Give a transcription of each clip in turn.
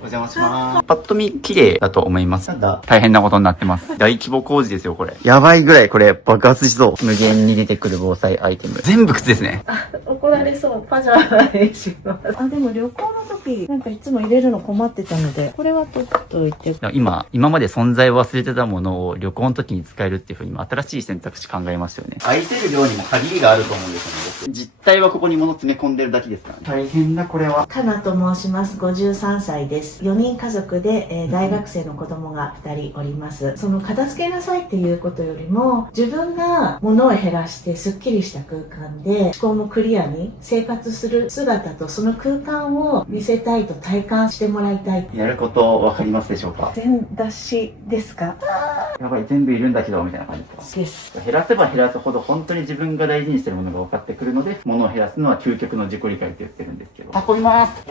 お邪魔します。パッと見綺麗だと思います。ただ、大変なことになってます。大規模工事ですよ、これ。やばいぐらいこれ爆発しそう。無限に出てくる防災アイテム。全部靴ですね。怒られそう。パジャマにします。でも旅行の時、なんかいつも入れるの困ってたので、これは取っといて。今まで存在を忘れてたものを旅行の時に使えるっていう風に新しい選択肢考えましたよね。空いてる量にも限りがあると思うんですよね。実態はここに物詰め込んでるだけですからね。大変だ、これは。かなと申します。53歳です。4人家族で、大学生の子供が2人おります。その片付けなさいっていうことよりも、自分が物を減らしてスッキリした空間で、思考もクリアに生活する姿とその空間を見せたいと体感してもらいたい。やることわかりますでしょうか？全出しですか？やばい、全部いるんだけど、みたいな感じですか？です。減らせば減らすほど本当に自分が大事にしてるものが分かってくるので、物を減らすのは究極の自己理解って言ってるんですけど。運びます。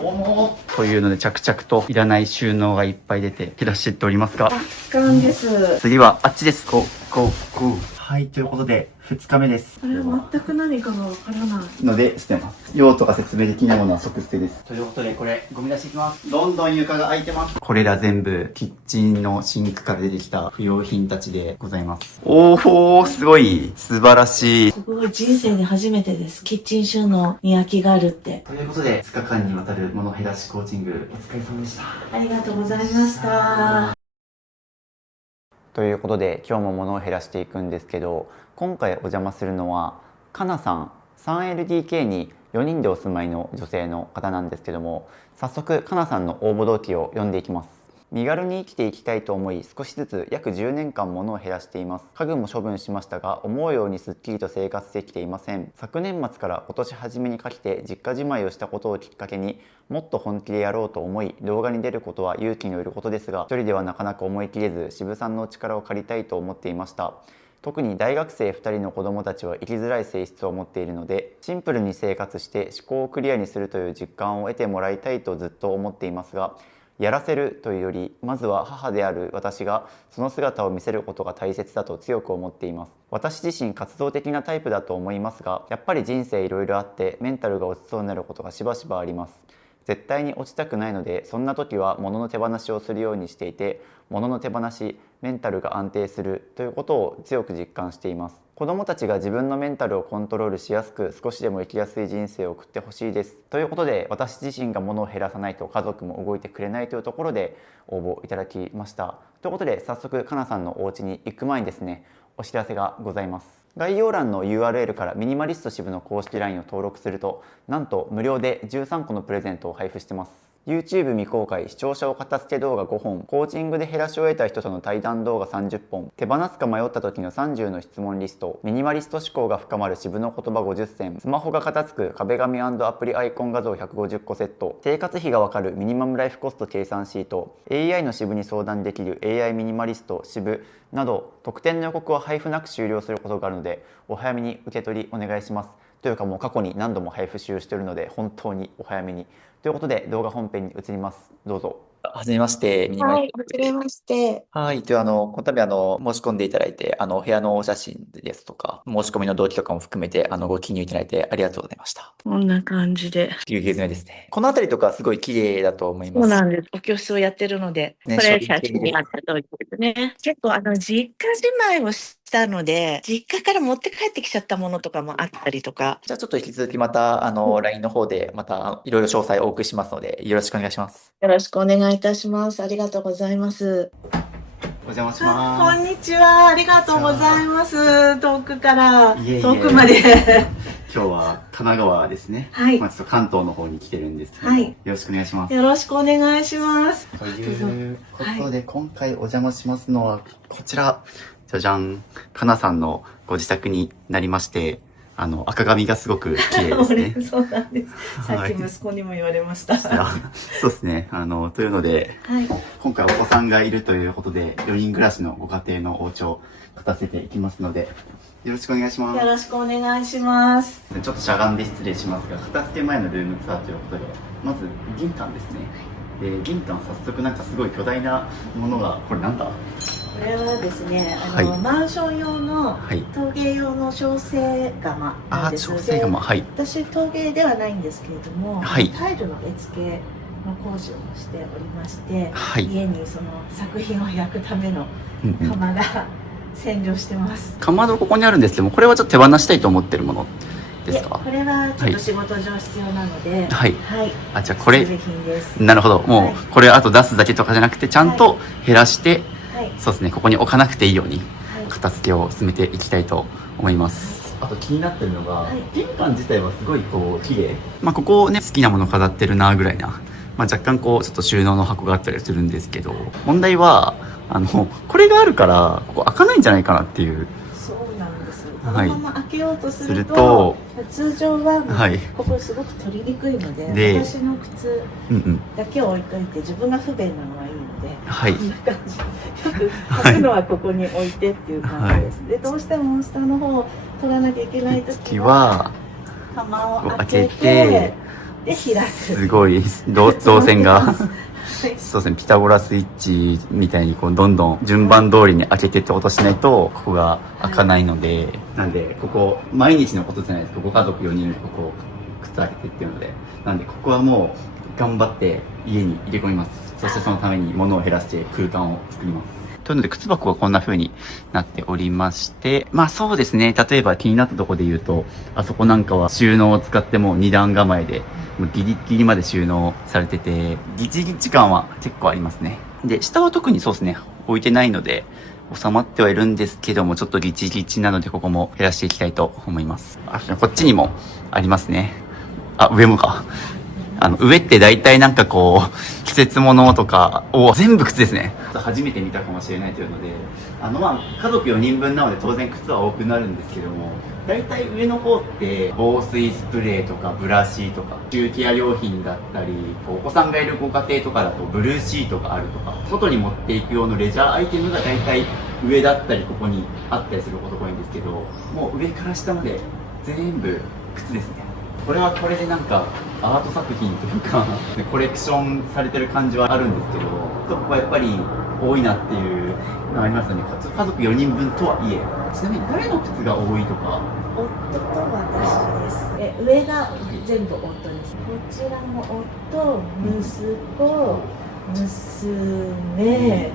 というので着々といらない収納がいっぱい出て減らしていっておりますが。圧巻です。次はあっちです。こう。はい、ということで、2日目です。これ全く何かがわからない。ので、捨てます。用途が説明できないものは即捨てです。ということで、これ、ゴミ出しいきます。どんどん床が空いてます。これら全部、キッチンのシンクから出てきた不要品たちでございます。おー、すごい。素晴らしい。すごい、人生で初めてです。キッチン収納に空きがあるって。ということで、2日間にわたる物減らしコーチング、お疲れ様でした。ありがとうございました。ということで今日も物を減らしていくんですけど、今回お邪魔するのはかなさん、 3LDK に4人でお住まいの女性の方なんですけども、早速かなさんの応募動機を読んでいきます。身軽に生きていきたいと思い、少しずつ約10年間物を減らしています。家具も処分しましたが、思うようにすっきりと生活できていません。昨年末から今年初めにかけて実家じまいをしたことをきっかけに、もっと本気でやろうと思い、動画に出ることは勇気のいることですが、一人ではなかなか思い切れず、渋さんのお力を借りたいと思っていました。特に大学生2人の子どもたちは生きづらい性質を持っているので、シンプルに生活して思考をクリアにするという実感を得てもらいたいとずっと思っていますが、やらせるというより、まずは母である私がその姿を見せることが大切だと強く思っています。私自身活動的なタイプだと思いますが、やっぱり人生いろいろあってメンタルが落ちそうになることがしばしばあります。絶対に落ちたくないので、そんな時は物の手放しをするようにしていて、物の手放し、メンタルが安定するということを強く実感しています。子どもたちが自分のメンタルをコントロールしやすく、少しでも生きやすい人生を送ってほしいです。ということで、私自身が物を減らさないと家族も動いてくれないというところで応募いただきました。ということで、早速かなさんのお家に行く前にですね、お知らせがございます。概要欄の URL からミニマリスト支部の公式 LINE を登録すると、なんと無料で13個のプレゼントを配布してます。YouTube 未公開視聴者お片付け動画5本、コーチングで減らし終えた人との対談動画30本、手放すか迷った時の30の質問リスト、ミニマリスト思考が深まる支部の言葉50選、スマホが片付く壁紙&アプリアイコン画像150個セット、生活費がわかるミニマムライフコスト計算シート、AI の支部に相談できる AI ミニマリスト支部など、特典の予告は配布なく終了することがあるので、お早めに受け取りお願いします。というか、もう過去に何度も配布使用しているので、本当にお早めに。ということで、動画本編に移ります。どうぞ。はじめまして、ミニマはい、リストはじめまして。はい。では、この度、申し込んでいただいて、お部屋のお写真ですとか、申し込みの動機とかも含めて、ご記入いただいてありがとうございました。こんな感じで。流儀詰めですね。このあたりとかすごい綺麗だと思いそます。うなんです。お教室をやってるので、ね、これ書類写真にあった通りですね。結構実家じまいをしたので、実家から持って帰ってきちゃったものとかもあったりとか。じゃあちょっと引き続きまた、LINE の方で、また、いろいろ詳細をお送りしますので、よろしくお願いします。よろしくお願いいたします。ありがとうございます。お邪魔しこます。んにちは。ありがとうございます。遠くからいえいえ遠くまで。今日は神奈川ですね。はいまあちょっと関東の方に来てるんですけど、はいよろしくお願いします。よろしくお願いします。ということで、今回お邪魔しますのは、こちら、じゃじゃん、かなさんのご自宅になりまして、赤髪がすごく綺麗ですね。そうなんです。さっき息子にも言われました。はそうですね。というので、い。今回お子さんがいるということで、4人暮らしのご家庭のお家を立たせていきますので、よろしくお願いしまよろしくお願いします。す。ちょっとしゃがんで失礼しますが、片付け前のルームツアーということで、まず玄関ですね。で、玄関早速なんかすごい巨大なものが、これなんだ？これはですね、はいマンション用のはい。陶芸用の調整窯なんです。調整窯、はい。私陶芸ではないんですけれども、はいタイルの絵付けの工事をしておりまして、はい。家にその作品を焼くための窯が占領してます。かまどここにあるんですけども、これはちょっと手放したいと思ってるものですか？これはちょっと仕事上必要なので、はい。はい。あ、じゃあこれ、必需品です。なるほど。もう、はいこれあと出すだけとかじゃなくて、ちゃんと減らして、はい。そうですね、ここに置かなくていいように、はい。片付けを進めていきたいと思います。あと気になってるのが、はい玄関自体はすごいこう綺麗。まあここね好きなもの飾ってるなぐらいな。まあ若干こうちょっと収納の箱があったりするんですけど、問題はこれがあるからここ開かないんじゃないかなっていう。そうなんです。こはいのまま開けようとすするると、と、通常ははいここすごく取りにくいので、で私の靴うんうんだけを置いといて自分が不便なのはいいので、はいこんな感じ。よく履くのはここに置いてっていう感じです。でどうしても下の方を取らなきゃいけない時時はは釜を開開けけててで開く。すごい導線が。はいそうですね、ピタゴラスイッチみたいにこうどんどん順番通りに開けてって落としないとここが開かないので、なんでここ毎日のことじゃないですか。ご家族4人ここ靴開けてっていうので、なんでここはもう頑張って家に入れ込みます。そしてそのために物を減らして空間を作ります。というので靴箱はこんな風になっておりまして、まあそうですね、例えば気になったところで言うと、あそこなんかは収納を使ってもう2段構えでもうギリギリまで収納されてて、ギチギチ感は結構ありますね。で、下は特にそうですね、置いてないので、収まってはいるんですけども、ちょっとギチギチなので、ここも減らしていきたいと思います。あ、こっちにもありますね。あ、上もか。上って大体なんかこう、季節物とか、全部靴ですね。初めて見たかもしれないというので、まあ、家族4人分なので当然靴は多くなるんですけども、大体上の方って防水スプレーとかブラシとかシューケア用品だったり、こうお子さんがいるご家庭とかだとブルーシートがあるとか、外に持っていく用のレジャーアイテムが大体上だったりここにあったりすることが多いんですけど、もう上から下まで全部靴ですね。これはこれでなんかアート作品というかコレクションされてる感じはあるんですけど、ここはやっぱり多いなっていうのがありますよね。家族4人分とはいえ。ちなみに誰の靴が多いとか？夫と私です。上が全部夫です。こちらも夫、息子、娘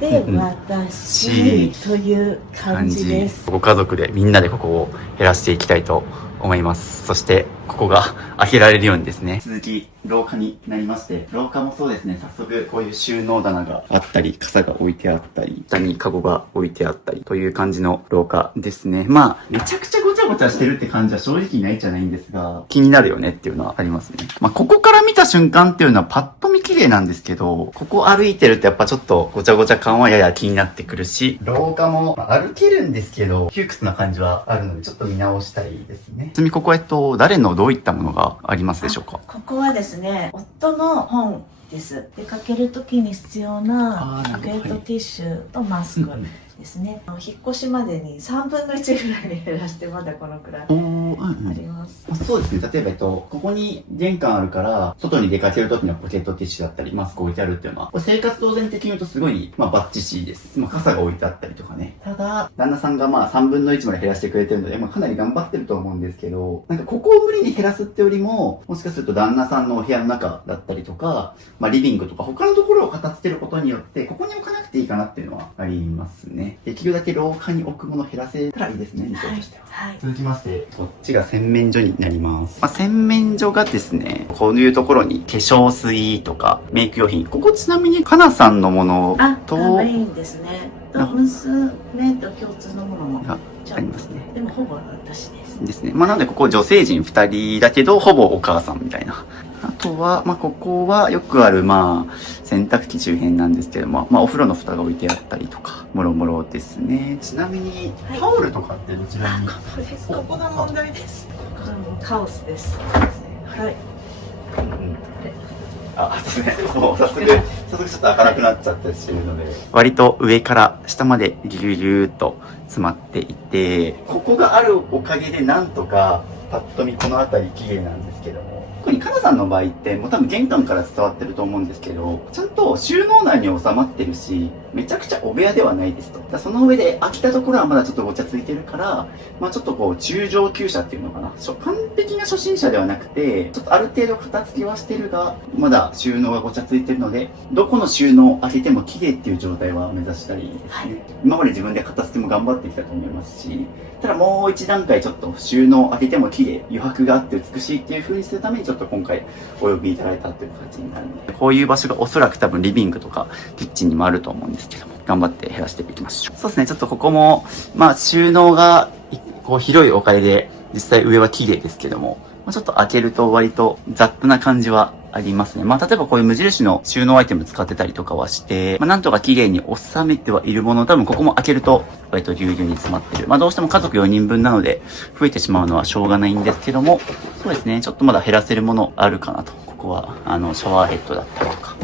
で、私という感じです。ご家族でみんなでここを減らしていきたいと思います。そしてここが開けられるようにですね。続き廊下になりまして、廊下もそうですね、早速こういう収納棚があったり、傘が置いてあったり、下にカゴが置いてあったりという感じの廊下ですね。まあめちゃくちゃごちゃごちゃしてるって感じは正直ないじゃないんですが、気になるよねっていうのはありますね。まあここから見た瞬間っていうのはパッと見綺麗なんですけど、ここ歩いてるとやっぱちょっとごちゃごちゃ感はやや気になってくるし、廊下も歩けるんですけど窮屈な感じはあるのでちょっと見直したいですね。ちなみにここは誰のどういったものがありますでしょうか？ここはですね、夫の本です。出かける時に必要なポケットティッシュとマスクですね。引っ越しまでに3分の1ぐらいに減らしてまだこのくらいあります。そうですね。例えば、ここに玄関あるから、外に出かける時にはポケットティッシュだったり、マスク置いてあるっていうのは、生活当然的に言うとすごい、バッチシです。傘が置いてあったりとかね。ただ、旦那さんが3分の1まで減らしてくれてるので、かなり頑張ってると思うんですけど、なんかここを無理に減らすってよりも、もしかすると旦那さんのお部屋の中だったりとか、リビングとか他のところを片付けることによって、ここに置かなくていいかなっていうのはありますね。できるだけ廊下に置くものを減らせたらいいですね、理想としては。はい。続きまして、こっちが洗面所になります。洗面所がですね、こういうところに化粧水とかメイク用品、ここちなみにかなさんのものと、メインですね。娘と共通のものもありますね。でもほぼ私です。ですね。なのでここ女性陣2人だけど、ほぼお母さんみたいな。あとは、ここはよくある、洗濯機周辺なんですけども、お風呂の蓋が置いてあったりとか、もろもろですね。ちなみに、タオルとかってどちらに？ここが問題です。カオスです。はい。そうですね。もう早速ちょっと開かなくなっちゃったりしてるので。割と上から下までギュギュギューっと詰まっていて、ここがあるおかげでなんとか、パッと見この辺り綺麗なんですけども、特にかなさんの場合ってもう多分玄関から伝わってると思うんですけど、ちゃんと収納内に収まってるし、めちゃくちゃお部屋ではないですと。だからその上で飽きたところはまだちょっとごちゃついてるから、まあちょっとこう中上級者っていうのかな、完璧な初心者ではなくて、ちょっとある程度片付けはしてるが、まだ収納がごちゃついてるので、どこの収納を開けても綺麗っていう状態は目指したいですね。はい、今まで自分で片付けも頑張ってきたと思いますし、ただもう一段階ちょっと収納を開けても綺麗、余白があって美しいっていう風にするためにちょっと今回お呼びいただいたという形になるので、こういう場所がおそらく多分リビングとかキッチンにもあると思うんですけども、頑張って減らしていきましょう。そうですね、ちょっとここも、まあ収納がこう広いおかげで実際上は綺麗ですけども、ちょっと開けると割と雑な感じはありますね。まあ例えばこういう無印の収納アイテム使ってたりとかはして、なんとか綺麗に収めてはいるもの、多分ここも開けると割とぎゅうぎゅうに詰まってる。どうしても家族4人分なので増えてしまうのはしょうがないんですけども、そうですね、ちょっとまだ減らせるものあるかなと。ここはシャワーヘッドだったりとか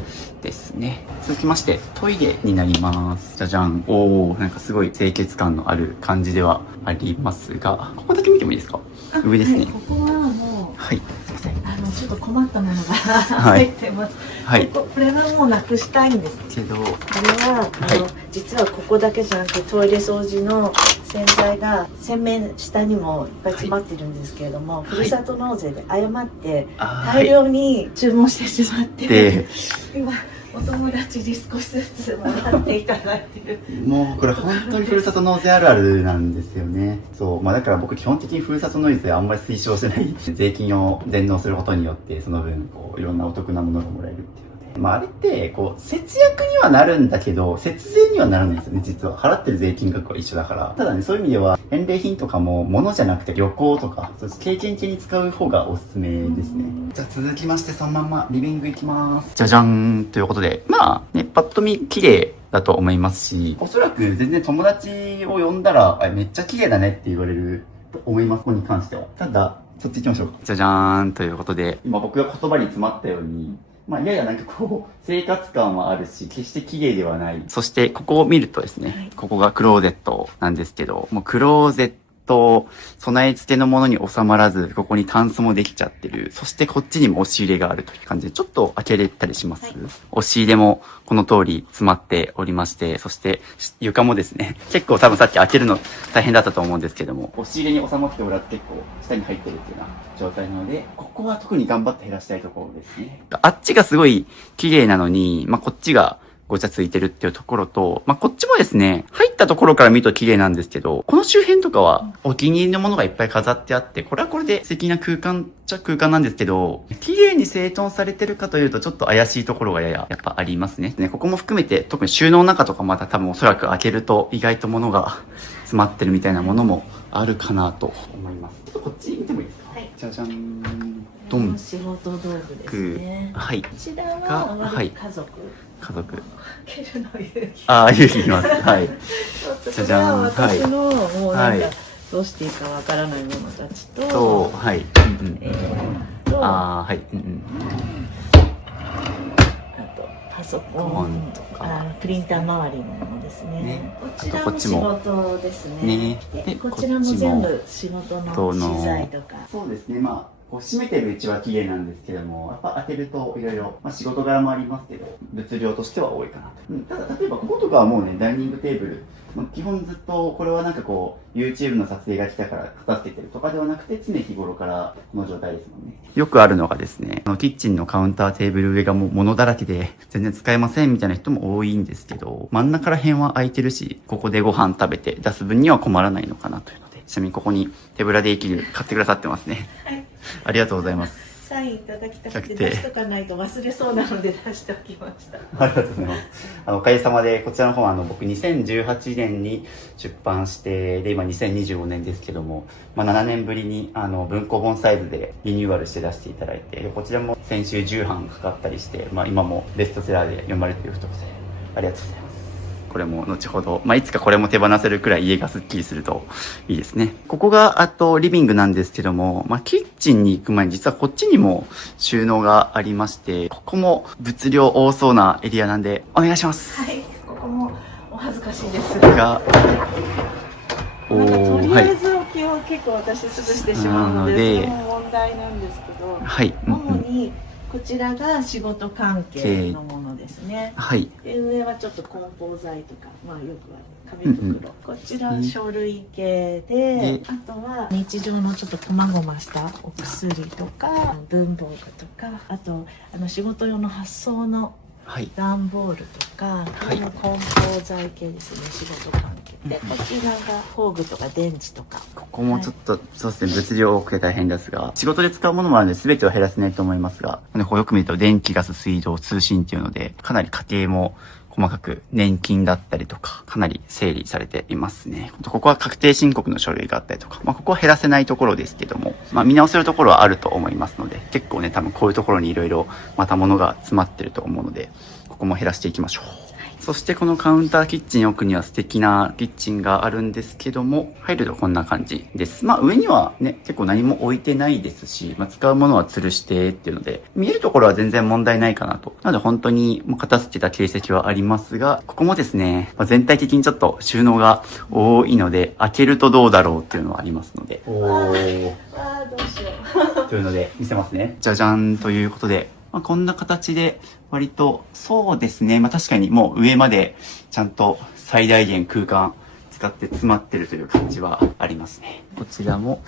ですね。続きましてトイレになります。じゃじゃん。おー、なんかすごい清潔感のある感じではありますが、ここだけ見てもいいですか？上ですね。はい、ここはもう、はい、すいません。ちょっと困ったものが入ってます。はい。これはもうなくしたいんですけど、これは実はここだけじゃなくてトイレ掃除の洗剤が洗面下にもいっぱい詰まってるんですけれども、ふるさと納税で誤って大量に注文してしまって、今お友達に少しずつもらっていただいてる。もうこれ本当にふるさと納税あるあるなんですよね。そう、だから僕基本的にふるさと納税あんまり推奨してない。税金を伝納することによってその分こういろんなお得なものがもらえるっていうので。あれってこう節約にはなるんだけど節税にはならないんですよね。実は払ってる税金額は一緒だから。ただね、そういう意味では返礼品とかも物じゃなくて旅行とかそう経験値に使う方がおすすめですね。じゃあ続きましてそのままリビング行きます。じゃじゃんということで、パッと見綺麗だと思いますし、おそらく全然友達を呼んだらめっちゃ綺麗だねって言われると思います。ここに関しては。ただそっち行きましょうか。じゃじゃーんということで、今僕が言葉に詰まったように、ややなんかこう、生活感はあるし、決して綺麗ではない。そして、ここを見るとですね、ここがクローゼットなんですけど、もうクローゼット、備え付けのものに収まらず、ここにタンスもできちゃってる。そしてこっちにも押し入れがあるという感じで、ちょっと開けれたりします。押し入れもこの通り詰まっておりまして、そして床もですね、結構多分さっき開けるの大変だったと思うんですけども、押し入れに収まってもらって結構下に入ってるっていうような状態なので、ここは特に頑張って減らしたいところですね。あっちがすごい綺麗なのに、こっちがごちゃついてるっていうところと、こっちもですね、入ったところから見ると綺麗なんですけど、この周辺とかはお気に入りのものがいっぱい飾ってあって、これはこれで素敵な空間っちゃ空間なんですけど、綺麗に整頓されてるかというとちょっと怪しいところがやっぱありますね。ここも含めて、特に収納の中とかまた多分おそらく開けると意外と物が詰まってるみたいなものもあるかなと思います。ちょっとこっち見てもいいですか？はい。じゃじゃん。ドン。仕事道具ですね。はい。こちらは家族。開けるの勇気。勇気います。はい。じゃじゃん。私のもうなんかどうしていいかわからないものたちと、はい。はい。あとパソコンとかプリンター周りのものですね。こちらも仕事ですね。でこちらも全部仕事の資材とか。そうですね。閉めてるうちは綺麗なんですけども、やっぱ開けるといろいろ、仕事柄もありますけど、物量としては多いかなと。ただ、例えばこことかはもうね、ダイニングテーブル、基本ずっと、これはなんかこう、YouTube の撮影が来たから片付けてるとかではなくて、常日頃からこの状態ですもんね。よくあるのがですね、キッチンのカウンターテーブル上がもう物だらけで、全然使えませんみたいな人も多いんですけど、真ん中ら辺は空いてるし、ここでご飯食べて出す分には困らないのかなというので、ちなみにここに手ぶらで生きる買ってくださってますね。はい。ありがとうございます。サインいただきたくて出しとかないと忘れそうなので出しておきました。ありがとうございます。おかげさまでこちらの方僕2018年に出版してで今2025年ですけども、7年ぶりに文庫本サイズでリニューアルして出していただいて、こちらも先週10版かかったりして、今もベストセラーで読まれている太くてありがとうございます。これも後ほど、いつかこれも手放せるくらい家がスッキリするといいですね。ここがリビングなんですけども、キッチンに行く前に実はこっちにも収納がありまして、ここも物量多そうなエリアなんでお願いします。はい、ここもお恥ずかしいですが、とりあえず大きを結構私すぐしてしまうので、それも問題なんですけど、はい。主にこちらが仕事関係のものですね。はい。で上はちょっと梱包材とか、まあよくある紙袋。こちら書類系で、あとは日常のちょっと細々したお薬とか文房具とか、あと仕事用の発送の段ボールとか、これも梱包材系ですね、仕事関係で。こちらが工具とか電池とか。ここもちょっと、そうですね、物量多くて大変ですが、仕事で使うものもあるので全ては減らせないと思いますが、ここよく見ると電気、ガス、水道、通信っていうので、かなり家庭も細かく年金だったりとか、かなり整理されていますね。ここは確定申告の書類があったりとか、ここは減らせないところですけども、見直せるところはあると思いますので、結構ね、多分こういうところにいろいろまた物が詰まってると思うので、ここも減らしていきましょう。そしてこのカウンターキッチン奥には素敵なキッチンがあるんですけども、入るとこんな感じです。上にはね、結構何も置いてないですし、使うものは吊るしてっていうので、見えるところは全然問題ないかなと。なので本当に片付けた形跡はありますが、ここもですね、全体的にちょっと収納が多いので、開けるとどうだろうっていうのはありますので。どうしよう。というので見せますね。じゃじゃんということで、こんな形で割とそうですね、確かにもう上までちゃんと最大限空間使って詰まってるという感じはありますね。こちらも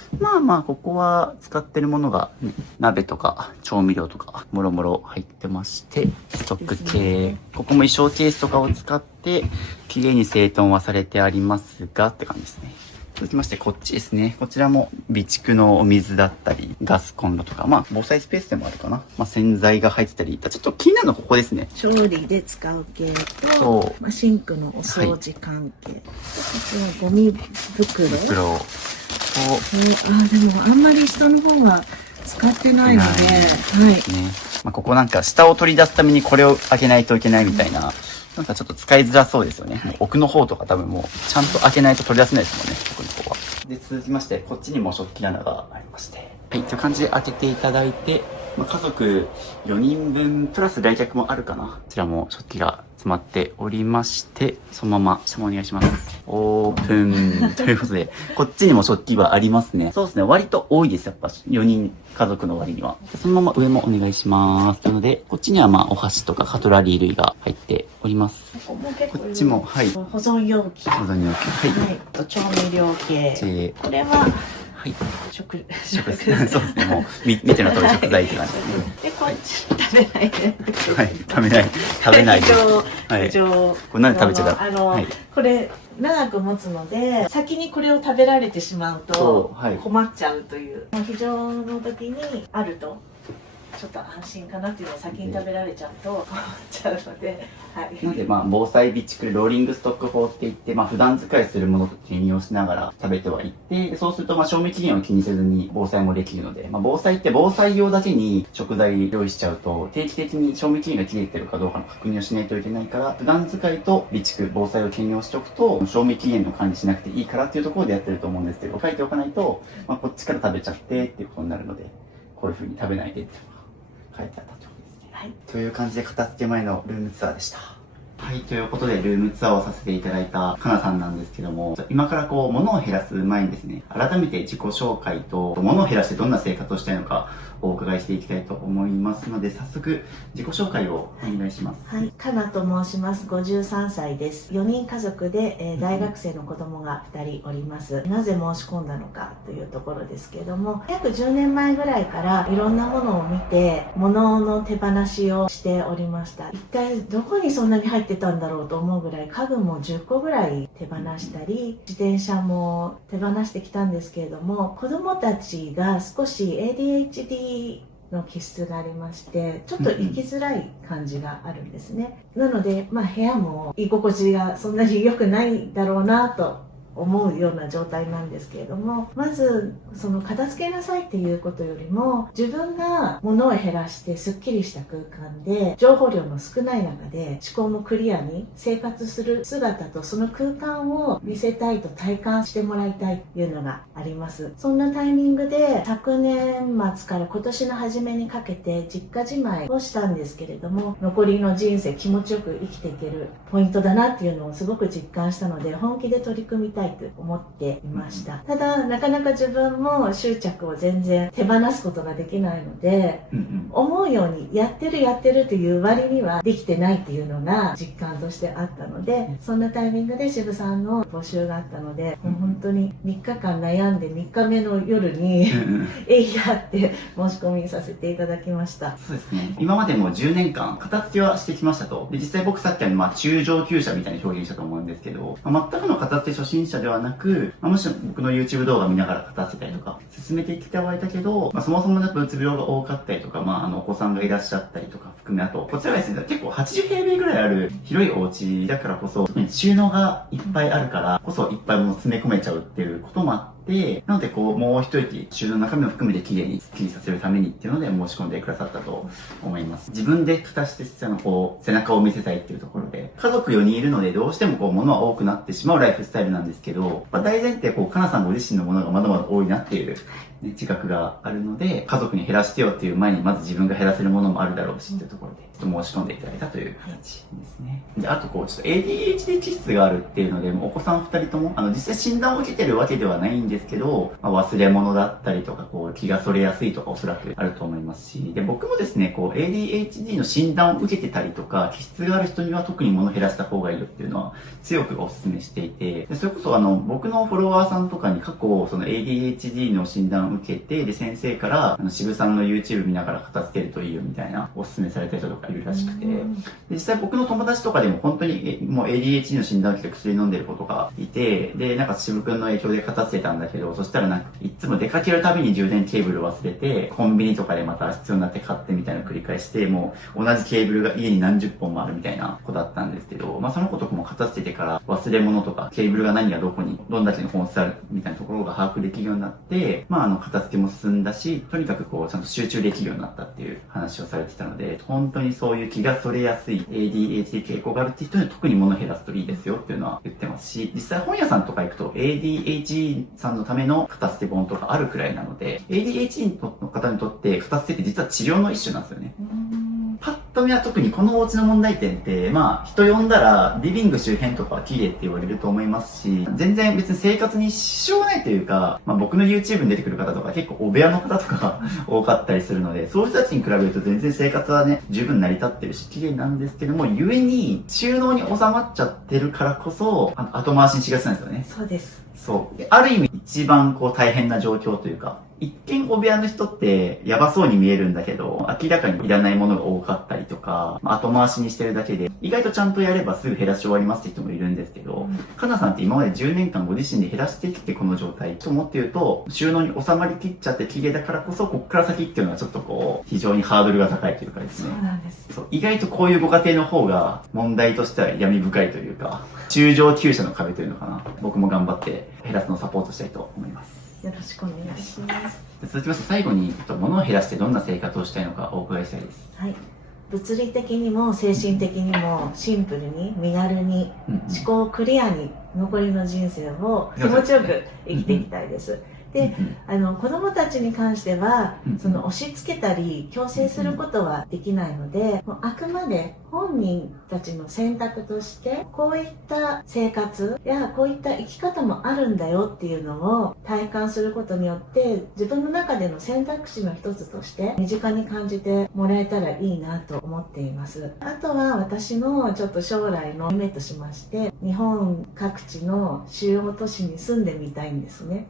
ここは使ってるものが、鍋とか調味料とかもろもろ入ってまして、ストック系、ここも衣装ケースとかを使って綺麗に整頓はされてありますがって感じですね。続きましてこっちですね。こちらも備蓄のお水だったり、ガスコンロとか、防災スペースでもあるかな。洗剤が入ってたり、ちょっと気になるのはここですね。調理で使う系と、シンクのお掃除関係。こちらゴミ袋。でもあんまり下の方は使ってないので、ここなんか下を取り出すためにこれを開けないといけないみたいな。なんかちょっと使いづらそうですよね。もう奥の方とか多分もうちゃんと開けないと取り出せないですもんね、奥の方は。で、続きまして、こっちにも食器棚がありまして。はい、という感じで開けていただいて、家族4人分プラス来客もあるかな。こちらも食器が詰まっておりまして、そのまま下もお願いします。オープンということで、こっちにも食器はありますね。そうですね、割と多いです。やっぱ4人家族の割には。そのまま上もお願いします。なので、こっちにはお箸とかカトラリー類が入っております。こっちも、保存容器。保存容器。調味料系。これは、食そうですね。もう見ての通り食材って感じですね。で、こっち食べないで。食べないで。これなんで食べちゃった？これ長く持つので、先にこれを食べられてしまうと困っちゃうという。非常の時にあると。ちょっと安心かなっていうのを先に食べられちゃうと困っちゃうので、なので防災備蓄ローリングストック法って言って、普段使いするものと転用しながら食べてはいって、そうすると賞味期限を気にせずに防災もできるので、防災って防災用だけに食材用意しちゃうと、定期的に賞味期限が切れてるかどうかの確認をしないといけないから、普段使いと備蓄、防災を兼用しておくと、賞味期限の管理しなくていいからっていうところでやってると思うんですけど、書いておかないと、こっちから食べちゃってっていうことになるので、こういう風に食べないでって書いてあったということですね。という感じで片付け前のルームツアーでした。ということでルームツアーをさせていただいたかなさんなんですけども、今から物を減らす前にですね、改めて自己紹介と物を減らしてどんな生活をしたいのかお伺いしていきたいと思いますので、早速自己紹介をお願いします。かなと申します。53歳です。4人家族で、大学生の子供が2人おります。なぜ申し込んだのかというところですけども、約10年前ぐらいからいろんなものを見て、物の手放しをしておりました。一体どこにそんなに入ってたんだろうと思うぐらい、家具も10個ぐらい手放したり、自転車も手放してきたんですけれども、子供たちが少し ADHDの気質がありまして、ちょっと生きづらい感じがあるんですね。なので、部屋も居心地がそんなに良くないだろうなと思うような状態なんですけれども、まずその片付けなさいっていうことよりも、自分が物を減らしてすっきりした空間で情報量の少ない中で思考もクリアに生活する姿と、その空間を見せたいと体感してもらいたいっていうのがあります。そんなタイミングで昨年末から今年の初めにかけて実家じまいをしたんですけれども、残りの人生気持ちよく生きていけるポイントだなっていうのをすごく実感したので、本気で取り組みたいたいと思っていました。ただ、なかなか自分も執着を全然手放すことができないので、思うようにやってるという割にはできてないっていうのが実感としてあったので、そんなタイミングで渋さんの募集があったので、もう本当に3日間悩んで3日目の夜にえいやって申し込みさせていただきました。そうですね。今までも10年間、片付けはしてきましたと。で、実際僕さっきは中上級者みたいに表現したと思うんですけど、全くの片付け初心者ではなく、もし僕の YouTube 動画見ながら片付けたりとか、進めてきてはいたけど、そもそもうつ病が多かったりとか、お子さんがいらっしゃったりとか含め、あと、こちらはですね、結構80平米ぐらいある広いお家だからこそ、特に収納がいっぱいあるからこそ、いっぱい物を詰め込めちゃうっていうこともあって、なのでもう一息、収納の中身も含めて綺麗にスッキリさせるためにっていうので申し込んでくださったと思います。自分で蓋して背中を見せたいっていうところで、家族4人いるのでどうしても物は多くなってしまうライフスタイルなんですけど、大前提かなさんご自身のものがまだまだ多いなっていう、自覚があるので、家族に減らしてよっていう前にまず自分が減らせるものもあるだろうしっていうところで、申し込んでいただいたという形ですね。で、あとちょっと ADHD 気質があるっていうので、お子さん2人とも、実際診断を受けてるわけではないんですけど、忘れ物だったりとか、気がそれやすいとかおそらくあると思いますし、で、僕もですね、ADHD の診断を受けてたりとか、気質がある人には特に物を減らした方がいいよっていうのは強くお勧めしていて、でそれこそ僕のフォロワーさんとかに過去、ADHD の診断を受けて、で、先生から、渋さんの YouTube 見ながら片付けるといいよみたいなお勧めされた人とかいるらしくて、で実際僕の友達とかでも本当にもう ADHD の診断を受けて薬飲んでる子とかいて、で、渋くんの影響で片付けたんだけど、そしたらいつも出かけるたびに充電ケーブル忘れて、コンビニとかでまた必要になって買ってみたいなのを繰り返して、もう同じケーブルが家に何十本もあるみたいな子だったんですけど、その子とかも片付けてから忘れ物とか、ケーブルが何がどこに、どんだけの本数あるみたいなところが把握できるようになって、片付けも進んだし、とにかくちゃんと集中できるようになったっていう話をされてたので、本当にそういう気がそれやすい ADHD 傾向があるっていう人に特に物を減らすといいですよっていうのは言ってますし、実際本屋さんとか行くと ADHD さんのための片付け本とかあるくらいなので、ADHD の方にとって片付けって実は治療の一種なんですよね。パッと見は特にこのお家の問題点って、人呼んだらリビング周辺とかは綺麗って言われると思いますし、全然別に生活に支障ないというか、僕の YouTube に出てくる方とか結構お部屋の方とかが多かったりするので、そういう人たちに比べると全然生活はね、十分成り立ってるし綺麗なんですけども、故に収納に収まっちゃってるからこそ、後回しにしがちなんですよね。そうです。そう。ある意味一番大変な状況というか、一見お部屋の人ってやばそうに見えるんだけど、明らかにいらないものが多かったりとか、後回しにしてるだけで、意外とちゃんとやればすぐ減らし終わりますって人もいるんですけど、かなさんって今まで10年間ご自身で減らしてきてこの状態と思って言うと、収納に収まりきっちゃって綺麗だからこそ、こっから先っていうのはちょっと非常にハードルが高いというかですね。そうなんです。そう、意外とこういうご家庭の方が問題としては闇深いというか、中上級者の壁というのかな。僕も頑張って減らすのをサポートしたいと思います。よろしくお願いします。続きまして最後に物を減らしてどんな生活をしたいのかお伺いしたいです。はい。物理的にも精神的にもシンプルに身軽に思考をクリアに残りの人生を気持ちよく生きていきたいです。で、子供たちに関しては、押し付けたり強制することはできないので、もうあくまで本人たちの選択として、こういった生活やこういった生き方もあるんだよっていうのを体感することによって、自分の中での選択肢の一つとして身近に感じてもらえたらいいなと思っています。あとは私のちょっと将来の夢としまして、日本各地の主要都市に住んでみたいんですね。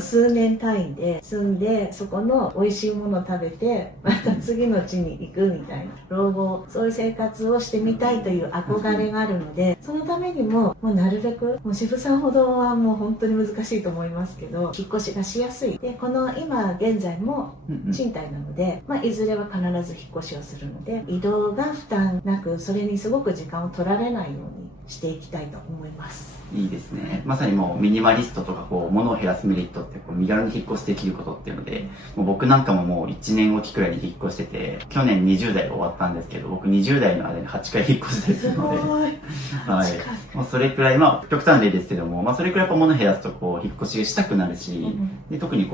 数年単位で住んで、そこの美味しいものを食べて、また次の地に行くみたいな、老後、そういう生活をしてみたいという憧れがあるので、そのためにもうなるべく、もう渋さんほどはもう本当に難しいと思いますけど、引っ越しがしやすい。で、この今現在も賃貸なので、いずれは必ず引っ越しをするので、移動が負担なく、それにすごく時間を取られないようにしていきたいと思います。いいですね。まさにもうミニマリストとか物を減らすメリットって身軽に引っ越しできることっていうので、もう僕なんかももう1年おきくらいに引っ越してて、去年20代が終わったんですけど、僕20代の間に8回引っ越してるので、はい。もうそれくらい、極端でいいですけども、それくらいやっぱ物減らすと引っ越ししたくなるし、で特に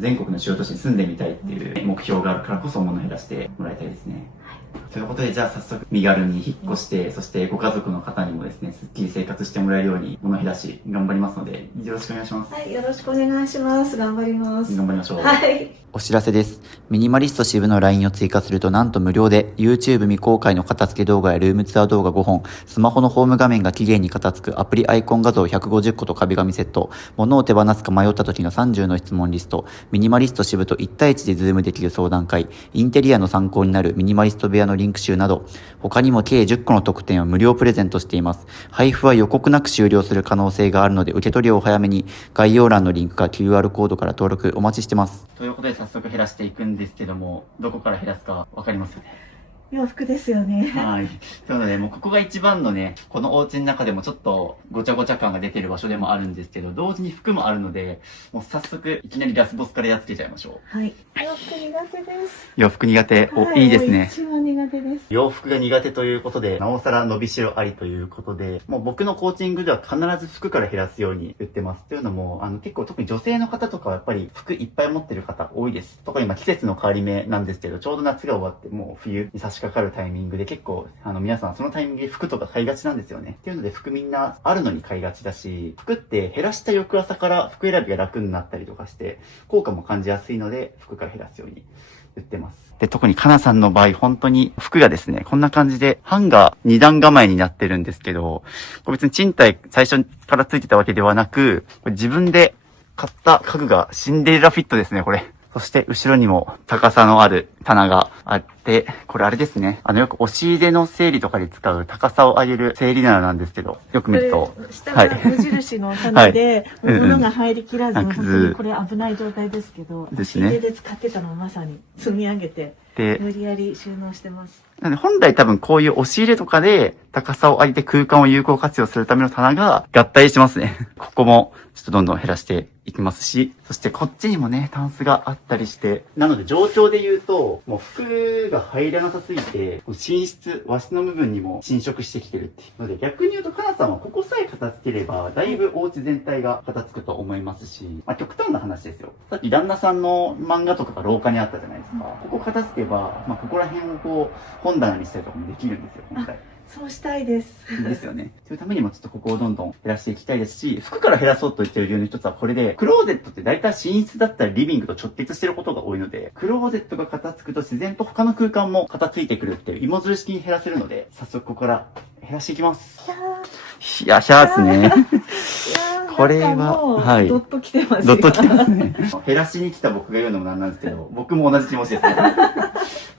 全国の主要都市に住んでみたいっていう目標があるからこそ物減らしてもらいたいですね。はい。ということで、じゃあ早速身軽に引っ越して、そしてご家族の方にもですね、すっきり生活してもらえるように物減らし頑張りますので、よろしくお願いします。はい、よろしくお願いします。頑張ります。頑張りましょう。はい。お知らせです。ミニマリスト支部の LINE を追加するとなんと無料で YouTube 未公開の片付け動画やルームツアー動画5本、スマホのホーム画面が綺麗に片付くアプリアイコン画像150個と壁紙セット、物を手放すか迷った時の30の質問リスト、ミニマリスト支部と1対1でズームできる相談会、インテリアの参考になるミニマリスト部屋のリンク集など、他にも計10個の特典を無料プレゼントしています。配布は予告なく終了する可能性があるので受け取りをお早めに、概要欄のリンクか QR コードから登録お待ちしてます。ということで早速減らしていくんですけども、どこから減らすかわかりますよね。洋服ですよね。はい。というので、もうここが一番のね、このお家の中でもちょっとごちゃごちゃ感が出てる場所でもあるんですけど、同時に服もあるので、もう早速いきなりラスボスからやっつけちゃいましょう。はい。洋服苦手です。洋服苦手。お、はい、いいですね。一番苦手です。洋服が苦手ということで、なおさら伸びしろありということで、もう僕のコーチングでは必ず服から減らすように言ってます。というのも、結構特に女性の方とかはやっぱり服いっぱい持ってる方多いです。特に今季節の変わり目なんですけど、ちょうど夏が終わってもう冬に差し掛かるタイミングで結構、皆さんそのタイミングで服とか買いがちなんですよね。っていうので服みんなあるのに買いがちだし、服って減らした翌朝から服選びが楽になったりとかして、効果も感じやすいので、服から減らすように言ってます。で、特にかなさんの場合、本当に服がですね、こんな感じで、ハンガー2段構えになってるんですけど、これ別に賃貸最初からついてたわけではなく、これ自分で買った家具がシンデレラフィットですね、これ。そして後ろにも高さのある棚があって、これあれですね。よく押し入れの整理とかで使う高さを上げる整理棚なんですけど、よく見ると。下が無印の棚で、物が入りきらず、本当にこれ危ない状態ですけど、ですね。押し入れで使ってたのをまさに積み上げて、無理やり収納してます。なので本来多分こういう押し入れとかで高さを上げて空間を有効活用するための棚が合体しますね。ここもちょっとどんどん減らしていきますし、そしてこっちにもね、タンスがあったりして、なので状況で言うと、もう服が入らなさすぎて、寝室、和室の部分にも侵食してきてるっていうので、逆に言うとかなさんはここさえ片付ければ、だいぶお家全体が片付くと思いますし、極端な話ですよ。さっき旦那さんの漫画とかが廊下にあったじゃないですか。ここ片付けば、ここら辺をこう、本棚にしたりとかもできるんですよ、本来。そうしたいです。ですよね。というためにもちょっとここをどんどん減らしていきたいですし、服から減らそうと言ってる理由の一つはこれで、クローゼットって大体寝室だったりリビングと直結してることが多いので、クローゼットが片付くと自然と他の空間も片付いてくるっていう芋づる式に減らせるので、早速ここから減らしていきます。いや、シャーツね。これは、はい。ドッと来てますドッと来てますね。減らしに来た僕が言うのもなんなんですけど、僕も同じ気持ちですね。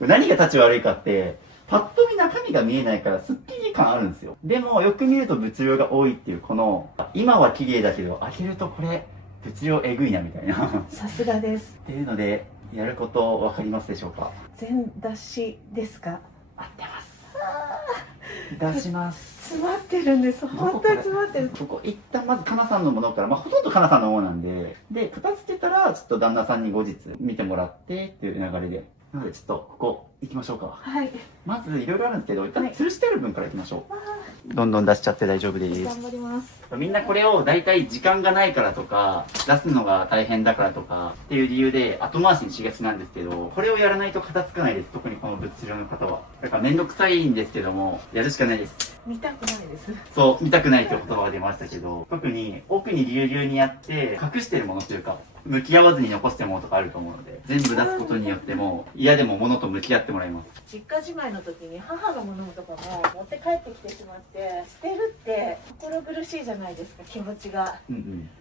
何が立ち悪いかって、パッと見中身が見えないからスッキリ感あるんですよ。でもよく見ると物量が多いっていうこの、今は綺麗だけど開けるとこれ物量えぐいなみたいな。さすがです。っていうので、やること分かりますでしょうか？全出しですか？合ってます。出します。詰まってるんです。本当に詰まってる。ここ一旦まずかなさんのものから、ほとんどかなさんのものなんで、で、片付けたらちょっと旦那さんに後日見てもらってっていう流れで。なのでちょっとここ行きましょうか。はい。まずいろいろあるんですけど、一旦吊るしてある分から行きましょう。どんどん出しちゃって大丈夫です。頑張ります。みんなこれを大体時間がないからとか、出すのが大変だからとかっていう理由で後回しにしがちなんですけど、これをやらないと片付かないです。特にこの物量の方は。だからめんどくさいんですけども、やるしかないです。見たくないです。そう、見たくないって言葉が出ましたけど、特に奥にぎゅうぎゅうにやって隠してるものというか、向き合わずに残してるものとかあると思うので、全部出すことによっても嫌でも物と向き合ってもらいます。実家じまいの時に母のものとかも持って帰ってきてしまって、捨てるって心苦しいじゃないですか、気持ちが。だか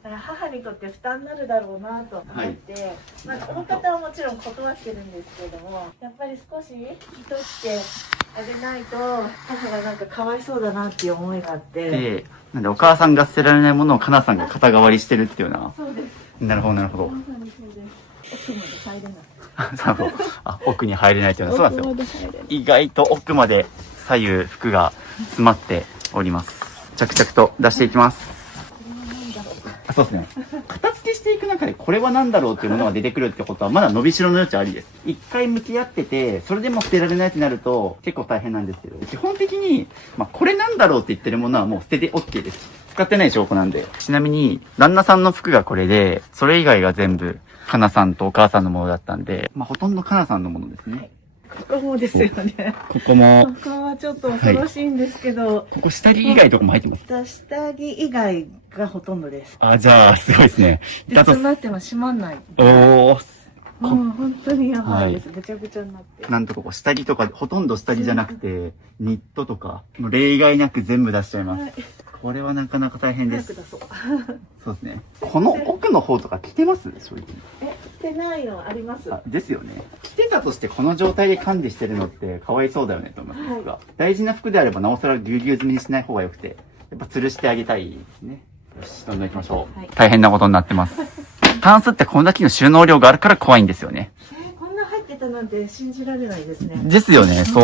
ら母にとって負担になるだろうなと思って、この方はもちろん断ってるんですけれども、やっぱり少し引き取ってあげないと母がなんかかわいそうだなっていう思いがあって。なんでお母さんが捨てられないものをかなさんが肩代わりしてるっていうような。そうです。なるほどなるほど。まさにそうです。奥まで入れない。なるほど。奥に入れないっていうのはそうなんですよ。意外と奥まで左右服が詰まっております。着々と出していきます。そうですね。片付けしていく中でこれは何だろうっていうものが出てくるってことはまだ伸びしろの余地ありです。一回向き合ってて、それでも捨てられないってなると結構大変なんですけど、基本的に、これなんだろうって言ってるものはもう捨てて OK です。使ってない証拠なんで。ちなみに、旦那さんの服がこれで、それ以外が全部、かなさんとお母さんのものだったんで、ほとんどかなさんのものですね。ここもですよね。ここも、ここはちょっと恐ろしいんですけど、ここ下着以外とかも入ってます。下着以外がほとんどです。あ、じゃあ、すごいですね。で、詰まっても閉まんない。おー。もう本当にやばいです。ぐちゃぐちゃになって。なんとかこう下着とか、ほとんど下着じゃなくて、ニットとか、もう例外なく全部出しちゃいます。これはなかなか大変です。早く出そう。そうですね。この奥の方とか着てます正直。着てないのあります。ですよね。着てたとしてこの状態で管理してるのってかわいそうだよねと思いますが、大事な服であればなおさらぎゅうぎゅう詰めにしない方がよくて、やっぱ吊るしてあげたいですね。よし、どんどん行きましょう。大変なことになってます。タンスってこんだけの収納量があるから怖いんですよね。こんな入ってたなんて信じられないですね。ですよね、そう。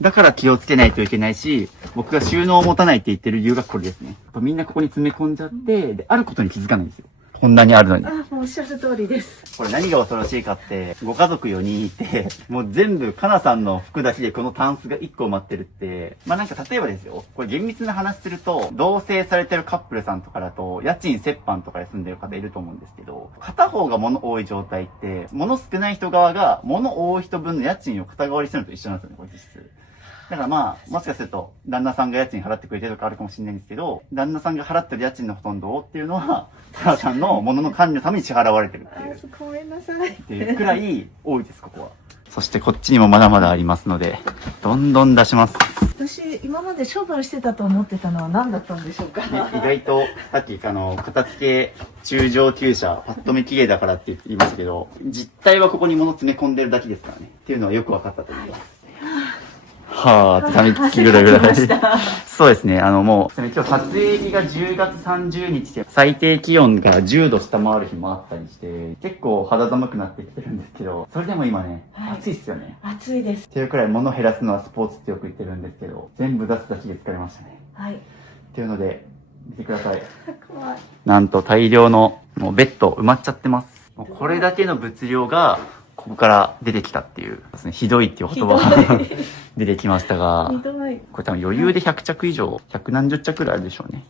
だから気をつけないといけないし、僕が収納を持たないって言ってる理由がこれですね。みんなここに詰め込んじゃって、で、あることに気づかないんですよ。こんなにあるのに。もうおっしゃる通りです。これ何が恐ろしいかって、ご家族4人いて、もう全部、かなさんの服だけでこのタンスが1個埋まってるって、まあなんか例えばですよ、これ厳密な話すると、同棲されてるカップルさんとかだと、家賃折半とかで住んでる方いると思うんですけど、片方が物多い状態って、物少ない人側が物多い人分の家賃を肩代わりしてるのと一緒なんですよね、これ実質。だからまあ、もしかすると、旦那さんが家賃払ってくれてるとかあるかもしれないんですけど、旦那さんが払ってる家賃のほとんどをっていうのは、タラさんの物の管理のために支払われてるっていう。ごめんなさい。っていうくらい多いです、ここは。そしてこっちにもまだまだありますので、どんどん出します。私、今まで処分してたと思ってたのは何だったんでしょうか。意外と、さっき片付け中上級者、パッと見綺麗だからって言いましたけど、実態はここに物詰め込んでるだけですからね。っていうのはよく分かったと思います。はぁ、ため息ぐらい。そうですね。もう、今日撮影日が10月30日で、最低気温が10度下回る日もあったりして、結構肌寒くなってきてるんですけど、それでも今ね、暑いっすよね。暑いです。っていうくらい物減らすのはスポーツってよく言ってるんですけど、全部出すだけで疲れましたね。はい。っていうので、見てください。怖い。なんと大量の、もうベッド埋まっちゃってます。もうこれだけの物量が、ここから出てきたっていう、ひどいっていう言葉が出てきましたが、これ多分余裕で100着以上、100何十着くらいあるでしょうね。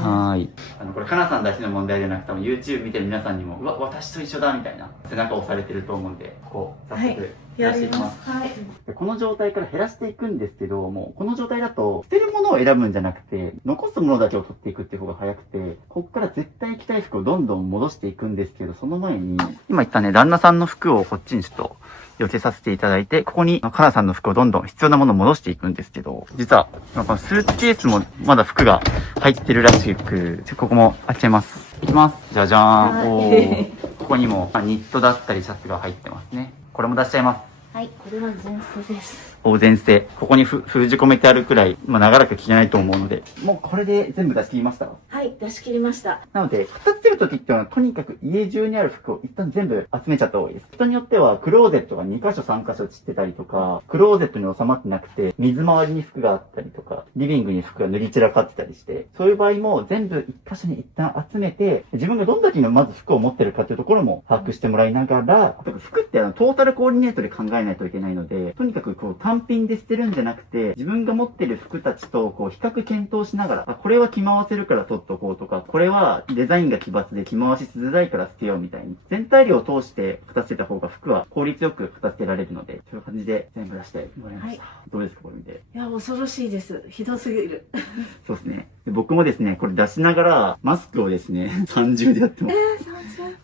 はい。これ、かなさんだけの問題じゃなくて、YouTube 見てる皆さんにも、うわ、私と一緒だみたいな背中を押されてると思うんで、こう、早速、減らしていきます。はい。でこの状態から減らしていくんですけど、もう、この状態だと、捨てるものを選ぶんじゃなくて、残すものだけを取っていくっていう方が早くて、こっから絶対着たい服をどんどん戻していくんですけど、その前に、今言ったね、旦那さんの服をこっちにちょっと、寄せさせていただいて、ここに、かなさんの服をどんどん必要なものを戻していくんですけど、実は、このスーツケースもまだ服が入ってるらしく、ここも開けます。いきます。じゃじゃーん。おー。ここにもニットだったりシャツが入ってますね。これも出しちゃいます。はい、これは全捨です。全捨て。ここに封じ込めてあるくらい、長らく着れないと思うので。もうこれで全部出し切りました。はい、出し切りました。なので、片付けるときっていうのは、とにかく家中にある服を一旦全部集めちゃった方がいいです。人によっては、クローゼットが2箇所3箇所散ってたりとか、クローゼットに収まってなくて、水回りに服があったりとか、リビングに服が塗り散らかってたりして、そういう場合も全部1箇所に一旦集めて、自分がどんだけのまず服を持ってるかというところも把握してもらいながら、服ってトータルコーディネートで考えないといけないので、とにかくこう単品で捨てるんじゃなくて、自分が持ってる服たちとこう比較検討しながら、これは着回せるから取っとこうとか、これはデザインが奇抜で着回ししづらいから捨てようみたいに、全体量を通して片付けた方が服は効率よく片付けられるので、そういう感じで全部出してもらいました。はい、どうですかこれ見て。いや、恐ろしいです。ひどすぎる。そうですね。で僕もですね、これ出しながら、マスクをですね、30でやってます。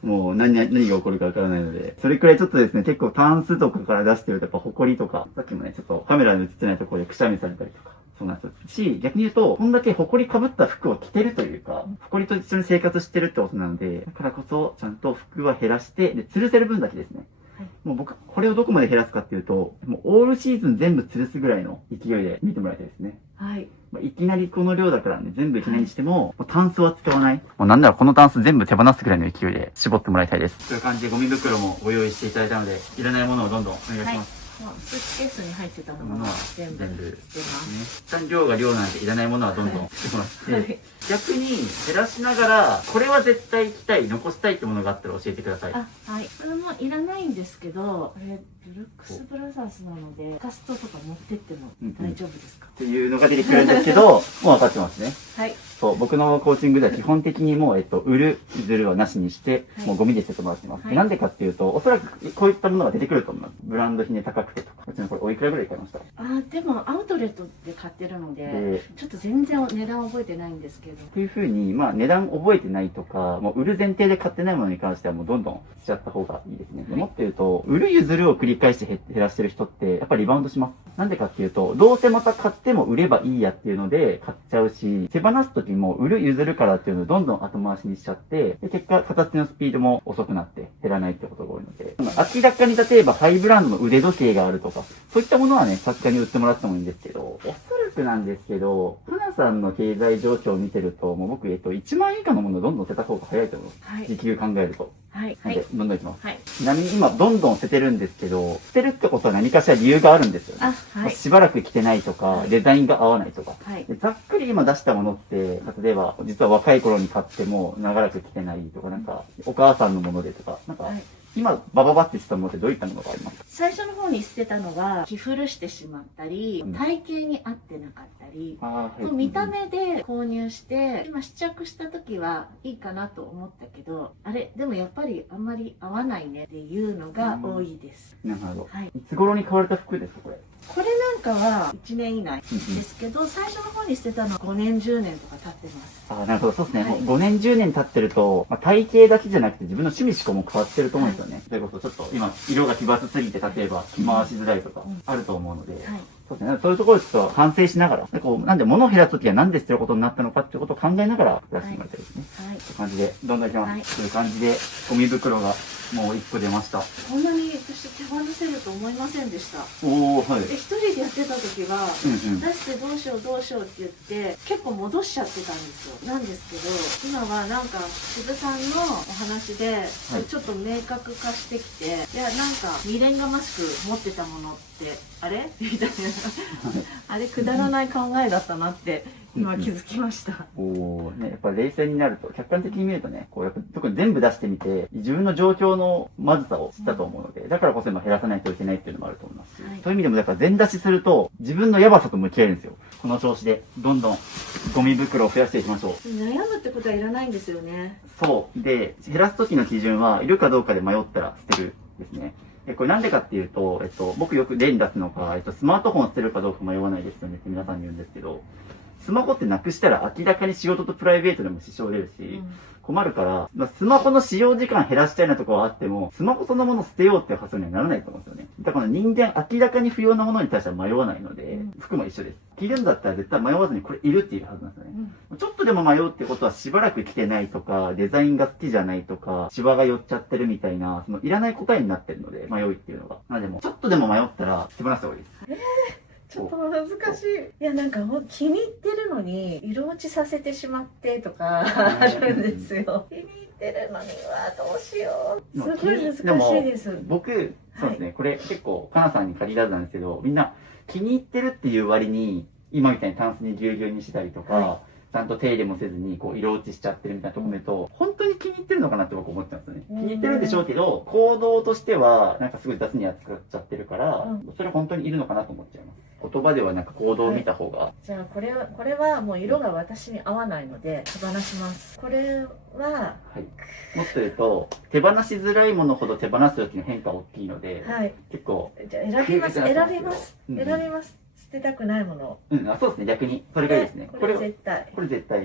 もう何が起こるかわからないので、それくらいちょっとですね、結構タンスとかから出してるとやっぱ埃とか、さっきもね、ちょっとカメラに映ってないところでくしゃみされたりとか、そうなんですよ。し、逆に言うと、こんだけ埃被った服を着てるというか、埃と一緒に生活してるってことなので、だからこそ、ちゃんと服は減らして、で、吊るせる分だけですね。もう僕、これをどこまで減らすかっていうと、もうオールシーズン全部吊るすぐらいの勢いで見てもらいたいですね。はい。いきなりこの量だからね、全部いきなりしても、もうタンスは使わない。もうなんならこのタンス全部手放すぐらいの勢いで絞ってもらいたいです。という感じでゴミ袋もご用意していただいたので、いらないものをどんどんお願いします。スーツケースに入ってたものは全部捨てます。一旦量が量なんでいらないものはどんどん捨てもらって、逆に減らしながら、これは絶対着たい、残したいってものがあったら教えてください。はい。これもいらないんですけど、これ、ブルックスブラザーズなので、カストとか持ってっても大丈夫ですか、っていうのが出てくるんですけど、もう分かってますね。はい。そう、僕のコーチングでは基本的にもう、売る、譲るはなしにして、はいもうゴミで捨ててもらってます。はいなんでかっていうと、おそらくこういったものが出てくると思います。ブランド品で高くてとか。うちのこれおいくらぐらい買いました？でもアウトレットで買ってるので、で、ちょっと全然値段覚えてないんですけど。こういう風に、まあ値段覚えてないとか、もう売る前提で買ってないものに関してはもうどんどんしちゃった方がいいですね。でもっと言うと、売る譲るを繰り返して減らしてる人って、やっぱりリバウンドします。なんでかっていうと、どうせまた買っても売ればいいやっていうので買っちゃうし、手放す時も売る譲るからっていうのをどんどん後回しにしちゃって、で結果、形のスピードも遅くなって減らないってことが多いので、明らかに例えばハイブランドの腕時計があるとか、そういったものはね、さすがに売ってもらってもいいんですけど、おそらくなんですけど、花さんの経済状況を見てると、もう僕、1万円以下のものをどんどん捨てた方が早いと思います。はい。時給考えると。はい。なんで、どんどんいきます。はい。ちなみに今、どんどん捨ててるんですけど、捨てるってことは何かしら理由があるんですよね。はい。しばらく着てないとか、はいデザインが合わないとか。はい。でざっくり今出したものって、例えば、実は若い頃に買っても長らく着てないとか、なんか、お母さんのものでとか、なんか、はい今、バババってしたものってどういったものがありますか？最初の方に捨てたのが着古してしまったり、うん体型に合ってなかったり、はい見た目で購入して今試着した時はいいかなと思ったけど、あれでもやっぱりあんまり合わないねっていうのが多いです。なるほど。はい。いつ頃に買われた服ですか、これ。これなんかは1年以内ですけど、最初の方に捨てたのは5年10年とか経ってます。ああ、なるほど。そうですね。はいもう5年、10年経ってると、まあ、体型だけじゃなくて自分の趣味思考も変わってると思うんですよね。それこそちょっと今、色が奇抜すぎて、例えば着回しづらいとかうんあると思うので、はい。そうですね。そういうところをちょっと反省しながら、でこうなんで物を減らすときはなんで捨てることになったのかっていうことを考えながら出してもらいたいですね。はい。という感じで、どんどんいきます。はいという感じで、ゴミ袋がもう1個出ました。こんなに私手放せると思いませんでした。おー、はい。で、一人でやってた時は、うんうん。出してどうしようどうしようって言って結構戻しちゃってたんですよ。なんですけど今はなんか渋さんのお話で、ちょっと明確化してきて、いやなんか未練がましく持ってたものってあれみたいなあれくだらない考えだったなって今気づきました。おーね、やっぱ冷静になると、客観的に見るとね、こうやっぱ特に全部出してみて、自分の状況のまずさを知ったと思うので、だからこそ今減らさないといけないっていうのもあると思いますし、はいそういう意味でもだから全出しすると、自分のヤバさと向き合えるんですよ。この調子で、どんどんゴミ袋を増やしていきましょう。悩むってことはいらないんですよね。そう。で、減らす時の基準は、いるかどうかで迷ったら捨てるですね。これなんでかっていうと、僕よく例に出すのが、スマートフォンを捨てるかどうか迷わないですよねって皆さんに言うんですけど、スマホってなくしたら明らかに仕事とプライベートでも支障出るし、困るから、まあ、スマホの使用時間減らしたいなところはあっても、スマホそのものを捨てようっていう発想にはならないと思うんですよね。だから人間明らかに不要なものに対しては迷わないので、服も一緒です。着るんだったら絶対迷わずにこれいるっていうはずなんですよね。ちょっとでも迷うってことはしばらく着てないとか、デザインが好きじゃないとか、シワが寄っちゃってるみたいな、そのいらない答えになってるので、迷いっていうのが。なのでもう、ちょっとでも迷ったら手放した方がいいです。ちょっと難しい。いやなんかもう気に入ってるのに色落ちさせてしまってとかあるんですよ。気に入ってるのにはどうしよう。すごい難しいです。僕、そうですね、これ結構、かなさんに限らずなんですけど、みんな気に入ってるっていう割に、今みたいにタンスにぎゅうぎゅうにしたりとか、はちゃんと手入れもせずにこう色落ちしちゃってるみたいなとこ見ると、本当に気に入ってるのかなって僕思っちゃうんですよね。気に入ってるんでしょうけど、行動としてはなんかすごい雑に扱っちゃってるから、それ本当にいるのかなと思っちゃいます。言葉ではなんか行動を見た方が、じゃあこれはもう色が私に合わないので手放します。これは、はい、もっと言うと手放しづらいものほど手放す時の変化は大きいので、はい、結構じゃあ選びますうん選びます。捨てたくないもの。あ、そうですね、逆にそれがいいですね。これ絶対これ絶対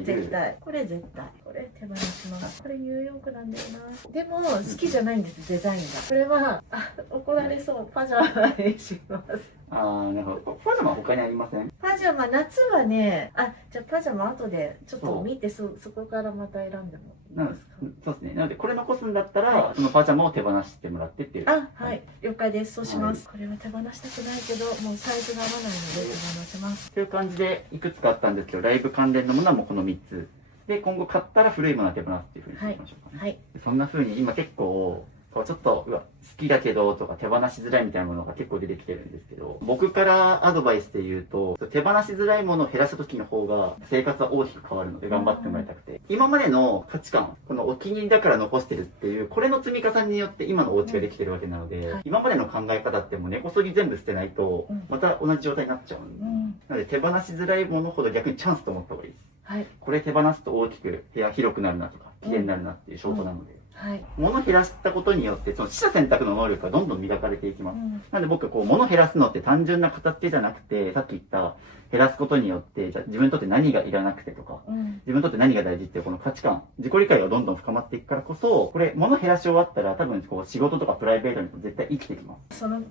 これ絶対これ手放します。これニューヨークなんだよな。でも好きじゃないんです、デザインが。これは怒られそう。パジャマにします。ああ、なるほど。パジャマ他にありません？パジャマ夏はね、じゃあパジャマ後でちょっと見て、そこからまた選んでもいいですか？そうですね。なのでこれ残すんだったら、そのパジャマを手放してもらってっていう。はい、了解です。そうします。これは手放したくないけど、もうサイズが合わないので手放します。という感じでいくつかあったんですけど、ライブ関連のものはもうこの3つ。で、今後買ったら古いものは手放すっていうふうにしていきましょうかね。はい。そんなふうに今結構、ちょっと好きだけどとか手放しづらいみたいなものが結構出てきてるんですけど、僕からアドバイスで言うと、手放しづらいものを減らした時の方が生活は大きく変わるので頑張ってもらいたくて、今までの価値観、このお気に入りだから残してるっていう、これの積み重ねによって今のお家ができてるわけなので、今までの考え方ってもう根こそぎ全部捨てないとまた同じ状態になっちゃうんで、なので手放しづらいものほど逆にチャンスと思った方がいいです。はい。これ手放すと大きく部屋広くなるなとか綺麗になるなっていう証拠なので、はい。物減らしたことによってその取捨選択の能力がどんどん磨かれていきます。うんなんで僕こう物減らすのって単純な形じゃなくて、さっき言った減らすことによってじゃあ自分にとって何がいらなくてとか、うん自分にとって何が大事っていうこの価値観、自己理解がどんどん深まっていくからこそ、これ物減らし終わったら多分こう仕事とかプライベートにも絶対生きてきます。その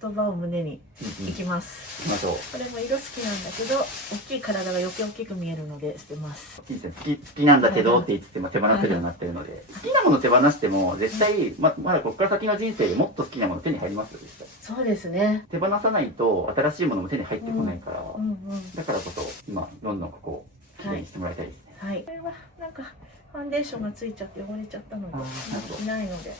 言葉を胸にいきます。行きましょう。これも色好きなんだけど、大きい体が余計大きく見えるので捨てます。いいですね。好きなんだけどって言っても手放せるようになってるので、好きなもの手放しても絶対まだここから先の人生でもっと好きなもの手に入りますよ絶対。そうですね。手放さないと新しいものも手に入ってこないから、うんうん。だからこそ今どんどんここをきれいにしてもらいたいですね。はい。これはなんかファンデーションがついちゃって汚れちゃったので、あーなるほど着ないので。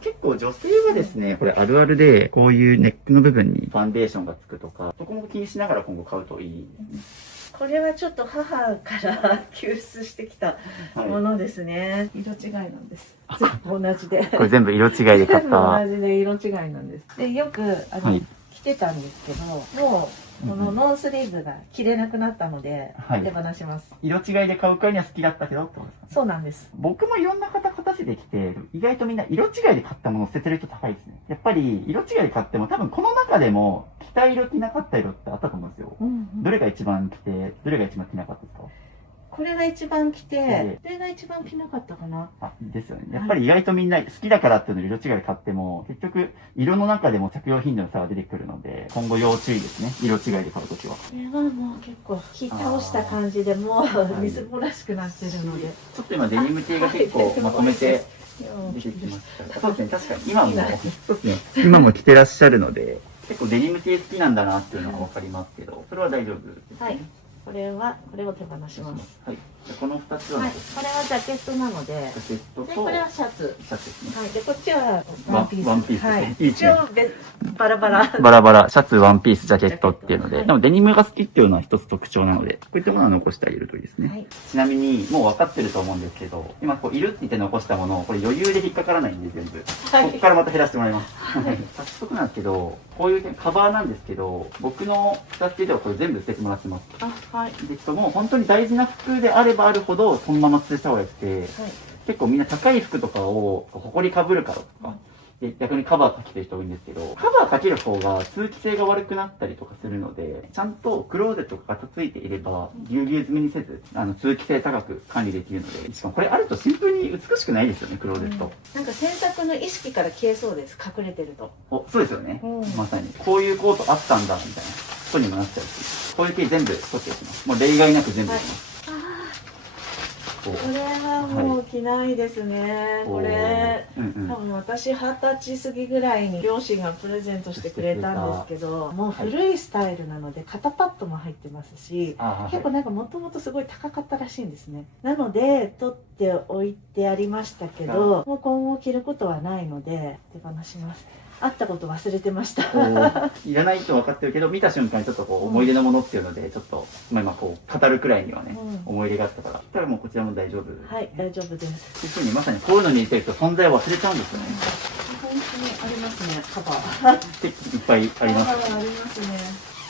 結構女性はですね、これあるあるで、こういうネックの部分にファンデーションがつくとか、そこも気にしながら今後買うといいですこれはちょっと母から救出してきたね。はい。ものですね。色違いなんです。全部同じで。これ全部色違いで買っ全部た。同じで色違いなんです。で、よくはい着てたんですけど、もうこのノンスリーブが着れなくなったので、はい手放します。色違いで買うからには好きだったけどってことですかね。そうなんです。僕もいろんな方勝たせてきて、意外とみんな色違いで買ったものを捨ててる人高いですね。やっぱり色違いで買っても多分この中でも着た色着なかった色ってあったと思うんですよ。どれが一番着て、どれが一番着なかったですか？これが一番着てえ、これが一番着なかったかな。あ、ですよね。やっぱり意外とみんな好きだからっていうのを色違いで買っても、結局色の中でも着用頻度の差が出てくるので、今後要注意ですね。色違いで買うときは。これはもう結構着倒した感じでもうみすぼらしくなってるので。ちょっと今デニム系が結構まとめてうん出てきました。そうですね、確かに今も、そうですね、今も着てらっしゃるので、結構デニム系好きなんだなっていうのがわかりますけど、それは大丈夫ですね。はい。これを手放します。はい。じゃあこの2つははい。残すこれはジャケットなので、ジャケットで、とこれはシャツ。シャツですね。はい。で、こっちはワンピース。ワンピースはい。いいですね一応バラバラ。バラバラ、シャツ、ワンピース、ジャケットっていうので、でもデニムが好きっていうのは一つ特徴なので、こういったものは残してあげるといいですね。はい。ちなみに、もう分かってると思うんですけど、今こういるって言って残したものを、これ余裕で引っかからないんで全部。はいここからまた減らしてもらいます。早速なんですけど、こういうカバーなんですけど、僕の使っていてはこれ全部捨ててもらってます。あ、はい。で、もう本当に大事な服であればあるほど、そのまま捨てた方がよくて、はい。結構みんな高い服とかを埃かぶるからとか、で逆にカバーかけてる人多いんですけど、カバーかける方が通気性が悪くなったりとかするので、ちゃんとクローゼットが片付いていれば、ぎゅうぎゅう詰めにせず、通気性高く管理できるので、しかもこれあるとシンプルに美しくないですよね、クローゼット。なんか洗濯の意識から消えそうです。隠れてると。お、そうですよね。うんまさに。こういうコートあったんだ、みたいなことにもなっちゃうし、こういう系全部取っていきます。もう例外なく全部いきます。こうこれはもう着ないですね。これ。うんうん。多分私20歳過ぎぐらいに両親がプレゼントしてくれたんですけど、もう古いスタイルなので肩パッドも入ってますし、あ結構なんかもともとすごい高かったらしいんですね。なので取っておいてありましたけど、もう今後着ることはないので手放します。あったこと忘れてました。いらないと分かってるけど、見た瞬間にちょっとこう思い出のものっていうので、ちょっと、まあ今こう語るくらいにはね、うん思い入れがあったから、そしたらもうこちらも大丈夫。はい、大丈夫です。そういうふうにまさにこういうのに入れてると存在を忘れちゃうんですよね。本当にありますね、カバー。でいっぱいあります。カバーありますね。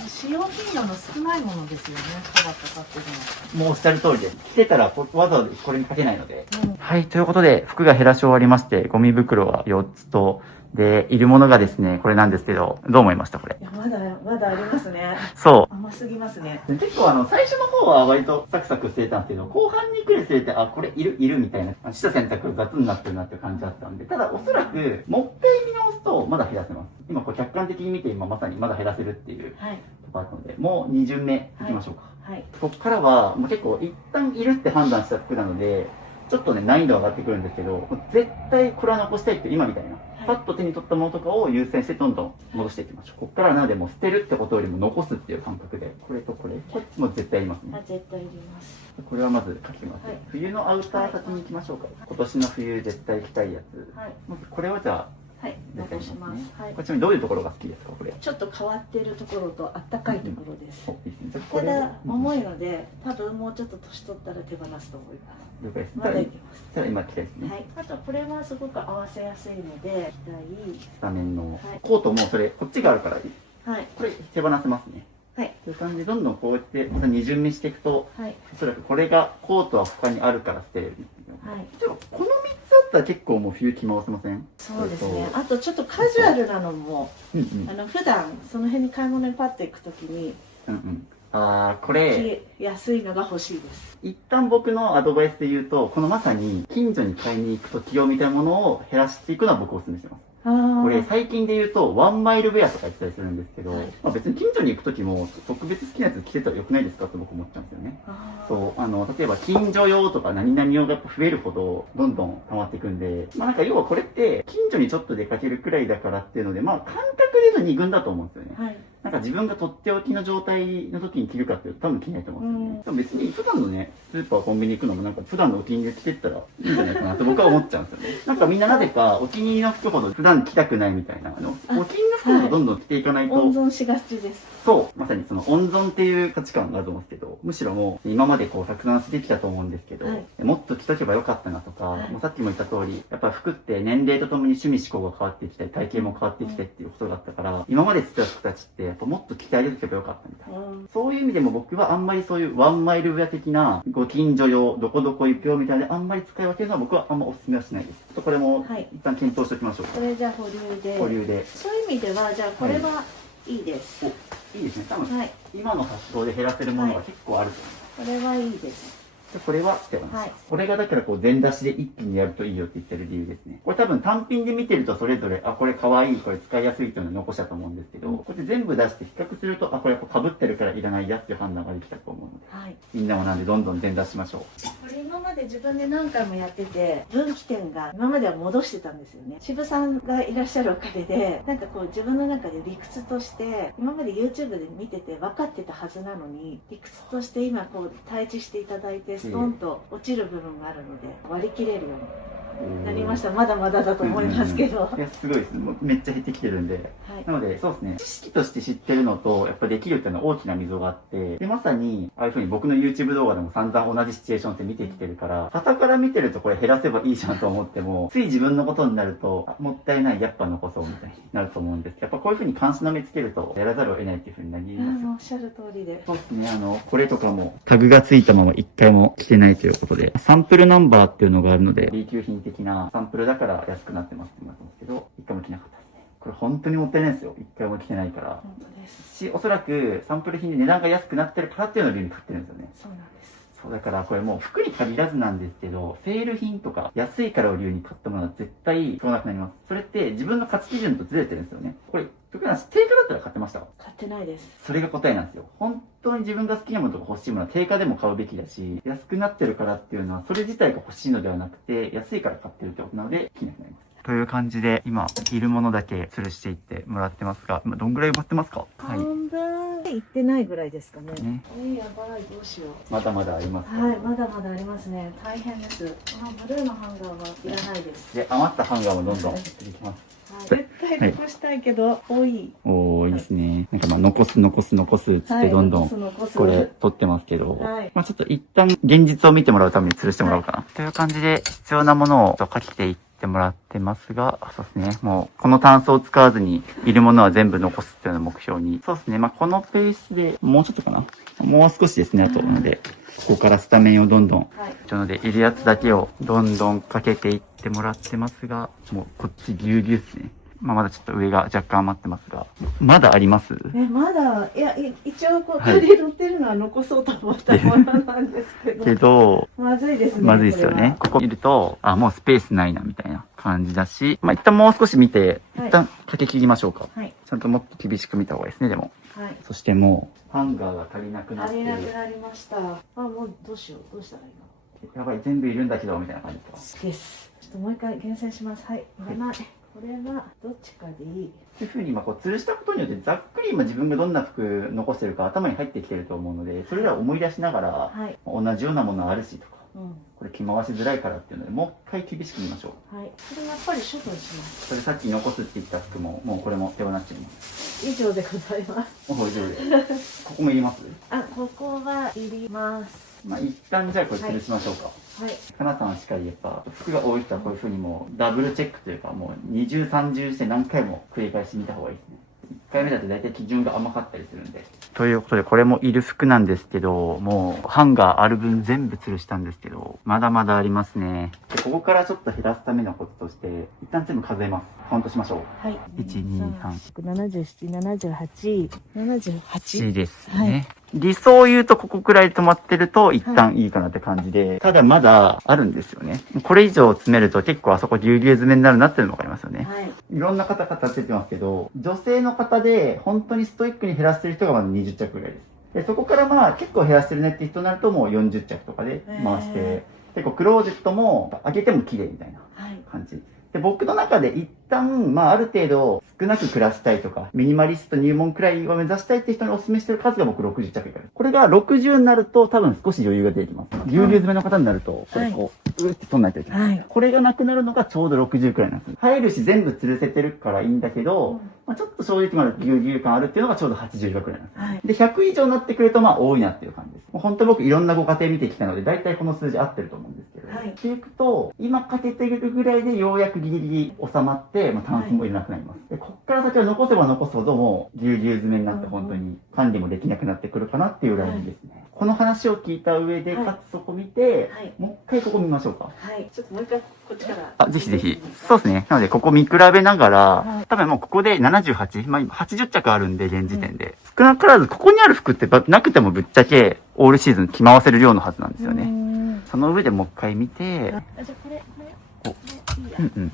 使用頻度の少ないものですよね、カバーかかってるもうおっしゃる通りです。着てたらわざわざこれにかけないので。の。はい、ということで、服が減らし終わりまして、ゴミ袋は4つと、で、いるものがですね、これなんですけど、どう思いましたこれ。いや、まだありますね。そ甘すぎますね。う。で結構最初の方は割とサクサク捨てたんですけど、後半に来る捨てて、あ、これいるみたいな、取捨選択雑になってるなっていう感じだったんで、ただおそらく、もう一回見直すと、まだ減らせます。今こう客観的に見て、今まさにまだ減らせるっていうはい。ところなので、もう2巡目いきましょうか。はい。ここからは、もう結構一旦いるって判断した服なので、ちょっとね、難易度上がってくるんですけど、絶対これは残したいって今みたいな、パッと手に取ったものとかを優先してどんどん戻していきましょう。ここからはなのでもう捨てるってことよりも残すっていう感覚で、これとこれ、こっちも絶対いりますね。絶対いります。これはまず書きます。はい冬のアウター先に行きましょうか。今年の冬絶対着たいやつ。はい。まずこれはじゃあ、はい。絶対残します。はいこ。れちなみにどういうところが好きですか、これ。ちょっと変わってるところとあったかいところです。おいいですね。じゃあこたれをだ重いので、多分もうちょっと年取ったら手放すと思います。了解です。まだいけます。じゃあ今着たいですね。はい。あとこれはすごく合わせやすいので、着スタメンの、はいコートもそれ、こっちがあるから、たい。はい。これ手放せますね。はいという感じでどんどんこうやってまた二巡目していくと、はいおそらくこれがコートは他にあるから捨てれるんですけど、はい。でもこの3つあったら結構もう冬着回せません？そうですね。あとちょっとカジュアルなのも、うんうん普段その辺に買い物にパッと行くときにうんうん。ああ、これ着安いのが欲しいです。一旦僕のアドバイスで言うと、このまさに近所に買いに行くと起用みたいなものを減らしていくのは僕お勧めしてます。あこれ最近で言うとワンマイルウェアとか言ったりするんですけど、はいまあ、別に近所に行く時も特別好きなやつ着てたらよくないですかって僕思っちゃうんですよね。そう例えば近所用とか何々用がやっぱ増えるほどどんどん溜まっていくんで、まあなんか要はこれって近所にちょっと出かけるくらいだからっていうので、まあ感覚で言うと二軍だと思うんですよね。はい。なんか自分がとっておきの状態の時に着るかっていうと多分着ないと思うんですよね。でも別に普段のね、スーパーコンビニ行くのもなんか普段のお気に入りで着てったらいいんじゃないかなって僕は思っちゃうんですよね。なんかみんななぜかお気に入りの服ほど普段着たくないみたいな、お気に入りの服ほどどんどん着ていかないと、温存しがちです。そうまさにその温存っていう価値観があると思うんですけど、むしろもう今までこうたくさんしてきたと思うんですけど、はいもっと着とけばよかったなとか、はいもうさっきも言った通りやっぱ服って年齢とともに趣味思考が変わってきたり体型も変わってきてっていうことだったから、今まで着てた服たちってやっぱもっと着てあげとけばよかったみたいな、そういう意味でも僕はあんまりそういうワンマイルウェア的なご近所用どこどこ行くよみたいなあんまり使い分けるのは僕はあんまお勧めはしないです。ちょっとこれもはい一旦検討しておきましょうか。これじゃあ保留で。保留で。そういう意味ではじゃあこれはいいです。おいいですね。多分はい。今の発想で減らせるものが結構あると思います。これはいいです。でこれは捨てます、はいこれがだからこう全出しで一気にやるといいよって言ってる理由ですね。これ多分単品で見てるとそれぞれこれ可愛いこれ使いやすいっていうのを残したと思うんですけど、こうやって全部出して比較するとこれやっぱ被ってるからいらないやっていう判断ができたと思うので、はい。みんなもなんでどんどん全出ししましょう。これ今まで自分で何回もやってて分岐点が今までは戻してたんですよね。渋さんがいらっしゃるおかげでなんかこう自分の中で理屈として今まで YouTube で見てて分かってたはずなのに理屈として今こう対峙していただいてストンと落ちる部分があるので割り切れるようになりました。まだまだだと思いますけど、いやすごいです。もうめっちゃ減ってきてるんで、はいなのでそうですね、知識として知ってるのとやっぱできるっていうのは大きな溝があって、でまさにああいうふうに僕の YouTube 動画でも散々同じシチュエーションって見てきてるから、傍から見てるとこれ減らせばいいじゃんと思ってもつい自分のことになるともったいないやっぱ残そうみたいになると思うんですけど、やっぱこういうふうに関心の目つけるとやらざるを得ないっていうふうになりますよ。おっしゃる通りで。そうですね、これとかもタグがついたまま一回も着てないということで、サンプルナンバーっていうのがあるので B 級品的なサンプルだから安くなってますって言われてますけど、一回も着なかったですね。これ本当にもったいないですよ。一回も着てないから。本当ですし、おそらくサンプル品で値段が安くなってるからっていうのを理由に買ってるんですよね。そうなんです。そうだからこれもう服に限らずなんですけど、セール品とか安いからを理由に買ったものは絶対買わなくなります。それって自分の価値基準とずれてるんですよね。これ、特に定価だったら買ってました？買ってないです。それが答えなんですよ。本当に自分が好きなものとか欲しいものは定価でも買うべきだし、安くなってるからっていうのはそれ自体が欲しいのではなくて、安いから買ってるってことなので気になります。という感じで今いるものだけ吊るしていってもらってますが、今どんぐらい埋まってますか？はい。半分いってないぐらいですかね。ね、やばい、どうしよう。まだまだありますか？はい、まだまだありますね。大変です。ブルーのハンガーはいらないです。で、余ったハンガーもどんどん持っていきます。絶対残したいけど、多い。おー、いいですね。なんか残すっつってどんどんこれ取ってますけど、はい、まあちょっと一旦現実を見てもらうために吊るしてもらおうかな。という感じで必要なものを書きていってもらってますが、そうですね。もうこのタンスを使わずにいるものは全部残すっていうのを目標に。そうですね。まあこのペースでもうちょっとかな。もう少しですね。あとなので、ここからスタメンをどんどん、なのでいるやつだけをどんどんかけていってもらってますが、もうこっちぎゅうぎゅうですね。まあまだちょっと上が若干余ってますが、まだあります？まだ、いや、一応こう、取り乗ってるのは残そうと思ったものなんですけど。けど、まずいですね。まずいですよね。ここ見ると、もうスペースないな、みたいな感じだし、まあ一旦もう少し見て、一旦かけ切りましょうか。はい。ちゃんともっと厳しく見た方がいいですね、でも。はい。そしてもう、ハンガーが足りなくなって。足りなくなりました。もうどうしよう。どうしたらいいの？やばい、全部いるんだけど、みたいな感じですか？です。ちょっともう一回厳選します。はい。これはどっちかでいい。というふうにこう吊るしたことによってざっくり今自分がどんな服残してるか頭に入ってきてると思うので、それらを思い出しながら、はい、同じようなものあるしとか、これ着回しづらいからっていうのでもう一回厳しく見ましょう。はい。これやっぱり処分します。それさっき残すって言った服ももうこれも手放しちゃいます。以上でございます。以上で。ここもいります？ここはいります。まあ一旦じゃあこれ吊るしましょうか。はい。かなさんはしっかりやっぱ服が多い人はこういうふうにもうダブルチェックというかもう二重三重して何回も繰り返し見た方がいいですね。一回目だと大体基準が甘かったりするんで。ということで、これもいる服なんですけど、もうハンガーある分全部吊るしたんですけど、まだまだありますね。でここからちょっと減らすためのこととして、一旦全部数えます。カウントしましょう。はい。1、2、3。 77、78、78。いいですね。理想を言うとここくらい止まってると一旦いいかなって感じで、ただまだあるんですよね。これ以上詰めると結構あそこぎゅうぎゅう詰めになるなっていうのがわかりますよね。はい。いろんな方々出てますけど、女性の方で本当にストイックに減らしてる人がまず20着ぐらいです。で、そこからまあ結構減らしてるねって人になるともう40着とかで回して、結構クローゼットも開けても綺麗みたいな感じ。で、僕の中で一旦、まあある程度少なく暮らしたいとか、ミニマリスト入門くらいを目指したいって人にお勧めしてる数が僕60着以下です。これが60になると多分少し余裕が出てきます。ぎゅうぎゅう詰めの方になると、これこう、って取んないといけない。はい、これがなくなるのがちょうど60くらいなんです。入るし全部吊るせてるからいいんだけど、まあ、ちょっと正直まだぎゅうぎゅう感あるっていうのがちょうど80以下くらいなんです。はい、で、100以上になってくるとまあ多いなっていう感じです。もう本当僕いろんなご家庭見てきたので、大体この数字合ってると思うんですけど、はい、っていくと、今かけてるぐらいでようやくギリギリ収まって、まあ、タンスもいらなくなります。で、こっから先は残せば残すほどもうぎゅうぎゅう詰めになって本当に管理もできなくなってくるかなっていうラインですね。はい、この話を聞いた上で、かつそこ見て、はい、もう一回ここ見ましょうか。はい。ちょっともう一回こっちから。あ、ぜひぜひ。そうですね。なので、ここ見比べながら、はい、多分もうここで78、まあ今80着あるんで、現時点で。少なからず、ここにある服ってなくてもぶっちゃけ、オールシーズン着回せる量のはずなんですよね。その上でもう一回見て、じゃあこれ。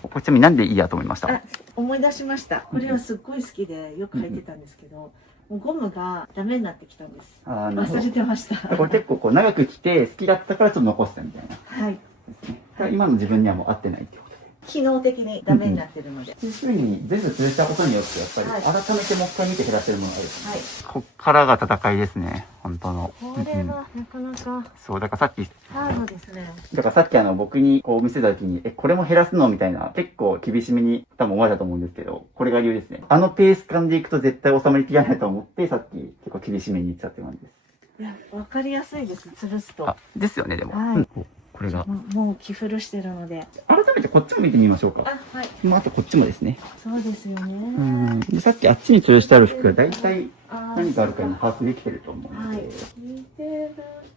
これちなみになんでいいやと思いました？思い出しました。これはすっごい好きでよく履いてたんですけど、もうゴムがダメになってきたんです。忘れてました。これ結構こう長く着て好きだったからちょっと残したみたいな。はい。今の自分にはもう合ってないってことで。機能的にダメになってるので。そういうふうに全部潰したことによってやっぱり改めてもう一回見て減らせるものがある。はい。こっからが戦いですね。本当の。これはなかなか。そう、だからさっき。ハードですね。だからさっき僕にこう見せた時に、これも減らすのみたいな、結構厳しめに多分思われたと思うんですけど、これが理由ですね。あのペース感でいくと絶対収まりきらないと思って、さっき結構厳しめに言ってたって感じです。いや、わかりやすいです、吊るすと。あ、ですよね、でも。はい。これが。もう着古してるので。改めてこっちも見てみましょうか。あ、はい。まあ、あとこっちもですね。そうですよね。で、さっきあっちに吊るしてある服が大体何があるかに把握できてると思うので。はい。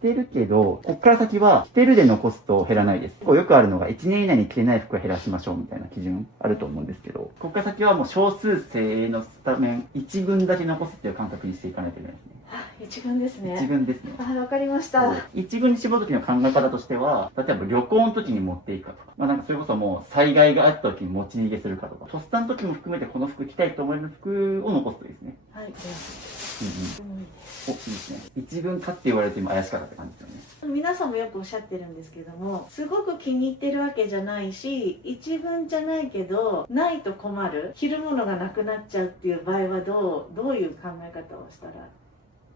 着てるけど、こっから先は着てるで残すと減らないです。よくあるのが1年以内に着てない服は減らしましょうみたいな基準あると思うんですけど、こっから先はもう少数精のスタメン1軍だけ残すっていう感覚にしていかないといけないですね。一軍ですね。一軍ですね。はい、わかりました。一軍に絞る時の考え方としては、例えば旅行の時に持っていくかとか、まあなんかそれこそもう災害があった時に持ち逃げするかとか、とっさの時も含めてこの服着たいと思える服を残すといいですね。はい。お、いいですね。一軍かって言われても怪しかったって感じですよね。皆さんもよくおっしゃってるんですけども、すごく気に入ってるわけじゃないし、一軍じゃないけど、ないと困る、着るものがなくなっちゃうっていう場合はどういう考え方をしたら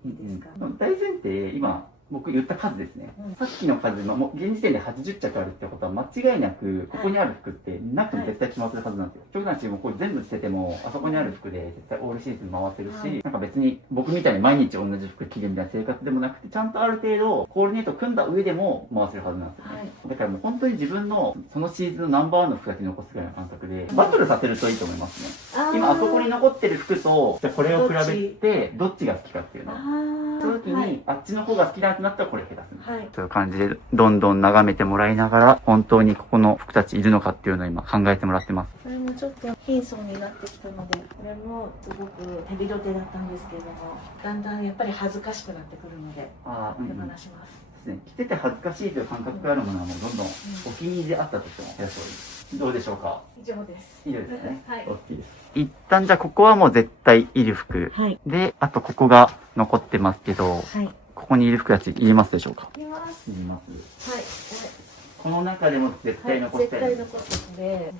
いいですか？大前提、今、僕言った数ですね。さっきの数、もう現時点で80着あるってことは間違いなく、ここにある服ってなくても絶対決まってるはずなんですよ。極端な話もこれ全部捨てても、あそこにある服で絶対オールシーズン回ってるし、なんか別に僕みたいに毎日同じ服着るみたいな生活でもなくて、ちゃんとある程度コーディネート組んだ上でも回せるはずなんですよね。だからもう本当に自分のそのシーズンのナンバーワンの服だけ残すぐらいの感覚で、バトルさせるといいと思いますね。今あそこに残ってる服と、じゃあこれを比べて、どっちが好きかっていうのを。その時に、あっちの方が好きだってなったらこれ減らす。はい、そういう感じでどんどん眺めてもらいながら本当にここの服たちいるのかっていうのを今考えてもらってます。これもちょっと貧相になってきたので、これもすごくヘビロテだったんですけれども、だんだんやっぱり恥ずかしくなってくるので手放します。着てて恥ずかしいという感覚があるものはもうどんどんお気に入りであったとしても減らす方がいい。どうでしょうか？以上です。以上ですね。はい。OK です。一旦じゃあここはもう絶対いる服、はい、で、あとここが残ってますけど、はい、ここにいる服たち入れますでしょうか？入れます。入れます。はい。この中でも絶対残したい。絶対残すので、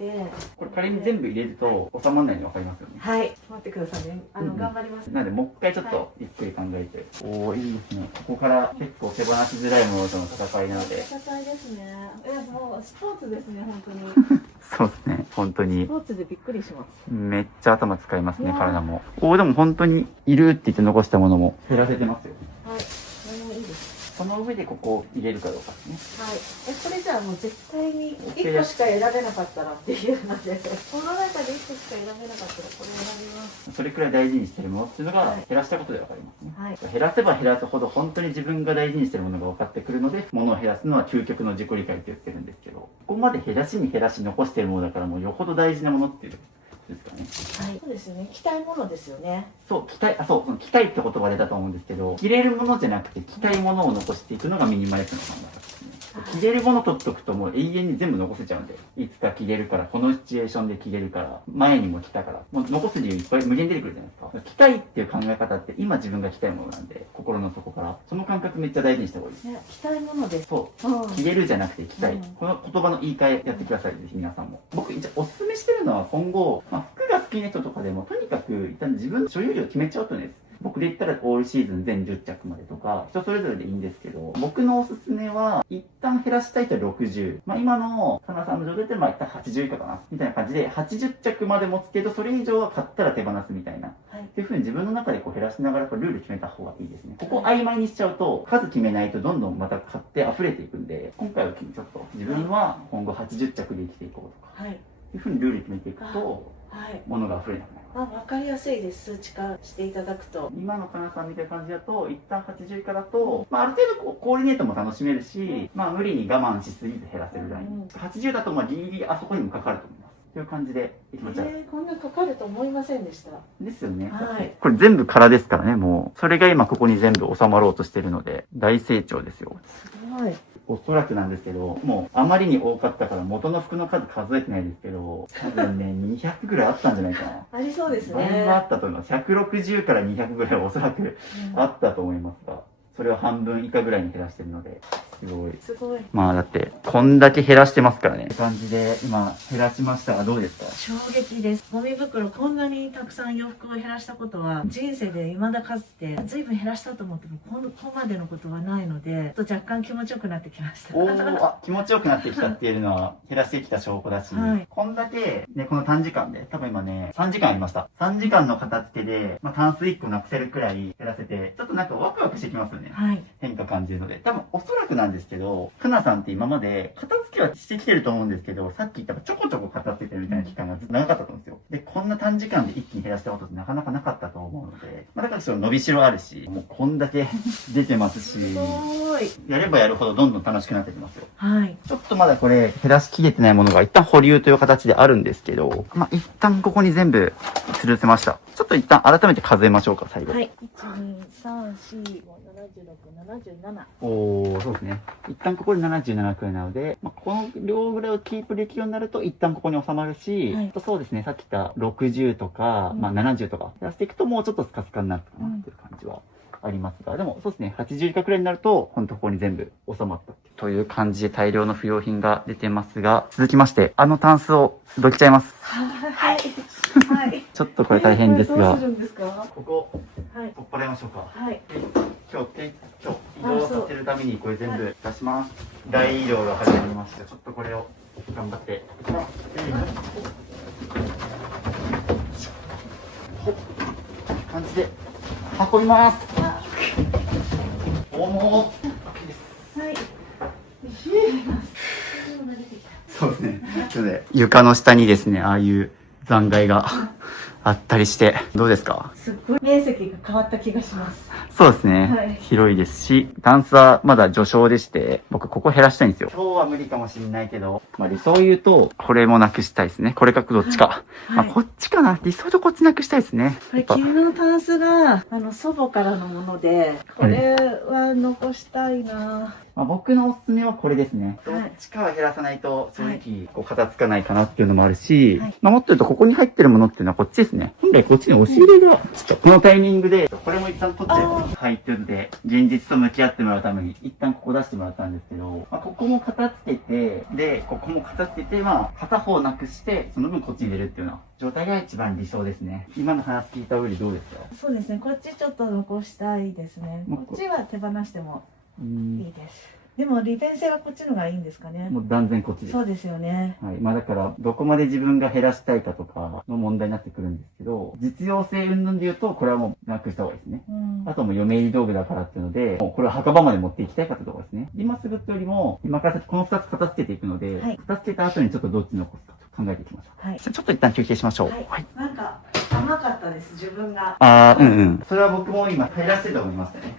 これ仮に全部入れると収まらないの分かりますよね。はい。待ってくださいね。頑張ります。なのでもう一回ちょっとゆっくり考えて。おお、いいですね。ここから結構手放しづらいものとの戦いなので。戦いですね。もうスポーツですね、本当に。そうですね、本当に。スポーツでびっくりします。めっちゃ頭使いますね、体も。でも本当にいるって言って残したものも減らせてますよ。はい。これもいいです。その上でここを入れるかどうかですね。はい。これじゃあもう絶対に1個しか選べなかったらっていうので、この中で1個しか選べなかったらこれ選びます。それくらい大事にしてるものっていうのがはい減らしたことで分かりますね。はい。減らせば減らすほど本当に自分が大事にしてるものが分かってくるので、物を減らすのは究極の自己理解って言ってるんですけど、ここまで減らしに減らし残してるものだからもうよほど大事なものっていうですかね。はい。そうですね。着たいものですよね。そう着たい、その着たいって言葉出たと思うんですけど、着れるものじゃなくて着たいものを残していくのがミニマリストの考え方ですね。着れるもの取っとくともう永遠に全部残せちゃうんで、いつか着れるから、このシチュエーションで着れるから、前にも着たから、もう残す理由いっぱい無限に出てくるじゃないですか。着たいっていう考え方って今自分が着たいものなんで、心の底からその感覚めっちゃ大事にした方がいいです。ね、着たいものです。そう、うん。着れるじゃなくて着たい、うんこの言葉の言い換えやってください、ぜひ皆さんも。僕一応おすすめしてるのは今後、服が好きな人とかでもとにかく一旦自分の所有量を決めちゃうとね、僕で言ったらオールシーズン全10着までとか人それぞれでいいんですけど、僕のおすすめは一旦減らしたいと60、今のかなさんの状態で一旦80以下かなみたいな感じで80着まで持つけどそれ以上は買ったら手放すみたいな、はい。っていう風に自分の中でこう減らしながらこうルール決めた方がいいですね。ここを曖昧にしちゃうと数決めないとどんどんまた買って溢れていくんで、今回はちょっと自分は今後80着で生きていこうとか、はい。いう風にルール決めていくとはい。物が溢れなくなる。わかりやすいです。数値化していただくと。今のかなさんみたいな感じだと一旦80以下だと、ある程度こうコーディネートも楽しめるし、無理に我慢しすぎず減らせるライン、80だとギリギリあそこにもかかると思います。という感じでいきましょう。こんなかかると思いませんでした。ですよね。はい。これ全部空ですからね、もう。それが今ここに全部収まろうとしてるので、大成長ですよ。すごい。おそらくなんですけど、もうあまりに多かったから元の服の数数えてないですけど、多分ね、200ぐらいあったんじゃないかな。ありそうですだいぶね。あったと思います。160から200ぐらいはおそらくあったと思いますが、それを半分以下ぐらいに減らしてるので、すごい。すごい。だって、こんだけ減らしてますからね。って感じで、今、減らしましたが、どうですか？衝撃です。ゴミ袋こんなにたくさん洋服を減らしたことは人生で未だかつて随分減らしたと思ってもここまでのことはないので、ちょっと若干気持ちよくなってきました。気持ちよくなってきたっていうのは減らしてきた証拠だし、はい、こんだけ、ね、この短時間で、多分今ね、3時間ありました。3時間の片付けで、タンス1個なくせるくらい減らせて、ちょっとなんかワクワクしてきますよね。はい。変化感じるので、多分おそらくなんですけど、かなさんって今まで片付けはしてきてると思うんですけど、さっき言ったちょこちょこ片付けてるみたいな期間がずっと長かったと思うんですよ。で、こんな短時間で一気に減らしたことってなかなかなかったと思うので、だからその伸びしろあるし、もうこんだけ出てますし、すごい。やればやるほどどんどん楽しくなってきますよ。はい。ちょっとまだこれ減らしきれてないものが一旦保留という形であるんですけど、一旦ここに全部吊るせました。ちょっと一旦改めて数えましょうか、最後。はい。1、2、3、4、5、76、77。そうですね。一旦ここで77くらいなので、この量ぐらいをキープできるようになると一旦ここに収まるし、はい、そうですね、さっき言った60とか、70とか減らしていくともうちょっとスカスカになるかなっていう感じはありますが、でもそうですね、80以下くらいになると、ほんとここに全部収まったという感じで大量の不要品が出てますが、続きまして、タンスをどきちゃいます。はい。はい。ちょっとこれ大変ですが、どうするんですか？ここ、はい。取っ払いましょうか。はい。今日移動させるためにこれ全部出します。大移動が始まりました。ちょっとこれを頑張っていきます。感じで運びます。重ー。はい。そうですね。床の下にですね、ああいう残骸があったりして、どうですか？すっごい面積が変わった気がします。そうですね。はい、広いですし、タンスはまだ序章でして、僕ここ減らしたいんですよ。今日は無理かもしれないけど、理想を言うと、これもなくしたいですね。これかどっちか。はい、こっちかな。理想とこっちなくしたいですね。これ、君のタンスが、祖母からのもので、これは残したいな。僕のおすすめはこれですね。どっちかは減らさないと、正直、片付かないかなっていうのもあるし、もっと言うと、ここに入ってるものっていうのはこっちですね。本来こっちに押し入れが、ちょっとこのタイミングで、これも一旦取っちゃう。はい、っていうので、現実と向き合ってもらうために、一旦ここ出してもらったんですけど、ここも片付けて、で、ここも片付けて、片方なくして、その分こっちに入れるっていうような状態が一番理想ですね。今の話聞いた上でどうですか？そうですね。こっちちょっと残したいですね。こっちは手放してもいいです。でも利便性はこっちのがいいんですかね。もう断然こっちです。そうですよね。はい。まあだから、どこまで自分が減らしたいかとかの問題になってくるんですけど、実用性云々で言うと、これはもうなくした方がいいですね。あともう嫁入り道具だからっていうので、もうこれは墓場まで持っていきたいかってところですね。今すぐってよりも、今から先この2つ片付けていくので、片付けた後にちょっとどっち残すかと考えていきましょう。はい。ちょっと一旦休憩しましょう。はい。なんか、甘かったです、自分が。それは僕も今減らしてると思いましたね。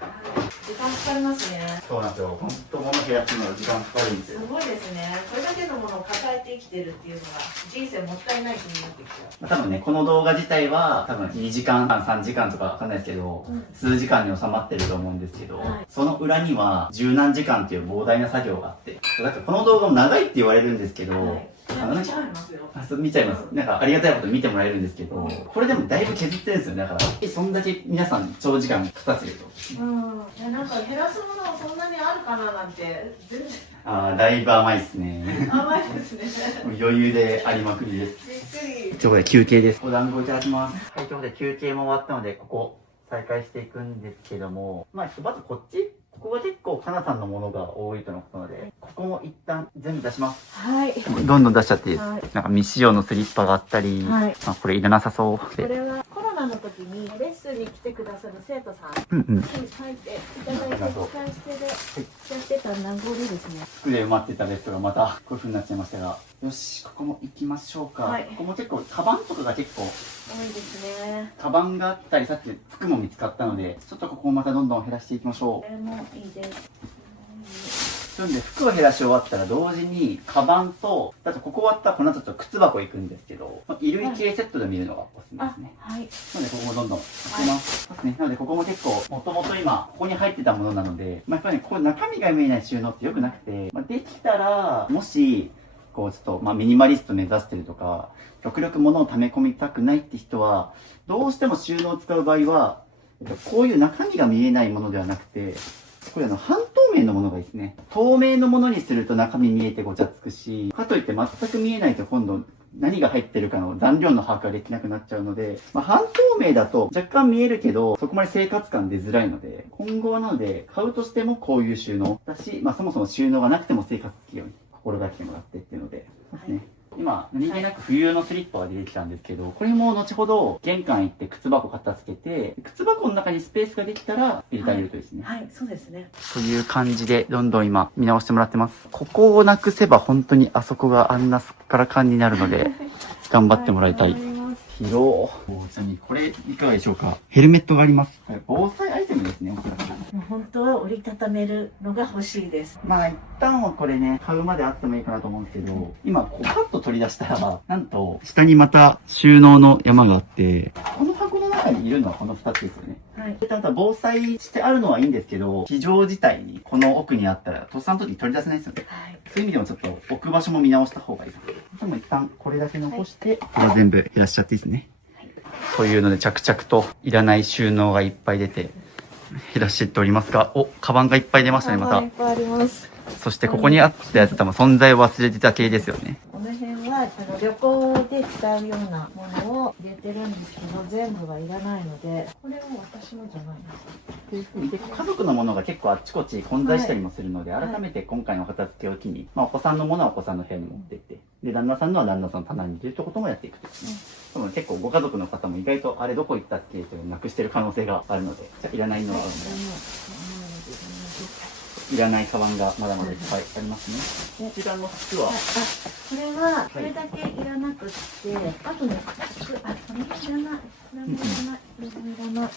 時間かかりますね。そうなんですよ。本当物減らすのは時間かかるんですよ。すごいですね。これだけのものを抱えて生きてるっていうのが人生もったいない気になってきちゃう。多分ね、この動画自体は多分2時間半、3時間とかわかんないですけど、数時間に収まってると思うんですけど、その裏には十何時間っていう膨大な作業があって、だからこの動画も長いって言われるんですけど、見ちゃいますよ。見ちゃいます。なんかありがたいこと見てもらえるんですけど、これでもだいぶ削ってるんですよ。だから、そんだけ皆さん長時間片付けると。いやなんか減らすものはそんなにあるかななんて、全然。だいぶ甘いですね。甘いですね。余裕でありまくりです。びっくり。ということで休憩です。お団子いただきます。はい、ということで休憩も終わったので、ここ再開していくんですけども、まずこっちここが結構かなさんのものが多いとのことなので、ここも一旦全部出します。はい。どんどん出しちゃっていいです。なんか未使用のスリッパがあったり、これいらなさそうこれはコロナの時にレッスンに来てくださる生徒さんに書いていただいて使い捨てでやってた名残ですね。服で埋まってたベストがまたこういう風になっちゃいましたが、よし、ここも行きましょうか。ここも結構カバンとかが結構多いですね。カバンがあったり、さっき服も見つかったので、ちょっとここもまたどんどん減らしていきましょう。これもいいです。なので服を減らし終わったら同時にカバンと、あとここ終わったらこの後ちょっと靴箱行くんですけど、衣類系セットで見るのがおすすめですね。はい。なのでここもどんどん開けます。なのでここも結構もともと今ここに入ってたものなので、やっぱりね、ここ中身が見えない収納って良くなくて、できたらもしこうちょっとミニマリスト目指してるとか、極力物を溜め込みたくないって人は、どうしても収納を使う場合は、こういう中身が見えないものではなくて、これ半透明のものがいいですね。透明のものにすると中身見えてごちゃつくし、かといって全く見えないと今度何が入ってるかの残量の把握ができなくなっちゃうので、半透明だと若干見えるけど、そこまで生活感出づらいので、今後はなので買うとしてもこういう収納だし、そもそも収納がなくても生活できるように心がけてもらってっていうので、今、何気なく冬用のスリッパが出てきたんですけど、これも後ほど玄関行って靴箱片付けて、靴箱の中にスペースができたら入れてあげるといいですね。はい、そうですね。という感じで、どんどん今見直してもらってます。ここをなくせば本当にあそこがあんなすっからかんになるので、頑張ってもらいたい。広ちなみにこれいかがでしょうか。ヘルメットがあります。防災アイテムですね、おそらく。もう本当は折りたためるのが欲しいです。一旦はこれね、買うまであってもいいかなと思うんですけど、今こうパッと取り出したら、なんと下にまた収納の山があって、この箱の中にいるのはこの2つですよね。はい。ただ防災してあるのはいいんですけど、非常事態にこの奥にあったら、とっさの時に取り出せないですよね。はい。そういう意味でもちょっと置く場所も見直した方がいいかな。でも一旦これだけ残して、全部減らしちゃっていいですね。というので着々といらない収納がいっぱい出て減らしていっておりますが、カバンがいっぱい出ましたね、また。いっぱいあります。そしてここにあったやつ多分存在を忘れてた系ですよね。この辺は旅行で使うようなものを入れてるんですけど、全部はいらないので、これは私のじゃないんです。家族のものが結構あっちこっち混在したりもするので、改めて今回の片付けを機に、お子さんのものはお子さんの部屋に持っていって、で、旦那さんのは旦那さんの棚に入れるってこともやっていくとですね。多分結構ご家族の方も意外とあれどこ行ったっけっていうのをなくしてる可能性があるので、じゃあいらないのはあるので。いらないカバンがまだまだいっぱいありますね。こちらの靴は、これはこれだけいらなくって、あとね、これいらない、これもいらない、これもいらない。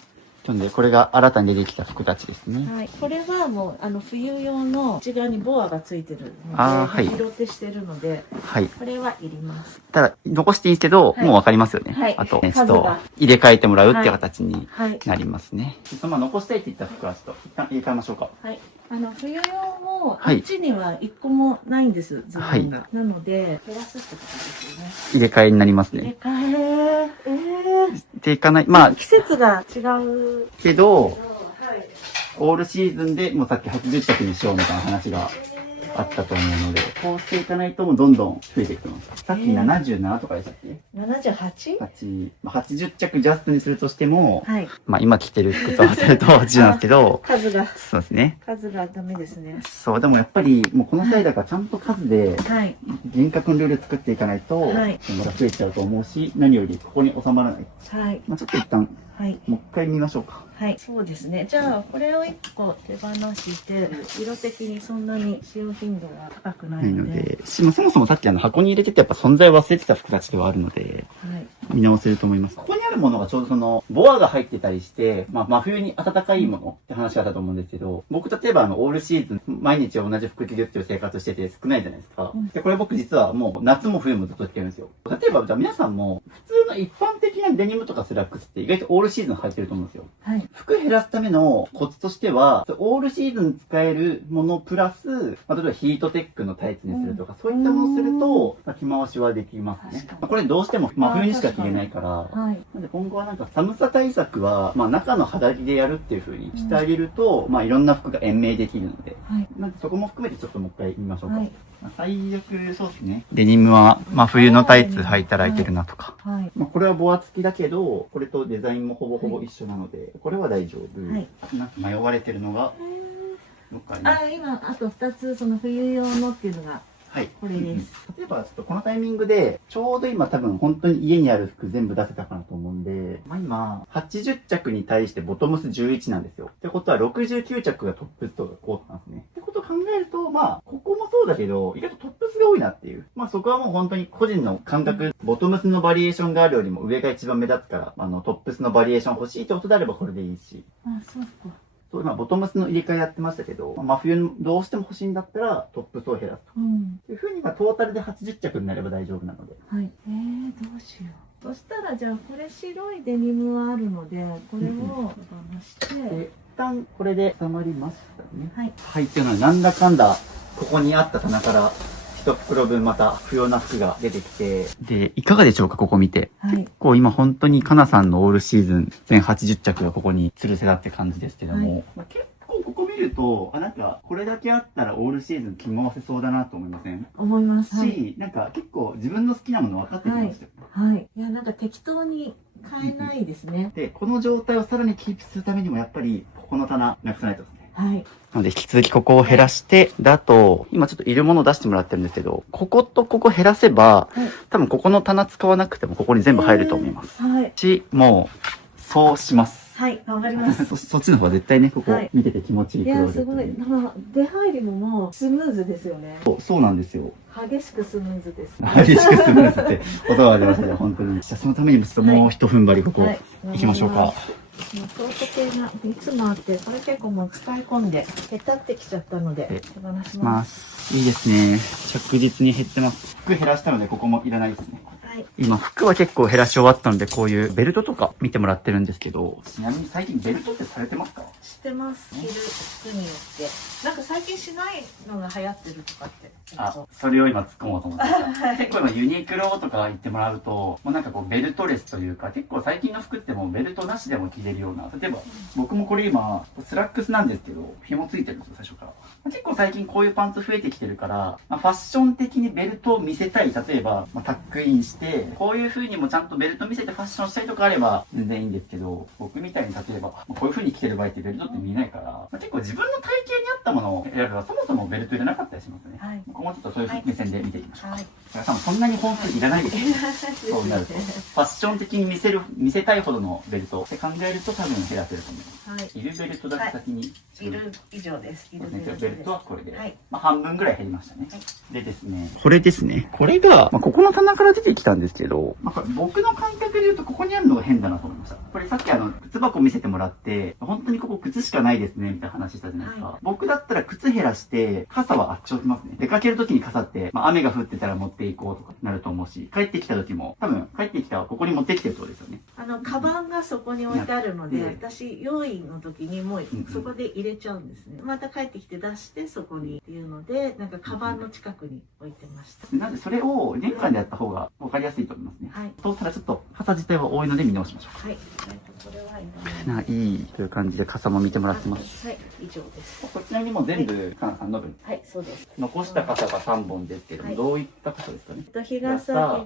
なのでこれが新たに出てきた服たちですね。はい。これはもう冬用の内側にボアがついてるので、はい。広手してるので、はい。これはいります。ただ残していいんですけど、もうわかりますよね。はい。あとネストを入れ替えてもらうっていう形になりますね。残したいって言った服はちょっと一旦入れ替えましょうか。はい。冬用もあっちには一個もないんです、ズボンが。なので減らすってことですよね。入れ替えになりますね。入れ替え。っていかない。季節が違うけど、オールシーズンでもうさっき80着にしようみたいな話があったと思うので、こうしていかないともうどんどん増えていくと思います。さっき77とかでしたっけ？ 78？ 80着ジャストにするとしても、はい。まあ今着てる服と合わせると80なんですけど、数がそうですね。ダメですね。そう、でもやっぱりもうこの際だからちゃんと数ではい。厳格のルール作っていかないと、はいまだ増えちゃうと思うし、何よりここに収まらない。はい。まあちょっと一旦、はい。もう一回見ましょうか。はい。そうですね。じゃあ、これを1個手放して、色的にそんなに使用頻度が高くなないいのので。で、まあそもそもさっき箱に入れててやっぱ存在を忘れてた服たちではあるので、はい。見直せると思います。ここにあるものがちょうどその、ボアが入ってたりして、まあ真冬に暖かいものって話があったと思うんですけど、僕例えばオールシーズン、毎日同じ服着るっていう生活してて少ないじゃないですか。で、これ僕実はもう夏も冬もずっと着てるんですよ。例えばじゃあ皆さんも、普通の一般的なデニムとかスラックスって意外とオールシーズン履いてると思うんですよ。はい。服減らすためのコツとしては、オールシーズン使えるものプラス、まあ、例えばヒートテックのタイツにするとか、そういったものをすると、まあ、着回しはできますね。確かにまあ、これどうしても真冬にしか着れないから、はい。なんで今後はなんか寒さ対策は、まあ中の肌着でやるっていう風にしてあげると、まあいろんな服が延命できるので、はい。なんでそこも含めてちょっともう一回見ましょうか。はい。まあ最悪そうですね。デニムは、まあ冬のタイツ履いたらいけるなとか。はい。まあこれはボア付きだけど、これとデザインもほぼほぼ一緒なので、これは大丈夫。はい。なんか迷われてるのが、どっかありますあ、今、あと2つ、その冬用のっていうのが、はい。これです。例えば、ちょっとこのタイミングで、ちょうど今多分本当に家にある服全部出せたかなと思うんで、まあ今、80着に対してボトムス11なんですよ。ってことは69着がトップスとかコートなんですね。ってことを考えると、まあ、ここもそうだけど、意外とトップスが多いなっていう。まあそこはもう本当に個人の感覚、ボトムスのバリエーションがあるよりも上が一番目立つから、トップスのバリエーション欲しいってことであればこれでいいし。あ、そうか。そう今ボトムスの入れ替えやってましたけど、真冬どうしても欲しいんだったらトップスを減らすと。うん。っていう風にトータルで80着になれば大丈夫なので。はい。どうしよう。そしたら、じゃあ、これ白いデニムはあるので、これを手放して、で、一旦これで収まりましたね。はい。はい、っていうのはなんだかんだ、ここにあった棚から一袋分また不要な服が出てきて。で、いかがでしょうか、ここ見て。はい。結構今本当にかなさんのオールシーズン全80着がここに吊るせたって感じですけども、まあ、結構ここ見ると、なんかこれだけあったらオールシーズン着回せそうだなと思いません？思います。はい。し、なんか結構自分の好きなもの分かってきましたよ。はい。いや、なんか適当に変えないですね。で、この状態をさらにキープするためにもやっぱりここの棚なくさないとですね。はい。なので引き続きここを減らして、で、あと、今ちょっといるものを出してもらってるんですけど、こことここ減らせば、はい。多分ここの棚使わなくてもここに全部入ると思います。はい。もう、そうします。はい、頑張ります。そっちの方が絶対ね、ここはい見てて気持ちいいいや、クローゼットすごい。出入りももうスムーズですよね。そうなんですよ。激しくスムーズです。激しくスムーズって言葉が出ましたね、本当に。じゃあそのためにもちょっともう一踏ん張りここ、はい行きましょうか。もうトート系がいつもあって、これ結構もう使い込んで、へたってきちゃったので、手放します。いいですね。着実に減ってます。服減らしたのでここもいらないですね。はい。今服は結構減らし終わったのでこういうベルトとか見てもらってるんですけど、ちなみに最近ベルトってされてますか？してます。着る服によって。なんか最近しないのが流行ってるとかって。それを今突っ込もうと思ってました。はい。結構今ユニクロとか行ってもらうと、もうなんかこうベルトレスというか、結構最近の服ってもうベルトなしでも着れるような、例えば僕もこれ今スラックスなんですけど、紐ついてるんですよ、最初から。結構最近こういうパンツ増えてきてるから、ファッション的にベルトを見せたい、例えば、タックインして、こういう風にもちゃんとベルト見せてファッションしたいとかあれば全然いいんですけど、僕みたいに例えば、こういう風に着てる場合ってベルトって見えないから、結構自分の体型に合ったものを選べばそもそもベルトいらなかったりしますね。はい。ここもちょっとそういう目線で見ていきましょう。はい。だから多分そんなに本数いらないですよ。そうなると。ファッション的に見せたいほどのベルトって考えると多分減らせると思います。はい。いるベルトだけ先に。いる以上です。いるベルトはこれで。はい。半分ぐらい減りましたね。はい。でですね。これですね。これが、ここの棚から出てきたんですけど、これ僕の感覚で言うとここにあるのが変だなと思いました。これさっき靴箱見せてもらって、本当にここ靴しかないですね、みたいな話したじゃないですか。はい、僕だったら靴減らして、傘はあっち置きますね。出かける時に傘って、雨が降ってたら持っていこうとかなると思うし、帰ってきた時も、多分帰ってきたらここに持ってきてるそうですよね。カバンがそこに置いてあるので、うん私用意の時にもううんそこで入れちゃうんですね。また帰ってきて出してそこにっていうので、なんかカバンの近くに置いてました。なんでそれを玄関でやった方が分かりやすいと思いますね。はい。とただちょっと傘自体は多いので見直しましょはい。これはいう。いいという感じで傘も見てもらってます。はい、以上です。こちらにも全部、かなさんの分。はい、そうです。残した傘が3本ですけども、はいどういった傘ですかね。日傘、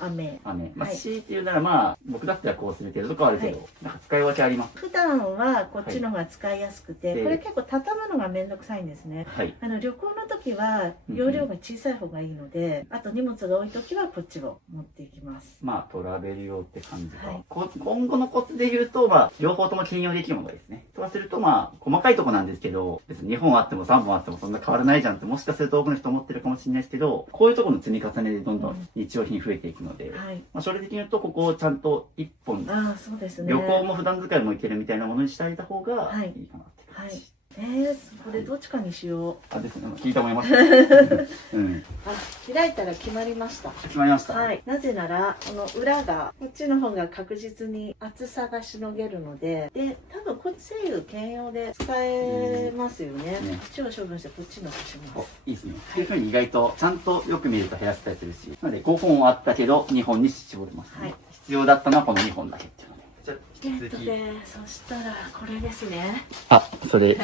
雨。雨。まあ、はい強いて言うならまあ、僕だったらこうするけどとかはあるけど、はいなんか使い分けあります。普段はこっちの方が使いやすくて、はいこれ結構畳むのがめんどくさいんですね。はい。旅行の時は容量が小さい方がいいので、あと荷物が多い時はこっちを持っていきます。まあ、トラベル用って感じか。はい今後のコツで言うと、まあ、両方とも兼用できるものがいいですね。とはすると、まあ、細かいとこなんですけど、別に2本あっても3本あってもそんな変わらないじゃんって、もしかすると多くの人思ってるかもしれないですけど、こういうところの積み重ねでどんどん日用品増えていくので、はい。まあ、それ的に言うと、ここをちゃんと1本、ああ、そうですね。旅行も普段使いもいけるみたいなものにしてあげた方がはいいいかなって感じ。はい。これどっちかにしよう。あ、ですね。聞いて思いました。うん。開いたら決まりました。決まりました。はい。なぜなら、この裏が、こっちの方が確実に厚さがしのげるので、で、多分こっち左右兼用で使えますよね。ねこっちを処分してこっちのしまおす。いいですね。っていうふうに意外とちゃんとよく見ると減らせたりするし、なので5本あったけど2本に絞れますね。はい。必要だったのはこの2本だけっていうので。じゃあ引き続き。そしたらこれですね。あ、それ、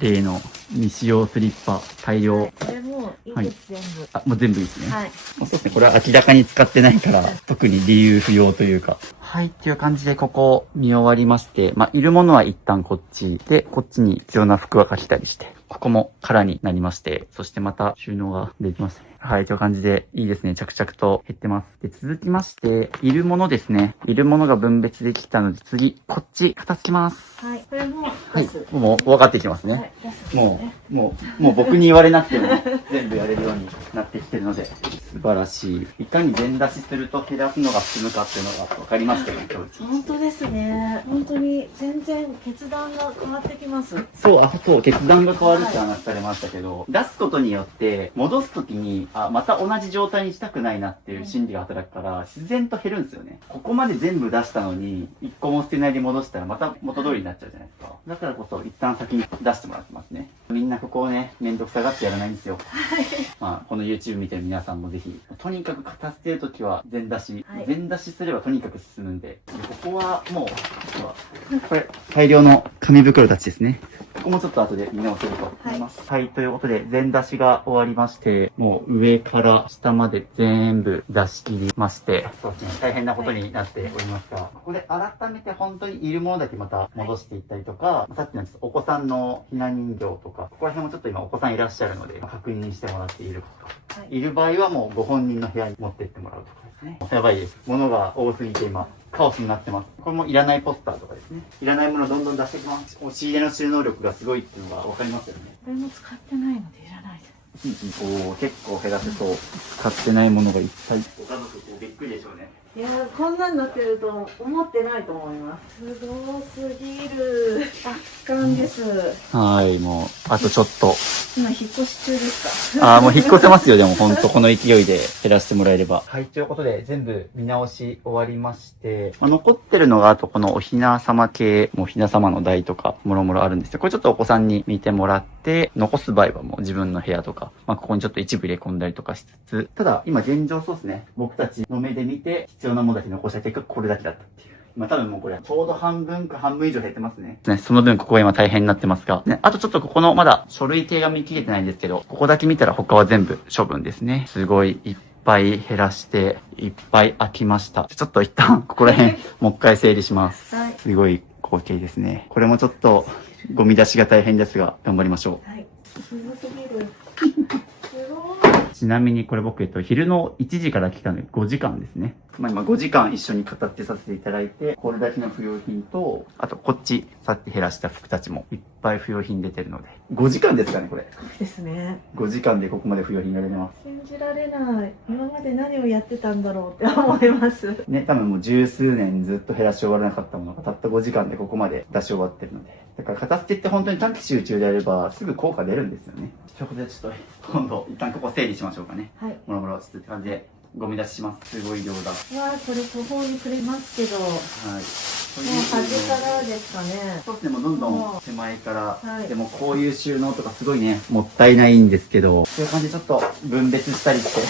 例の未使用スリッパ大量。これもいいです、全部。あ、もう全部いいですね。はい。そうですね。これは明らかに使ってないから、特に理由不要というか。はい。っていう感じで、ここ見終わりまして、まあ、いるものは一旦こっちで、こっちに必要な服は書きたりして、ここも空になりまして、そしてまた収納ができましたね。はい。という感じで、いいですね。着々と減ってます。で、続きまして、いるものですね。いるものが分別できたので、次、こっち、片付きます。はい。これもはい出す。。もう分かってきますね。はい、出す。もう僕に言われなくても全部やれるようになってきてるので、素晴らしい。いかに全出しすると減らすのが進むかっていうのが分かりましたよね、今日。本当ですね。本当に全然決断が変わってきます。そう、決断が変わるって話されましたけど、出すことによって戻すときに、また同じ状態にしたくないなっていう心理が働くから、自然と減るんですよね。ここまで全部出したのに、一個も捨てないで戻したらまた元通りになっちゃうじゃないですか。だからこそ一旦先に出してもらってますね。みんなここをね、めんどくさがってやらないんですよ。まあ、この YouTube 見てる皆さんもぜひ、とにかく片付けるときは全出し、はい全出しすればとにかく進むんで、ここはもう、これ、大量の紙袋たちですね。ここもちょっと後で見直せると思います。はい、ということで、全出しが終わりまして、もう上から下まで全部出し切りまして、そうですね、大変なことになっておりますが、ここで改めて本当にいるものだけまた戻していったりとか、さっきのお子さんのひな人形とか、ここら辺もちょっと今お子さんいらっしゃるので、確認してもらっていることか、いる場合はもうご本人の部屋に持ってってもらうとかですね。やばいです。物が多すぎて今、カオスになってます。これもいらないポスターとかですね。いらないものをどんどん出していきます。押し入れの収納力がすごいっていうのがわかりますよね。これも使ってないのでいらないです。結構減らせそう。使ってないものがいっぱい。ご家族びっくりでしょうね。いやー、こんなになってると思ってないと思います。すごすぎる。圧巻です。はい、もう、あとちょっと。今引っ越し中ですか？もう引っ越せますよ、でも本当この勢いで減らしてもらえれば。はい、ということで全部見直し終わりまして、残ってるのがあとこのおひな様系、もうひな様の台とかもろもろあるんですよ。これちょっとお子さんに見てもらって、残す場合はもう自分の部屋とか、ここにちょっと一部入れ込んだりとかしつつ、ただ今現状そうですね、僕たちの目で見て必要なものだけ残した結果これだけだったっていう。多分もうこれ、ちょうど半分か半分以上減ってますね。その分ここが今大変になってますが、あとちょっとここのまだ書類系が見切れてないんですけど、ここだけ見たら他は全部処分ですね。すごいいっぱい減らして、いっぱい空きました。ちょっと一旦ここら辺、もう一回整理します。はい。すごい光景ですね。これもちょっと、ゴミ出しが大変ですが、頑張りましょう。はい。すごすぎる。すごい。ちなみにこれ僕、昼の1時から来たので5時間ですね。今5時間一緒に片付けさせていただいて、これだけの不要品と、あとこっち、さっき減らした服たちもいっぱい不要品出てるので。5時間ですかね、これ。そうですね。5時間でここまで不要品が出てます。信じられない。今まで何をやってたんだろうって思います。ね、多分もう十数年ずっと減らし終わらなかったものがたった5時間でここまで出し終わってるので。だから片付けって本当に短期集中でやればすぐ効果出るんですよね。ということでちょっと今度一旦ここ整理しましょうかね。はい。もろもろちょっとって感じでゴミ出しします。すごい量だ。わあ、これ途方に暮れますけど。はい。もう端からですかね。そうですね、もうどんどん手前から、はい、でもこういう収納とかすごいね、もったいないんですけど、そういう感じでちょっと分別したりして、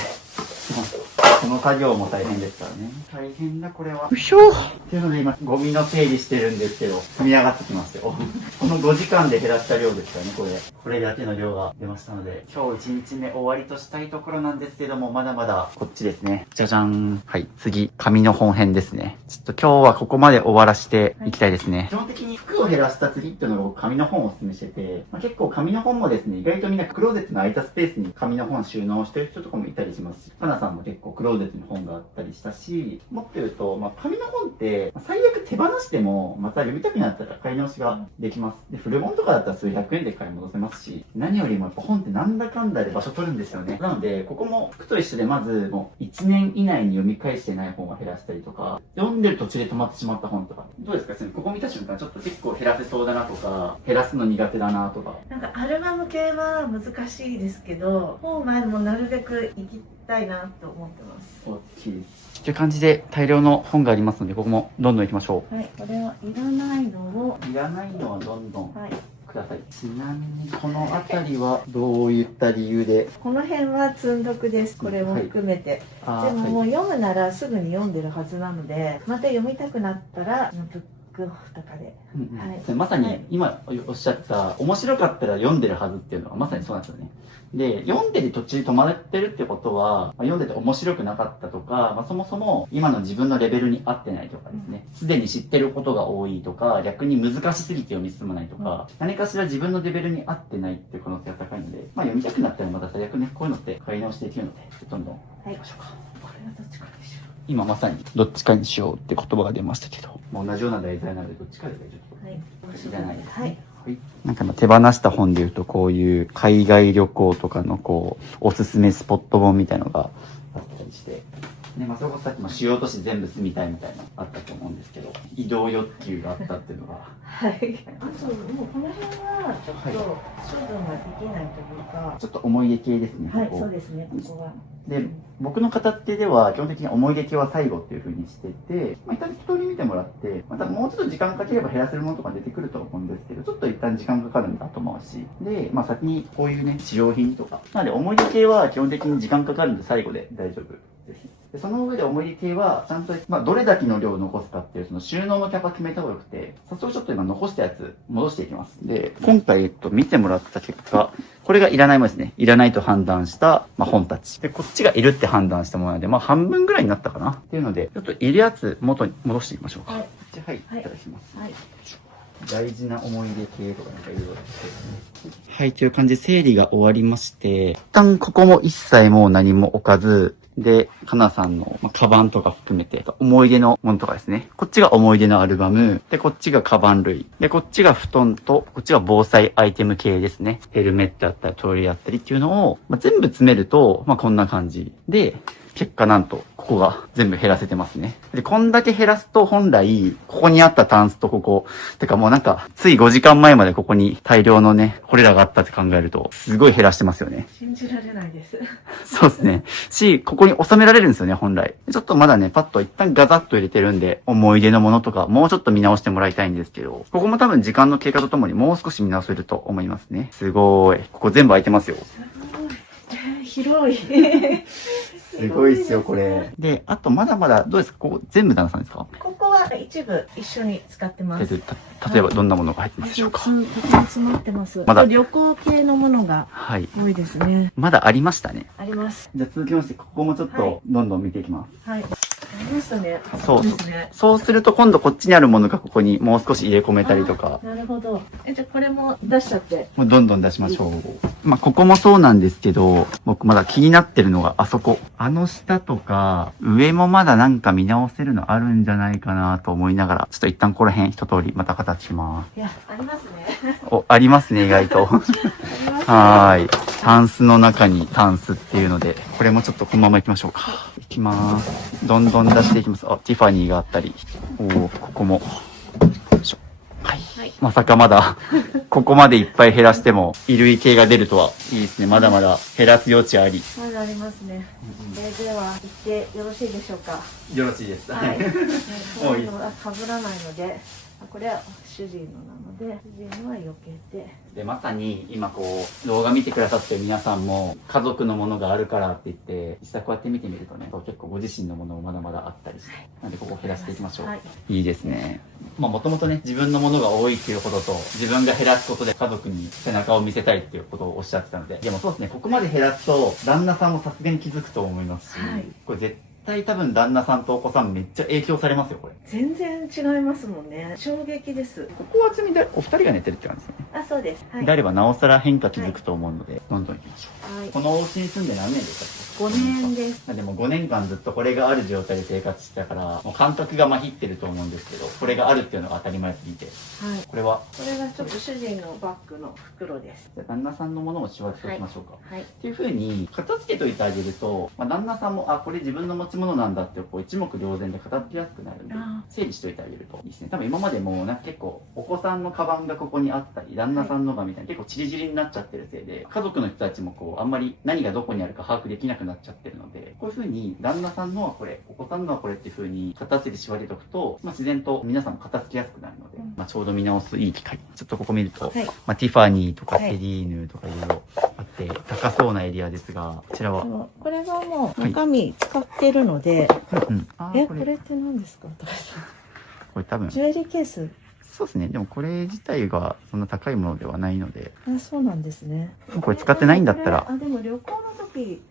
この作業も大変ですからね。大変だ、これは。よいしょっていうので今、ゴミの整理してるんですけど、積み上がってきますよ。この5時間で減らした量ですからね、これ。これだけの量が出ましたので、今日1日目終わりとしたいところなんですけども、まだまだこっちですね。じゃじゃん。はい、次、紙の本編ですね。ちょっと今日はここまで終わらしていきたいですね。基本的に服を減らした次っていうのを紙の本をお勧めしてて、結構紙の本もですね、意外とみんなクローゼットの空いたスペースに紙の本収納してる人とかもいたりしますし、かなさんも結構クローゼットに本があったりしたし、もっと言うと、紙の本って、最悪手放しても、また読みたくなったら買い直しができます。で、古本とかだったら数百円で買い戻せますし、何よりもやっぱ本ってなんだかんだで場所取るんですよね。なので、ここも服と一緒でまず、もう1年以内に読み返してない本は減らしたりとか、読んでる途中で止まってしまった本とか、どうですか？ここ見た瞬間ちょっと結構減らせそうだなとか、減らすの苦手だなとか。なんかアルバム系は難しいですけど、本はもなるべく行きたいなと思ってます。大きいです。という感じで大量の本がありますので、ここもどんどん行きましょう。はい、これはいらないのを。いらないのはどんどん。はい。ください。ちなみにこの辺りはどういった理由で？この辺は積んどくです。これも含めて。はい、でももう読むならすぐに読んでるはずなので、また読みたくなったらブックオフとかで。はい、まさに今おっしゃった面白かったら読んでるはずっていうのはまさにそうなんですよね。で、読んでる途中止まってるってことは、読んでて面白くなかったとか、そもそも今の自分のレベルに合ってないとかですね、すでに知ってることが多いとか、逆に難しすぎて読み進まないとか、何かしら自分のレベルに合ってないっていう可能性が高いので、読みたくなったらまた最悪ね、こういうのって買い直していけるので、どんどん行きましょうか。これはどっちかにしよう。今まさにどっちかにしようって言葉が出ましたけど、同じような題材なのでどっちかで大丈夫。はい。いらないですね。はい。なんか手放した本でいうとこういう海外旅行とかのおすすめスポット本みたいのがあったりして、ね、それこそさっきも主要都市全部住みたいみたいなのあったと思うんですけど、移動欲求があったっていうのがはい。あともうこの辺はちょっと処分ができないというか、ちょっと思い出系ですね。はい、そうですね、ここは。で、僕の片手では基本的に思い出系は最後っていう風にしてて、一旦一通り見てもらって、またもうちょっと時間かければ減らせるものとか出てくると思うんですけど、ちょっと一旦時間かかるんだと思うし、で、先にこういうね、使用品とか、なので思い出系は基本的に時間かかるんで最後で大丈夫です。でその上で思い出系は、ちゃんと、どれだけの量を残すかっていう、その収納のキャパ決めた方がよくて、早速ちょっと今残したやつ、戻していきます。で、今回、見てもらった結果、これがいらないものですね。いらないと判断した、本たち。で、こっちがいるって判断したものなので、半分ぐらいになったかなっていうので、ちょっといるやつ、元に戻していきましょうか。はい。じゃあ、はい、いただきます。はい。大事な思い出系とかなんかいろいろしてですね。はい、という感じで整理が終わりまして、一旦ここも一切もう何も置かず、で、かなさんの、カバンとか含めて、思い出のものとかですね。こっちが思い出のアルバム。で、こっちがカバン類。で、こっちが布団と、こっちが防災アイテム系ですね。ヘルメットだったり、トイレだったりっていうのを、全部詰めると、こんな感じで、結果なんと、ここが全部減らせてますね。で、こんだけ減らすと本来、ここにあったタンスとここ、てかもうなんか、つい5時間前までここに大量のね、これらがあったって考えると、すごい減らしてますよね。信じられないです。そうですね。ここに収められるんですよね、本来。ちょっとまだね、パッと一旦ガザッと入れてるんで、思い出のものとか、もうちょっと見直してもらいたいんですけど、ここも多分時間の経過とともにもう少し見直せると思いますね。すごーい。ここ全部空いてますよ。広い。すごいっすよ、これ。で、あとまだまだ、どうですか？ここ全部旦那さんですか？ここは一部一緒に使ってます。例えばどんなものが入ってますでしょうか？詰まってます。まだ旅行系のものが多いですね。まだありましたね。あります。じゃあ続きまして、ここもちょっとどんどん見ていきます。はい。ありましたね。そうですね。そうすると今度こっちにあるものがここにもう少し入れ込めたりとか。なるほど。じゃあこれも出しちゃって。もうどんどん出しましょう。ここもそうなんですけど、僕まだ気になってるのがあそこ。あの下とか、上もまだなんか見直せるのあるんじゃないかなと思いながら、ちょっと一旦この辺一通りまた形します。いや、ありますね。ありますね、意外と。はい。タンスの中にタンスっていうので、これもちょっとこのまま行きましょうか。行きます。どんどん出していきます。ティファニーがあったり。ここも。よいしょ。はい。はい。まさかまだ、ここまでいっぱい減らしても、衣類系が出るとは、いいですね。まだまだ減らす余地あり。まだありますね。では、行ってよろしいでしょうか。よろしいです。はい。もそうういいいうのは被らないので、これは主人のなので、主人のは避けて。で、まさに今こう、動画見てくださってる皆さんも、家族のものがあるからって言って、実際こうやって見てみるとね、結構ご自身のものもまだまだあったりして、なんでここ減らしていきましょう。はい。いいですね。まあもともとね、自分のものが多いっていうことと、自分が減らすことで家族に背中を見せたいっていうことをおっしゃってたので、でもそうですね、ここまで減らすと、旦那さんもさすがに気づくと思いますし、はいこれ絶対多分旦那さんとお子さんめっちゃ影響されますよ、これ。全然違いますもんね。衝撃です。ここは積みでお二人が寝てるって感じですよね。あ、そうです。はい。であればなおさら変化気づくと思うので、どんどん行きましょう。はい。このお家に住んで何年でしたっけ5年です。でも5年間ずっとこれがある状態で生活してたから、もう感覚がまひってると思うんですけど、これがあるっていうのが当たり前すぎて、はい。これは、これがちょっと主人のバッグの袋です。じゃあ旦那さんのものを仕分けておきましょうか。はい。っていう風に片付けといてあげると、まあ、旦那さんもこれ自分の持ち物なんだってこう一目瞭然で片付けやすくなるんであ整理しといてあげるといいですね。多分今までもなんか結構お子さんのカバンがここにあったり旦那さんのがみたいな結構チリチリになっちゃってるせいで家族の人たちもこうあんまり何がどこにあるか把握できなくなっちゃってるので、こういう風に旦那さんのはこれお子さんのはこれっていう風に片付けて仕分けておくと、まあ、自然と皆さんも片付けやすくなるので、まあ、ちょうど見直すいい機会。ちょっとここ見ると、はい。まあ、ティファニーとかはいテリーヌとかいろいろあって高そうなエリアですが、こちらはでもこれがもう中身使ってるので、うん、これって何ですか、高橋さん。これ多分ジュエリーケース。そうですね。でもこれ自体がそんな高いものではないので、あ、そうなんですね。これ使ってないんだったらこれあ、でも旅行の時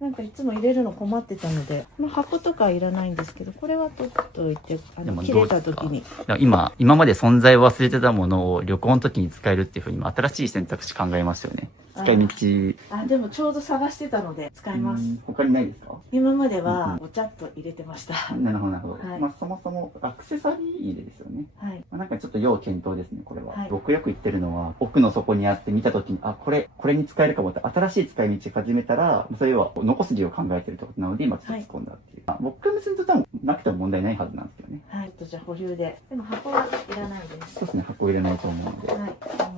なんかいつも入れるの困ってたので、この箱とかいらないんですけど、これは取っといて、でも切れた時に。今まで存在を忘れてたものを旅行の時に使えるっていうふうに今新しい選択肢考えますよね。使い道。あ、でもちょうど探してたので使います。他にないですか？今まではお茶っと入れてました。なるほどなるほど。はいまあそもそもアクセサリー入れですよね。はい。なんかちょっと要検討ですね、これは。はい僕よく言ってるのは、奥の底にあって見た時に、これに使えるかもって、新しい使い道を始めたら、それは残す理由を考えてるってことなので、今ちょっと突っ込んだっていう。僕からすると多分なくても問題ないはずなんですけどね。はい。じゃあ保留で。でも箱はいらないです。そうですね、箱入れないと思うので。は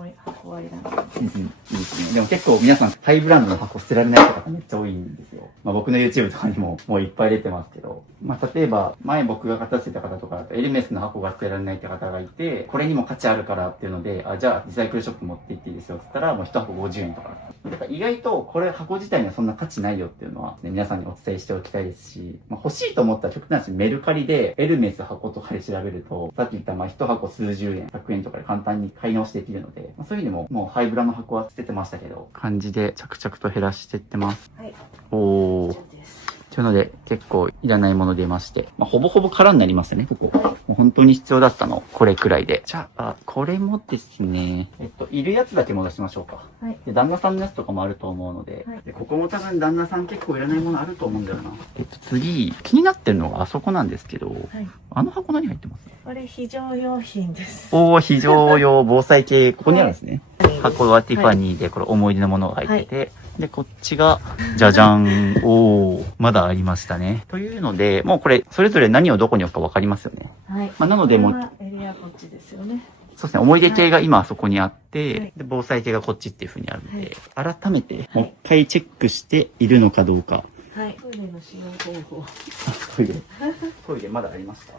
い。箱はいらないです。いいですね。でも結構皆さん、ハイブランドの箱捨てられない方めっちゃ多いんですよ。まあ僕の YouTube とかにももういっぱい出てますけど、まあ例えば、前僕が片付けた方とかだと、エルメスの箱が捨てられないって方がいて、これにも価値あるからっていうので、じゃあリサイクルショップ持って行っていいですよって言ったら、もう1箱50円とか。だから意外とこれ箱自体にはそんな価値ないよっていうのは、ね、皆さんにお伝えしておきたいですし、まあ、欲しいと思ったら極端な話メルカリでエルメス箱とかで調べると、さっき言ったまあ1箱数十円、100円とかで簡単に買い直しできるので、まあ、そういう意味でももうハイブラの箱は捨ててましたけど、感じで着々と減らしていってます。はい。おー。以上です。というので、結構いらないもの出まして、まあ、ほぼほぼ空になりますね、ここ。もう本当に必要だったの、これくらいで。じゃあ、これもですね、いるやつだけ戻しましょうか。はい。で、旦那さんのやつとかもあると思うので、はいでここも多分旦那さん結構いらないものあると思うんだよな。次、気になってるのがあそこなんですけど、はい。あの箱何入ってます？これ非常用品です。おー、非常用防災系、ここにあるんですね。はい箱はティファニーで、これ思い出のものが入ってて、で、こっちが、じゃじゃん。おー、まだありましたね。というので、もうこれ、それぞれ何をどこに置くかわかりますよね。はい。まあ、なのでもう、これはエリアこっちですよね。そうですね、思い出系が今あそこにあって、はいで、防災系がこっちっていう風にあるので、改めて、はいもう一回チェックしているのかどうか。はい。トイレの使用方法。トイレ。トイレまだありました？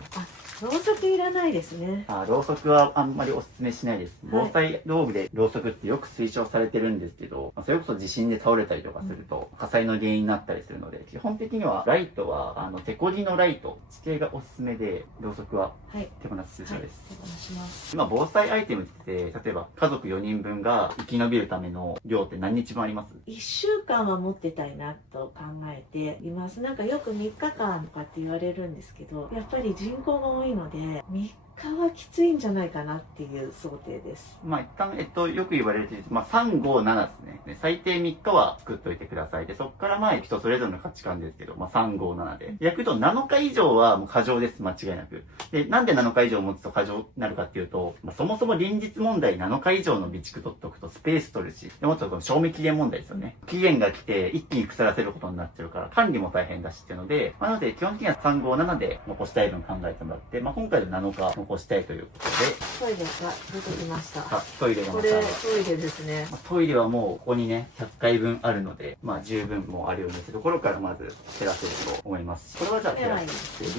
ろうそくいらないですね。ろうそくはあんまりおすすめしないです。はい防災道具でろうそくってよく推奨されてるんですけど、それこそ地震で倒れたりとかすると火災の原因になったりするので、基本的にはライトは手こぎのライト、地形がおすすめで、ろうそくははい。手放し推奨です。お願いします。今防災アイテムって例えば家族4人分が生き延びるための量って何日分あります？ 1週間は持ってたいなと考えています。なんかよく3日間とかって言われるんですけど、やっぱり人口が多いので、3日はきついんじゃないかなっていう想定です。まあ一旦、よく言われてる、3、5、7ですね。最低3日は作っといてください。で、そこから人それぞれの価値観ですけど、3、5、7で。逆に言うと7日以上はもう過剰です、間違いなく。で、なんで7日以上持つと過剰になるかっていうと、そもそも臨日問題7日以上の備蓄取っておくとスペース取るし、でもっと賞味期限問題ですよね。期限が来て一気に腐らせることになっちゃうから、管理も大変だしっていうので、なので基本的には3、5、7で残したい分考えてもらって、今回で7日残干したいということで、トイレが出てきました。トイレがまたこれトイレですね。トイレはもうここにね、100回分あるので、まあ十分もうあるようにするところからまず減らせると思いますし、これはじゃあ減らせる。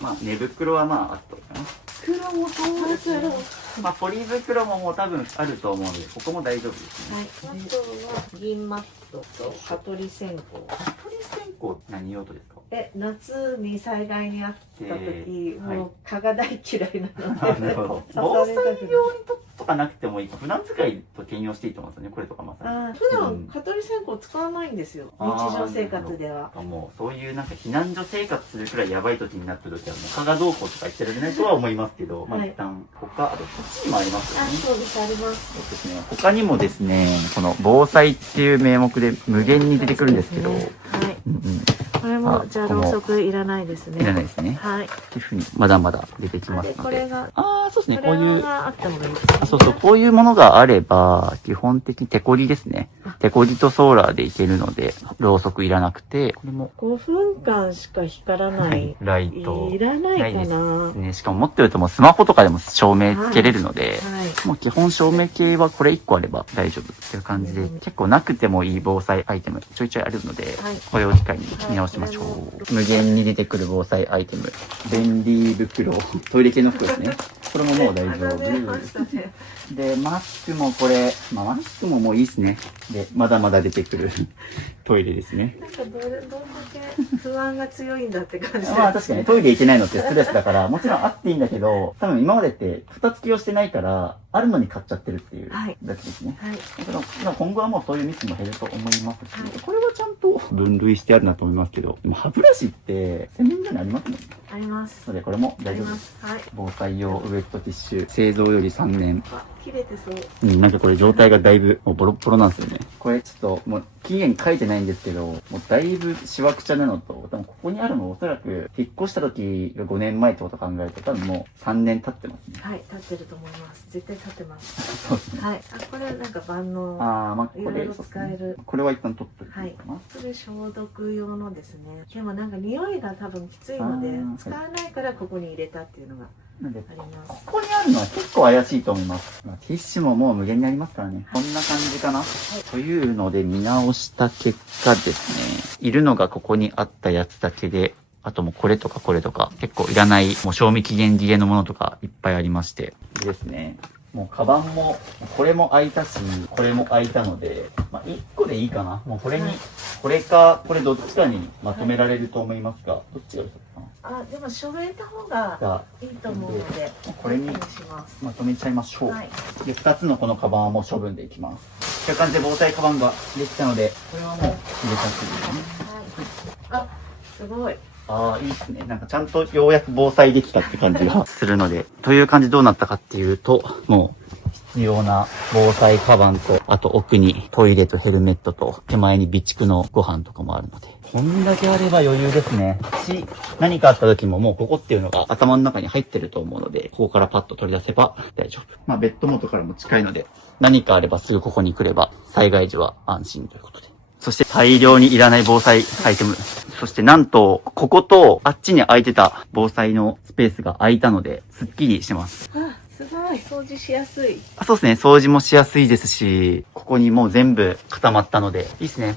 まあ寝袋はまああったかな。袋もそうですね。まあポリ袋ももう多分あると思うので、ここも大丈夫ですね。はい。あとは銀マットと蚊取り線香。蚊取り線香何用途ですか？夏に災害にあった時、はいもう蚊が大嫌いなので、なるほど。防災用にとかなくてもいい。普段使いと兼用していいと思うんですよね。これとかまさに。普段蚊取り線香使わないんですよ。日常生活では。もうそういうなんか避難所生活するくらいやばい時になった時はもう蚊がどうこうとか言ってられないとは思いますけど、まあ一旦他、あとこっちにもありますよね。そうです、あります。そうですね。他にもですね、この防災っていう名目で無限に出てくるんですけど、はい。これもじゃあろうそくいらないですね。いらないですね。はい。っていうふうにまだまだ出てきますので。これが、そうですね。ここういう。れがあってもいいですね。そうそう、こういうものがあれば、基本的に手こりですね。手こりとソーラーでいけるので、ろうそくいらなくて、これも、 5分間しか光らない。ライト。いらないかな。ですね。しかも持ってるともうスマホとかでも照明つけれるので、はい。もう基本照明系はこれ1個あれば大丈夫っていう感じで、結構なくてもいい防災アイテムちょいちょいあるので、はいこれを機会に見直しましょう。無限に出てくる防災アイテム。便利袋。トイレ系の服ですね。これももう大丈夫。で、マスクもこれ、まあマスクももういいですね。で、まだまだ出てくるトイレですね。なんかどんだけ不安が強いんだって感じで。まあ確かにトイレ行けないのってストレスだから、もちろんあっていいんだけど、多分今までって蓋付きをしてないから、あるのに買っちゃってるっていうだけですね。はい。だけど今後はもうそういうミスも減ると思いますし、これはちゃんと分類してあるなと思いますけど、でも歯ブラシって洗面所にありますもんね。あります。のでこれもあ大丈夫で。りますす。はい。防災用ウェットティッシュ、製造より3年。切れてそう。なんかこれ状態がだいぶもうボロッボロなんですよね。これちょっともう期限書いてないんですけど、もうだいぶしわくちゃなのと、多分ここにあるのおそらく引っ越した時が5年前ってこと考えると多分もう3年経ってますね。はい、立ってると思います。絶対立ってます。そうですね。はい。これなんか万能。まあこれいろいろ使える。これは一旦取っとくかな。それ消毒用のですね。でもなんか匂いが多分きついので、使わないからここに入れたっていうのがなんであります。ここにあるのは結構怪しいと思います。まあティッシュももう無限にありますからね。こんな感じかな。というので見直した結果ですね、いるのがここにあったやつだけで、あともうこれとかこれとか結構いらないもう賞味期限切れのものとかいっぱいありまして。ですね。もうカバンもこれも開いたし、これも開いたので、まあ1個でいいかな。もうこれに、これかこれどっちかにまとめられると思いますが、どっちがいいかな。でも揃えた方がいいと思うので、これにしますまとめちゃいましょう。はい。で、2つのこのカバンはもう処分でいきます。という感じで防災カバンができたので、これはもう入れちゃっていいですね。はい。すごい。いいですね。なんかちゃんとようやく防災できたって感じがするので。という感じどうなったかっていうと、もう必要な防災カバンと、あと奥にトイレとヘルメットと、手前に備蓄のご飯とかもあるので。こんだけあれば余裕ですね。何かあった時ももうここっていうのが頭の中に入ってると思うので、ここからパッと取り出せば大丈夫。まあベッド元からも近いので、何かあればすぐここに来れば災害時は安心ということで。そして大量にいらない防災アイテム。そしてなんと、こことあっちに空いてた防災のスペースが空いたので、すっきりしてます。すごい。掃除しやすい。そうですね。掃除もしやすいですし、ここにもう全部固まったので、いいですね。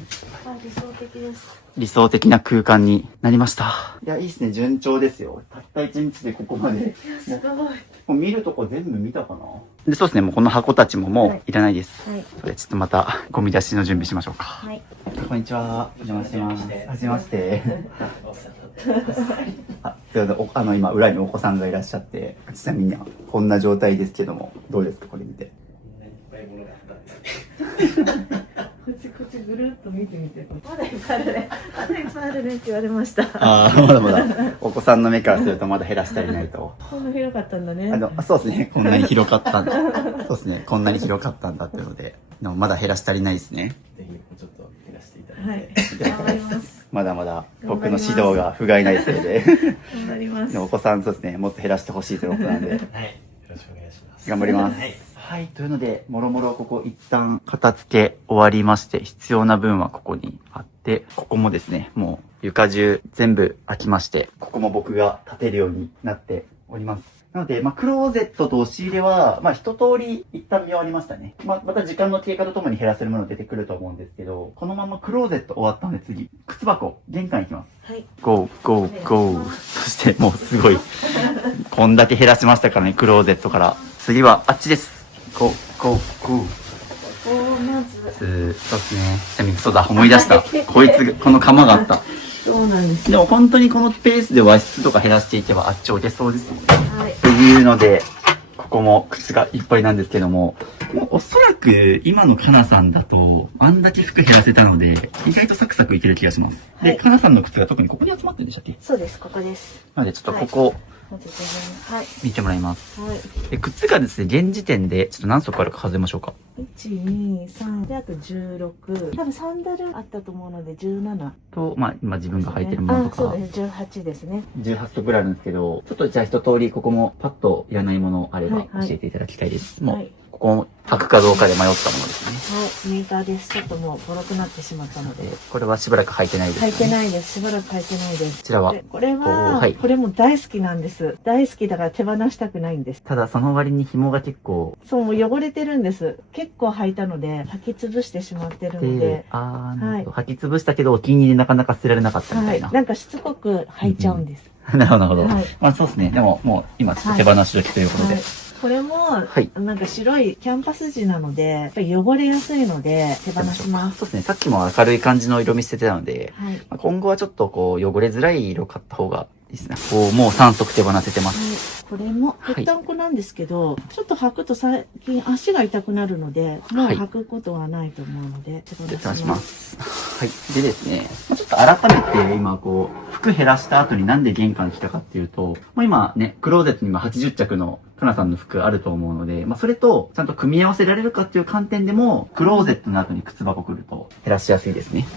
理想的です。理想的な空間になりました。いや、いいですね。順調ですよ。たった1日でここまで。いや、すごい。もう見るとこ全部見たかな。で、そうですね。もうこの箱たちももういらないです。はい。それちょっとまたゴミ出しの準備しましょうか。はい。こんにちは。お邪魔してます。はじめまして。すいません。今裏にお子さんがいらっしゃって、ちなみにこんな状態ですけども、どうですかこれ見て。いっぱい物があったんですね。こっちぐるっと見てみて。まだいっぱいあるね。まだいっぱいあるねって言われました。まだまだ。お子さんの目からするとまだ減らしたりないと。こんな広かったんだね。そうですね。こんなに広かったんだ。そうですね。こんなに広かったんだっていうので。でもまだ減らし足りないですね。ぜひもうちょっと減らしていただいて。はい。頑張ります。まだまだ僕の指導が不甲斐ないせいで。頑張ります。でお子さんそうですね。もっと減らしてほしいということなんで。はい。よろしくお願いします。頑張ります。はい。はい。というので、もろもろここ一旦片付け終わりまして、必要な分はここにあって、ここもですね、もう床中全部空きまして、ここも僕が立てるようになっております。なので、クローゼットと押し入れは、一通り一旦見終わりましたね。また時間の経過とともに減らせるもの出てくると思うんですけど、このままクローゼット終わったので次、靴箱、玄関行きます。はい。ゴー、ゴー、ゴー。そしてもうすごい、こんだけ減らしましたからね、クローゼットから。次はあっちです。ゴー、ゴー、ゴー。まず。そうですね。ちなみに、そうだ、思い出した。こいつ、この釜があった。そうなんです。でも本当にこのペースで和室とか減らしていけばあっち置けそうですよね。はい。っていうので、ここも靴がいっぱいなんですけども、おそらく今のかなさんだと、あんだけ服減らせたので、意外とサクサクいける気がします。はい、で、かなさんの靴が特にここに集まってるんでしたっけ？そうです、ここです。なのでちょっとここ、はい。見てもらいます。はい。で、靴がですね、現時点で、ちょっと何足あるか数えましょうか。1、2、3、で、あと16。多分サンダルあったと思うので17。と、今自分が履いてるものとか。そうです、18ですね。18足ぐらいあるんですけど、ちょっとじゃあ一通りここもパッといらないものあればはいはい教えていただきたいです。もう、はい。ここも履くかどうかで迷ったものですね。はい、メーカーです。ちょっともうボロくなってしまったので。これはしばらく履いてないです、ね。履いてないです。しばらく履いてないです。こちらはこれは、はい、これも大好きなんです。大好きだから手放したくないんです。ただその割に紐が結構。そう、もう汚れてるんです。結構履いたので、履き潰してしまってるので。はい、履き潰したけどお気に入りでなかなか捨てられなかったみたいな。はい、なんかしつこく履いちゃうんです。なるほど、なるほど。はい、そうですね。でももう今ちょっと手放し時ということで。はい、これも、なんか白いキャンパス地なので、やっぱり汚れやすいので手放します。そうですね。さっきも明るい感じの色見せてたので、はい、今後はちょっとこう汚れづらい色買った方がいいですね。もう3足手放せてます。はい、これもぺったんこなんですけど、ちょっと履くと最近足が痛くなるので、もう履くことはないと思うので、手放します。はい。でですね、ちょっと改めて今服減らした後になんで玄関来たかっていうと、今ね、クローゼットにも80着のかなさんの服あると思うので、それとちゃんと組み合わせられるかっていう観点でも、クローゼットの後に靴箱来ると減らしやすいですね。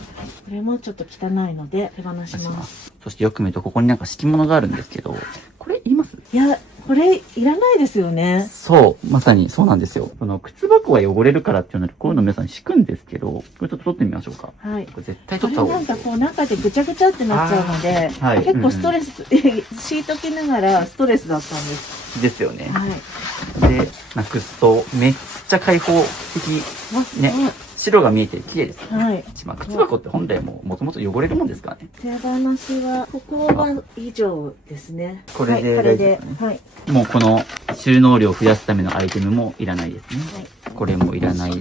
これもちょっと汚いので手放します。そしてよく見るとここになんか敷物があるんですけど、これ言います？いや、これいらないですよね。そう、まさにそうなんですよ。この靴箱が汚れるからっていうので、こういうの皆さん敷くんですけど、これちょっと取ってみましょうか。はい。これ絶対取った方がいい。なんか中でぐちゃぐちゃってなっちゃうので、はい、結構ストレス、敷いときながらストレスだったんです。ですよね。はい。で、なくすとめっちゃ開放的。ね。白が見えて綺麗です、ね。はい。靴箱って本来もともと汚れるもんですからね。手放しは、ここは以上ですね。これで、はい、これで、はい。もうこの収納量を増やすためのアイテムもいらないですね。はい、これもいらないし。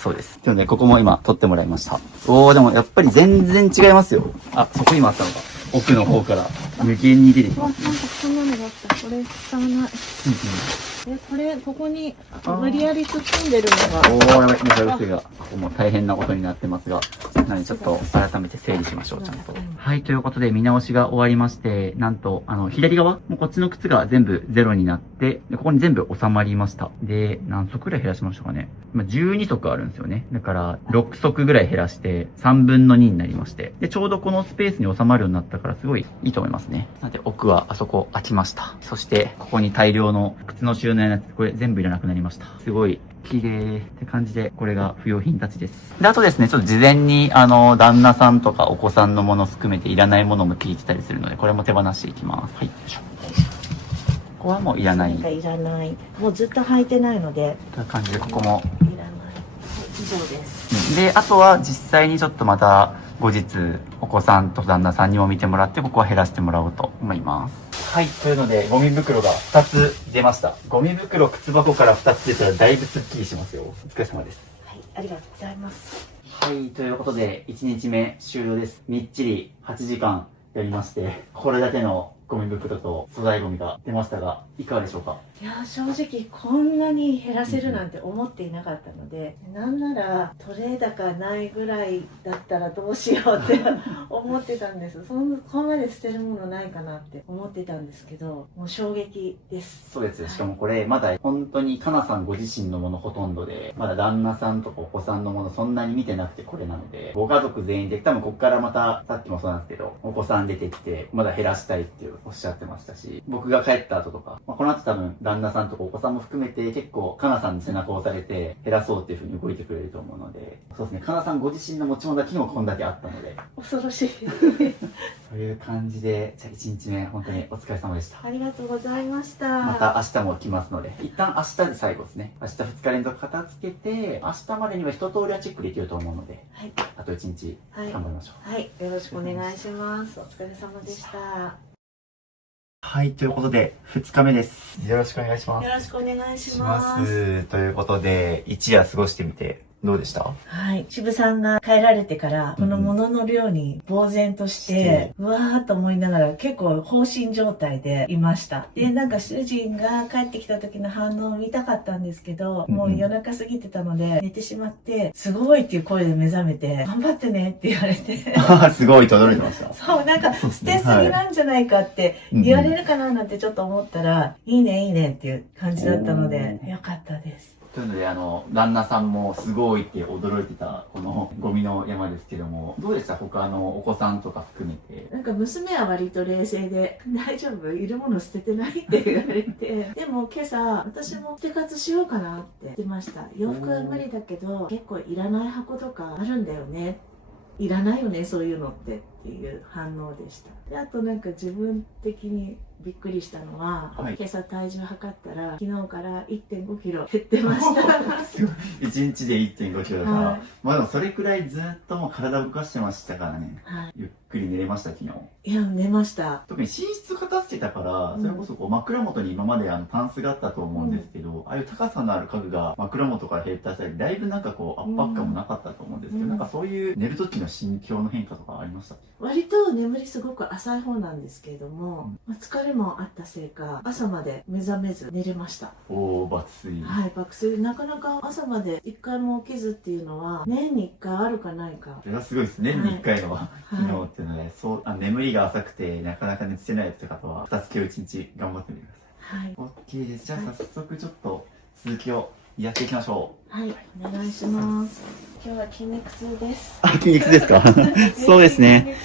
そうです。というので、ここも今撮ってもらいました。でもやっぱり全然違いますよ。そこ今あったのか。奥の方から無限に出てきます、ね。なんかこんなのがあった。これ使わない。これ、ここに無理やり突っ込んでるのが。やばい、めちゃ薄いが。ここも大変なことになってますが。なのでちょっと改めて整理しましょう、ちゃんと。はい、ということで見直しが終わりまして、なんと、左側、もうこっちの靴が全部ゼロになって、でここに全部収まりました。で、何足くらい減らしましたかね。12足あるんですよね。だから、6足ぐらい減らして、3分の2になりまして。で、ちょうどこのスペースに収まるようになったから、すごいいいと思いますね。なので、奥はあそこ開きました。そして、ここに大量の靴の収納のやつ、これ全部いらなくなりました。すごい綺麗って感じで、これが不要品たちです。で、あとですね、ちょっと事前に、旦那さんとかお子さんのもの含めていらないものも聞いてたりするので、これも手放していきます。はい、よいしょ。ここはもういらない。いらない。もうずっと履いてないので。という感じで、ここも。いらない。以上です。で、あとは実際にちょっとまた、後日、お子さんと旦那さんにも見てもらって、ここは減らしてもらおうと思います。はい、というので、ゴミ袋が2つ出ました。ゴミ袋、靴箱から2つ出たらだいぶスッキリしますよ。お疲れ様です。はい、ありがとうございます。はい、ということで、1日目終了です。みっちり8時間やりまして、これだけのゴミ袋と粗大ゴミが出ましたが、いかがでしょうか？いや、正直こんなに減らせるなんて思っていなかったので、なんならトレー高ないぐらいだったらどうしようって思ってたんです。こんなで捨てるものないかなって思ってたんですけど、もう衝撃です。そうです。しかもこれ、まだ本当にかなさんご自身のものほとんどで、まだ旦那さんとかお子さんのものそんなに見てなくてこれなので、ご家族全員で、多分こっからまた、さっきもそうなんですけど、お子さん出てきて、まだ減らしたいっていうおっしゃってましたし、僕が帰った後とか、この後多分旦那さんとかお子さんも含めて結構かなさんに背中を押されて減らそうっていう風に動いてくれると思うので、そうですね、かなさんご自身の持ち物だけにもこんだけあったので、恐ろしい。という感じで、じゃあ1日目本当にお疲れ様でした。ありがとうございました。また明日も来ますので、一旦明日で最後ですね。明日2日連続片付けて、明日までには一通りはチェックできると思うので、はい。あと1日頑張りましょう。はい。よろしくお願いします。お疲れ様でした。はい、ということで、2日目です。よろしくお願いします。よろしくお願いします。ということで、一夜過ごしてみて、どうでした？はい。渋さんが帰られてから、この物の量に呆然として、うわーっと思いながら結構放心状態でいました。で、なんか主人が帰ってきた時の反応を見たかったんですけど、もう夜中過ぎてたので寝てしまって、すごいっていう声で目覚めて、頑張ってねって言われて。すごいと驚いてました。そう、なんか捨てすぎなんじゃないかって言われるかななんてちょっと思ったら、いいねいいねっていう感じだったので、よかったです。というので、旦那さんもすごいって驚いてた、このゴミの山ですけども、どうでした？他お子さんとか含めて。なんか娘は割と冷静で、大丈夫？いるもの捨ててないって言われて、でも今朝、私も捨て活しようかなって言ってました。洋服は無理だけど、結構いらない箱とかあるんだよね。いらないよね、そういうのっていう反応でした。で、あとなんか自分的にびっくりしたのは、はい、今朝体重測ったら、昨日から1.5キロ減ってました。すごい。1日で1.5キロだから、はい、まあでもそれくらいずっともう体を動かしてましたからね。はい、ゆっくり寝れました、昨日。いや、寝ました。特に寝室片付けたから、それこそこう枕元に今までタンスがあったと思うんですけど、ああいう高さのある家具が枕元から減った際、だいぶなんかこう圧迫感もなかったと思うんですけど、なんかそういう寝る時の心境の変化とかありました？割と眠りすごく浅い方なんですけれども、疲れもあったせいか朝まで目覚めず寝れました。おー、爆睡。はい、爆睡。なかなか朝まで1回も起きずっていうのは年に1回あるかないか。それがすごいです。年に1回の、機能はっていうので、眠りが浅くてなかなか寝つけないって方は、2つ今日1日頑張ってみてください。はい、OK です。じゃあ早速ちょっと続きをやっていきましょう。はい、お願いします。今日は筋肉痛です。あ、筋肉痛ですか？そうですね。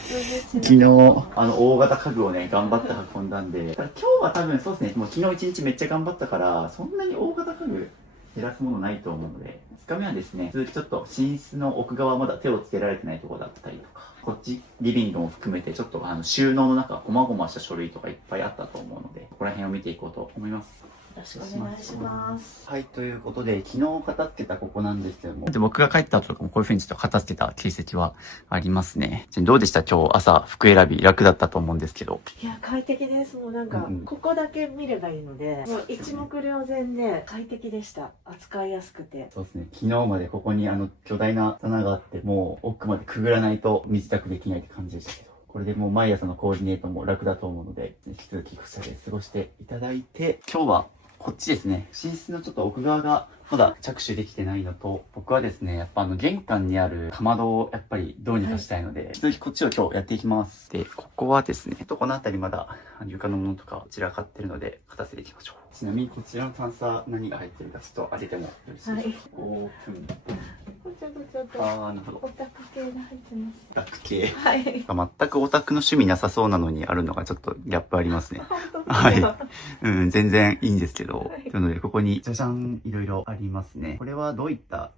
昨昨日、大型家具をね、頑張って運んだんで、今日は多分そうですね、もう昨日1日めっちゃ頑張ったから、そんなに大型家具減らすものないと思うので、2日目はですね、続きちょっと寝室の奥側まだ手をつけられてないところだったりとか、こっちリビングも含めてちょっと収納の中、こまごました書類とかいっぱいあったと思うので、ここら辺を見ていこうと思います。よろしくお願いします。はい、ということで、昨日片付けたここなんですけども、僕が帰った後とかもこういう風にちょっと片付けた形跡はありますね。どうでした？今日朝服選び楽だったと思うんですけど。いや、快適です。もうなんか、ここだけ見ればいいので、もう一目瞭然で快適でした。扱いやすくて。そうですね。昨日までここに巨大な棚があって、もう奥までくぐらないと身支度できないって感じでしたけど。これでもう毎朝のコーディネートも楽だと思うので、引き続きこちらで過ごしていただいて、今日はこっちですね。寝室のちょっと奥側がまだ着手できてないのと、僕はですね、やっぱ玄関にあるかまどをやっぱりどうにかしたいので、引き続きこっちを今日やっていきます。で、ここはですね、この辺りまだ床のものとか散らかってるので、片付けていきましょう。ちなみにこちらのタンスは何が入ってるかちょっと開けてもよろしいでしょうか。はい。オープン。ちょっとなるほど。オタク系が入ってます。オタク系。はい。全くオタクの趣味なさそうなのにあるのがちょっとギャップありますね。本当はい。全然いいんですけど。はい、というので、ここにじゃじゃん、いろいろありますね。これはどういった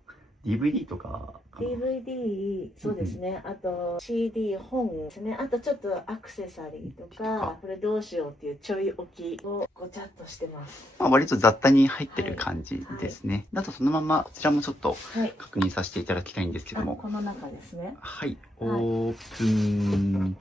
DVD とかDVD、そうですね。あと CD、本ですね。あとちょっとアクセサリーとか、これどうしようっていうちょい置きをごちゃっとしてます。割と雑多に入ってる感じですね。あとそのまま、こちらもちょっと確認させていただきたいんですけども。この中ですね。はい。オープン。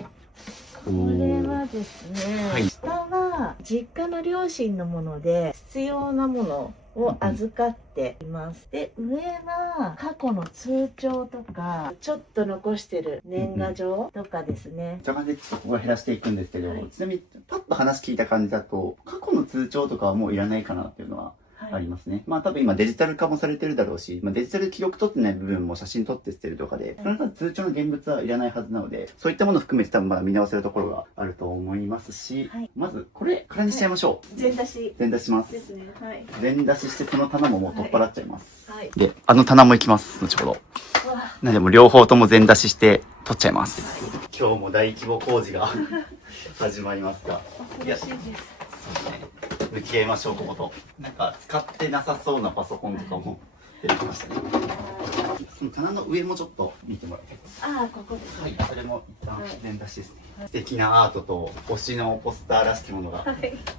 これはですね、はい、下は実家の両親のもので必要なものを預かっています。で、上は過去の通帳とか、ちょっと残してる年賀状とかですね。じゃあ、ちょっとここは減らしていくんですけど、ちなみにパッと話聞いた感じだと、過去の通帳とかはもういらないかなっていうのはありますね。まあ多分今デジタル化もされてるだろうし、まあ、デジタル記録取ってない部分も写真撮って捨てるとかで、その他通帳の現物はいらないはずなので、そういったものを含めて多分まだ見直せるところがあると思いますし、はい、まずこれからにしちゃいましょう。全出し全出しします。ですね。はい。全出ししてその棚ももう取っ払っちゃいます。はい。で、あの棚も行きます、後ほど。わなんでも両方とも全出しして取っちゃいます。今日も大規模工事が始まりますが。恐ろしいです。向き合いましょう、ここと。なんか使ってなさそうなパソコンとかも出てきましたね。その棚の上もちょっと見てもらいたいです。ああ、ここですね。はい、それも一旦全出しですね。素敵なアートと推しのポスターらしきものが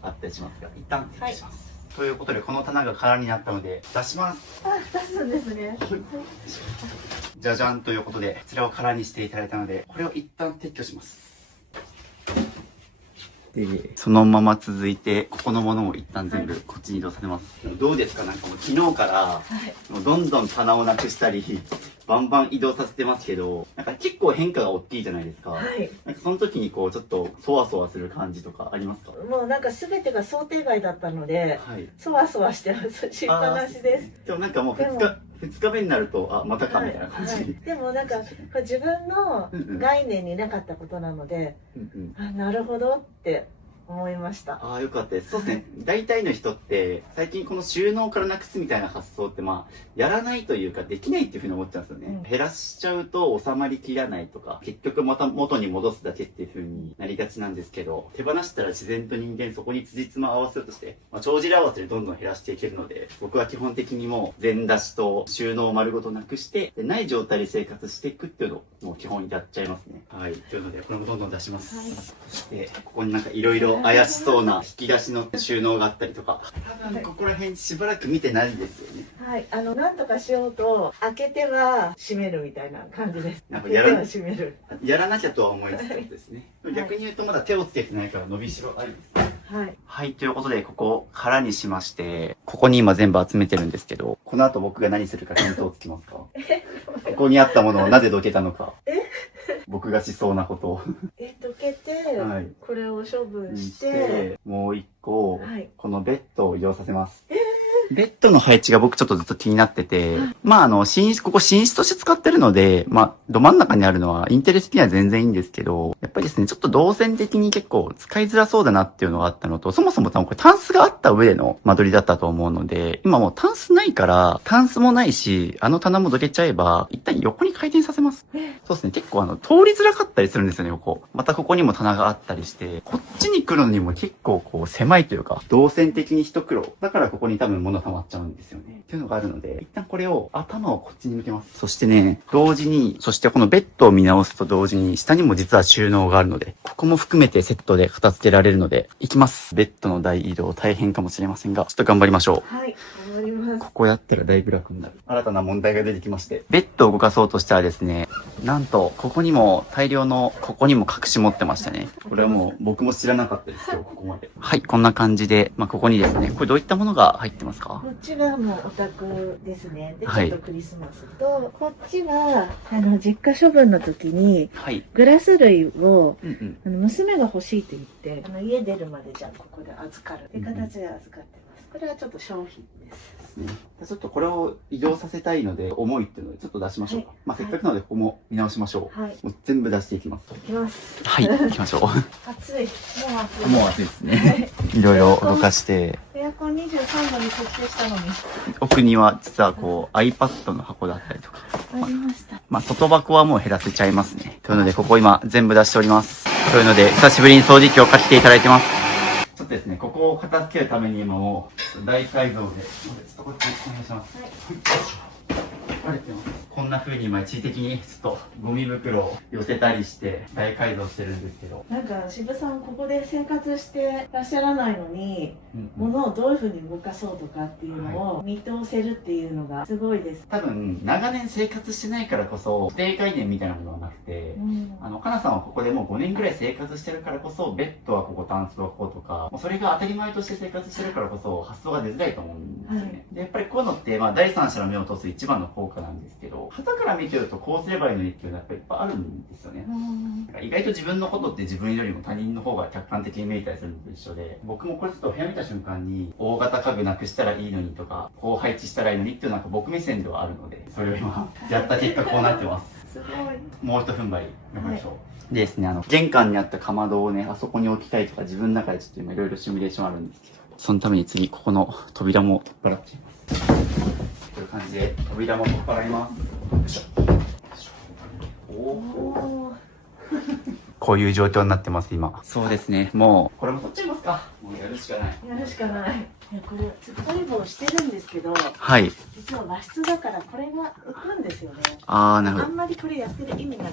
あったりしますが、一旦撤去します。ということで、この棚が空になったので出します。あ、出すんですね。じゃじゃんということで、こちらを空にしていただいたので、これを一旦撤去します。で、そのまま続いて、ここのものも一旦全部こっちに移動させます。どうですか？なんかもう昨日から、もうどんどん棚をなくしたり、バンバン移動させてますけど、なんか結構変化が大きいじゃないですか。はい。なんかその時にこう、ちょっと、そわそわする感じとかありますか？もうなんか全てが想定外だったので、はい。そわそわしてます。しっぱなしです。でもなんかもう2日目になると、あ、またかみたいな感じ。はいはい、でもなんかこれ自分の概念になかったことなので、あ、なるほどって思いました。ああ、よかったです。そうですね。大体の人って、最近この収納からなくすみたいな発想って、まあ、やらないというか、できないっていうふうに思っちゃうんですよね。減らしちゃうと収まりきらないとか、結局また元に戻すだけっていうふうになりがちなんですけど、手放したら自然と人間そこに辻褄を合わせるとして、まあ、帳尻合わせでどんどん減らしていけるので、僕は基本的にもう全出しと収納を丸ごとなくして、でない状態で生活していくっていうのをもう基本やっちゃいますね。はい。というので、これもどんどん出します。はい、そして、ここになんかいろいろ怪しそうな引き出しの収納があったりとか、多分ここら辺しばらく見てないですよね。はい、なんとかしようと開けては閉めるみたいな感じです。なんか開けては閉める。やらなきゃとは思いつつですね。逆に言うとまだ手をつけてないから伸びしろありですね。はい。はい、ということでここを空にしまして、ここに今全部集めてるんですけど、この後僕が何するか見当つきますか？ここにあったものをなぜどけたのか。僕がしそうなことをどけて、はい、これを処分して、もう一個、はい、このベッドを移動させます。ベッドの配置が僕ちょっとずっと気になってて、まあここ寝室として使ってるので、まあど真ん中にあるのはインテリ的には全然いいんですけど、やっぱりですね、ちょっと動線的に結構使いづらそうだなっていうのがあったのと、そもそも多分これタンスがあった上での間取りだったと思うので、今もうタンスないから、タンスもないし、あの棚もどけちゃえば、一旦横に回転させます。そうですね、結構通りづらかったりするんですよね、横。またここにも棚があったりして、こっちに来るのにも結構こう狭いというか、動線的に一苦労。だからここに多分物溜まっちゃうんですよね。っていうのがあるので、一旦これを頭をこっちに向けます。そしてね、同時に、そしてこのベッドを見直すと同時に、下にも実は収納があるので、ここも含めてセットで片付けられるので、いきます。ベッドの大移動大変かもしれませんが、ちょっと頑張りましょう。はい、頑張ります。ここやったらだいぶ楽になる。新たな問題が出てきまして、ベッドを動かそうとしたらですね、なんと、ここにも大量の、ここにも隠し持ってましたね。これはもう僕も知らなかったですよ、ここまで。はい、こんな感じで、まあ、ここにですね、これどういったものが入ってますか？こっちがもうオタクですね。で、はい、ちょっとクリスマスと、こっちは、実家処分の時に、はい、グラス類を、娘が欲しいと言って、家出るまでじゃあここで預かるって形で預かってます。これはちょっと商品です。ちょっとこれを移動させたいので、重いっていうのでちょっと出しましょうか。はい、まあせっかくなのでここも見直しましょう。はい、もう全部出していきます。いきます。はい、行きましょう。暑い。もう暑い。もう暑いですね。いろいろ動かして。エアコン23度に設定したのに。奥には実はこう iPad の箱だったりとか。ありました。まあ外箱はもう減らせちゃいますね。というのでここ今全部出しております。というので久しぶりに掃除機をかけていただいてます。ちょっとですね、ここを片付けるために今もう大改造で、ちょっとこっちお願いします。はい。晴れてます。こんな風に今一時的にちょっとゴミ袋を寄せたりして大改造してるんですけど。なんか渋さんここで生活してらっしゃらないのに、物をどういう風に動かそうとかっていうのを見通せるっていうのがすごいです。多分長年生活してないからこそ固定概念みたいなものはなくて、かなさんはここでもう5年ぐらい生活してるからこそ、ベッドはここ、タンスはこことか、もうそれが当たり前として生活してるからこそ、発想が出づらいと思うんですよね。で、やっぱりこういうのって、第三者の目を通す一番の効果なんですけど、旗から見てるとこうすればいいのにっていうのはやっぱりいっぱいあるんですよね。意外と自分のことって自分よりも他人の方が客観的に見えたりするのと一緒で、僕もこれちょっと部屋見た瞬間に、大型家具なくしたらいいのにとか、こう配置したらいいのにっていうのは僕目線ではあるので、それを今、やった結果こうなってます。すごい。もう一踏ん張り、頑張りましょう。でですね、玄関にあったかまどをね、あそこに置きたいとか自分の中でちょっと今いろいろシミュレーションあるんですけど、そのために次、ここの扉も取っ払っちゃいます。こういう感じで扉も取っ払います。よいしょ。おー。こういう状況になってます、今。そうですね、もう、これも取っちゃいますか。もうやるしかない。やるしかない。いや、これ突っ張り棒してるんですけど、はい。実は和室だからこれが浮くんですよね。なるほど。あんまりこれやってる意味がない。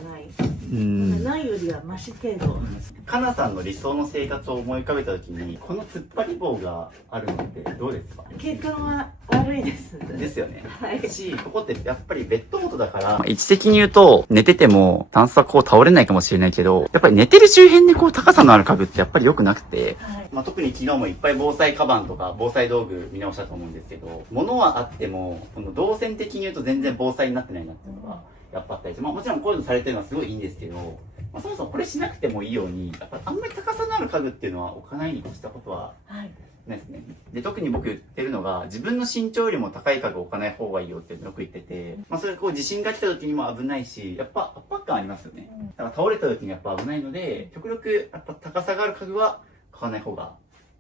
うんないよりはマシ程度。かなさんの理想の生活を思い浮かべたときに、この突っ張り棒があるのってどうですか？景観は悪いです。ですよね。はい。し、ここってやっぱりベッド元だから、位置的に言うと、寝てても、タンスはこう倒れないかもしれないけど、やっぱり寝てる周辺でこう高さのある家具ってやっぱり良くなくて、はい。特に昨日もいっぱい防災カバンとか防災道具見直したと思うんですけど、物はあっても、この動線的に言うと全然防災になってないなっていうのが、やっぱあったりして、もちろんこういうのされてるのはすごいいいんですけど、そもそもこれしなくてもいいように、やっぱあんまり高さのある家具っていうのは置かないに越したことははいないですね。で、特に僕言ってるのが、自分の身長よりも高い家具を置かない方がいいよってよく言ってて、それこう地震が来た時にも危ないし、やっぱ圧迫感ありますよね。だから倒れた時にやっぱ危ないので、極力やっぱ高さがある家具は買わない方が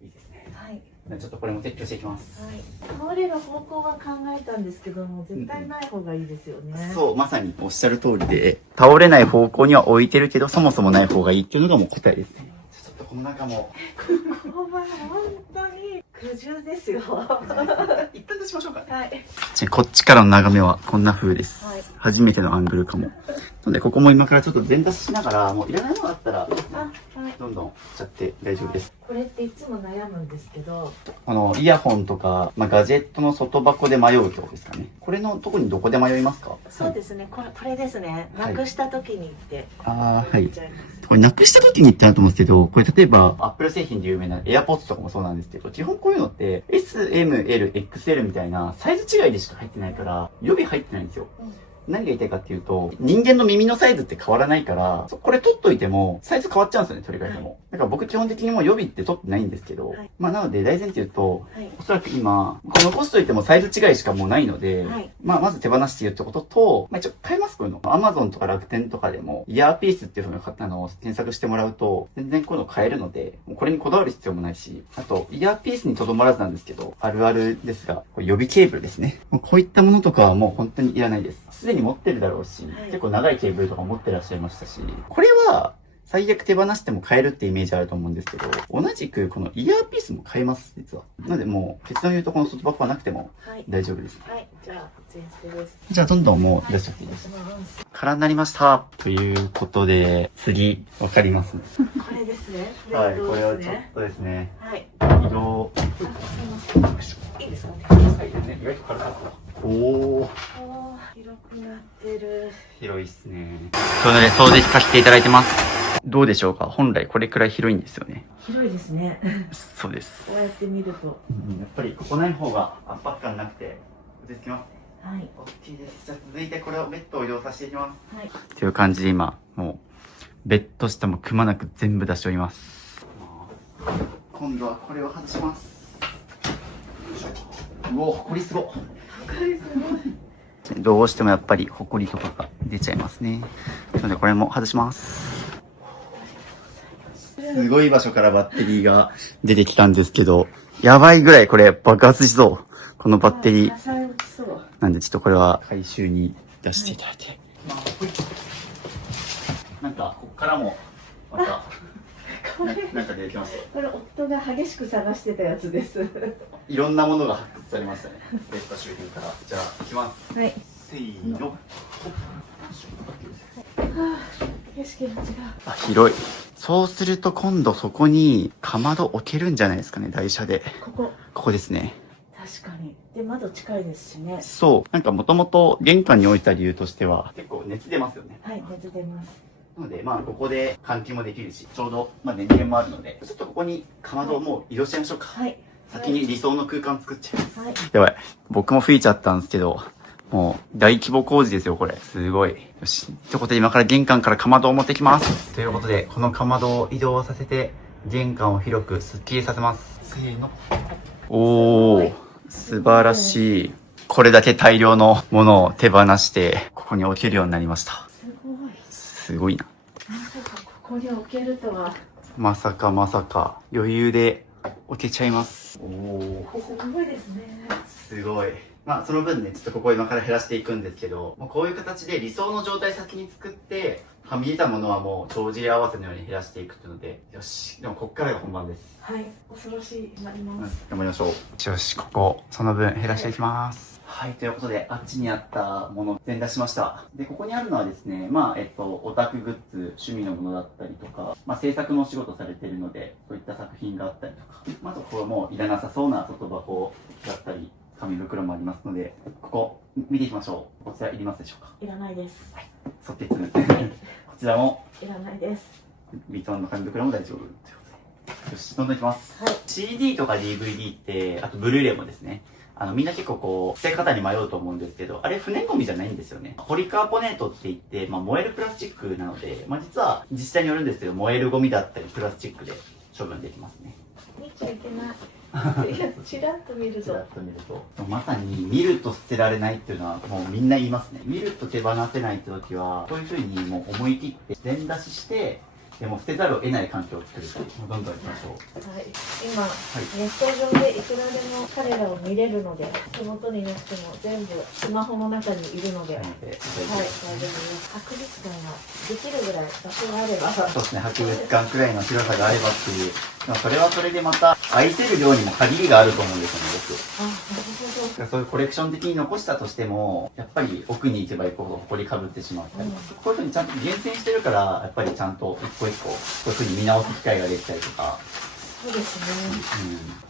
いいですね。はい。ちょっとこれも撤去していきます。はい。倒れる方向は考えたんですけども、絶対ない方がいいですよね。そう、まさにおっしゃる通りで、倒れない方向には置いてるけど、そもそもない方がいいっていうのがもう答えですね。ちょっとこの中も。ここは本当に苦渋ですよ。一旦出しましょうかね。はい。こっちからの眺めはこんな風です。はい。初めてのアングルかも。なので、ここも今からちょっと全出ししながら、もういらないものがあったら、はい。どんどんしちゃって大丈夫です。これっていつも悩むんですけど、イヤホンとか、ガジェットの外箱で迷うってことですかね。これのとこにどこで迷いますか？そうですね。これですね。なくした時にって。はい。ちゃいます。これなくした時にってあると思うんですけど、これ例えば、アップル製品で有名な AirPods とかもそうなんですけど、基本こういうのって、S、M、L、XL みたいなサイズ違いでしか入ってないから、予備入ってないんですよ。何が言いたいかっていうと、人間の耳のサイズって変わらないから、これ取っといても、サイズ変わっちゃうんですよね、取り替えても。だから僕基本的にもう予備って取ってないんですけど、はい、なので大前提言うと、はい、おそらく今、これ残しといてもサイズ違いしかもうないので、はい、まず手放して言うってことと、一応買えます、こういうの。Amazon とか楽天とかでも、イヤーピースっていうふうに検索してもらうと、全然こういうの買えるので、これにこだわる必要もないし、あと、イヤーピースにとどまらずなんですけど、あるあるですが、これ予備ケーブルですね。こういったものとかはもう本当にいらないです。すでに持ってるだろうし、はい、結構長いケーブルとか持ってらっしゃいましたし、これは最悪手放しても買えるってイメージあると思うんですけど、同じくこのイヤーピースも買えます、実は。なのでもう、結論言うとこの外箱はなくても大丈夫です。はい、じゃあ、全捨てです。じゃあどんどんもう出しちゃっていいです。空になりました。ということで、次、わかりますね。これですね。はい、これはちょっとですね。はい。色、すいません。いいですかね。はいですね。意外と軽かった。おー。広くなってる。広いっすね。というので、掃除させていただいてます。どうでしょうか？本来これくらい広いんですよね。広いですね。そうです。こうやって見ると。やっぱりここない方が圧迫感なくて、落ち着きます。はい。OK です。じゃあ続いてこれをベッドを移動させていきます。はい。という感じで今、もう、ベッド下もくまなく全部出しております。今度はこれを外します。うお、ほこりすごっ。ほこりすごい。どうしてもやっぱりホコリとかが出ちゃいますね。なのでこれも外します。すごい場所からバッテリーが出てきたんですけど、やばいぐらいこれ爆発しそう。このバッテリー。なんでちょっとこれは回収に出していただいて。なんか、こっからも、また、なんか出てきました。これ夫が激しく探してたやつです。いろんなものが発掘されましたね。ベッド周辺から。じゃあ、行きます。はい。せーの。景色が違う。あ、広い。そうすると今度そこにかまど置けるんじゃないですかね、台車で。ここですね。確かに。で、窓近いですしね。そう。なんかもともと玄関に置いた理由としては、結構熱出ますよね。はい、熱出ます。なのでまあここで換気もできるし、ちょうどまあ電源もあるので、ちょっとここにかまどをもう移動しちゃいましょうか。はい。先に理想の空間作っちゃいます。はい。やばい。僕も吹いちゃったんですけど、もう大規模工事ですよ、これ。すごい。よし。ということで今から玄関からかまどを持ってきます。ということで、このかまどを移動させて、玄関を広くスッキリさせます。せーの。おー、素晴らしい。これだけ大量のものを手放して、ここに置けるようになりました。すごい。すごいな。まさかここに置けるとは。まさかまさか、余裕で置けちゃいます。おー。すごいですね。すごい。まあその分ね、ちょっとここ今から減らしていくんですけど、もうこういう形で理想の状態先に作って、はみ出たものはもう帳尻合わせのように減らしていくっていうので、よし。でもこっからが本番です。はい。恐ろしいなります。頑張りましょう。よし、ここ、その分減らしていきます。はい、ということで、あっちにあったもの全出しました。で、ここにあるのはですね、まあ、オタクグッズ、趣味のものだったりとか、まあ、制作のお仕事されているので、そういった作品があったりとか、まずこれもういらなさそうな外箱だったり、紙袋もありますので、ここ、見ていきましょう。こちらいりますでしょうか。いらないです。そっていつむ。こちらも、いらないです。ビトンの紙袋も大丈夫。ということで。よし、どんどんいきます。はい。CD とか DVD って、あとブルーレイもですね、みんな結構こう、捨て方に迷うと思うんですけど、あれ不燃ゴミじゃないんですよね。ポリカーボネートって言って、まあ燃えるプラスチックなので、まあ実は自治体によるんですけど、燃えるゴミだったりプラスチックで処分できますね。見ちゃいけない。いや、ちらっと見ると。ちらっと見ると。まさに見ると捨てられないっていうのはもうみんな言いますね。見ると手放せないって時は、こういう風にもう思い切って全出しして、でも捨てざるを得ない環境を作ると。どんどん行きましょう。はい。今、ネット上でいくらでも彼らを見れるので、手元になくても全部スマホの中にいるので、はい、大丈夫です。博物館ができるぐらい場所があれば。そうですね、博物館くらいの広さがあればっていう。まあそれはそれでまた、愛せる量にも限りがあると思うんですよね、あ、なるほど。そういうコレクション的に残したとしても、やっぱり奥に行けば行くほど埃かぶってしまったり、こういうふうにちゃんと厳選してるから、やっぱりちゃんと一個一個、こういうふうに見直す機会ができたりとか。そうです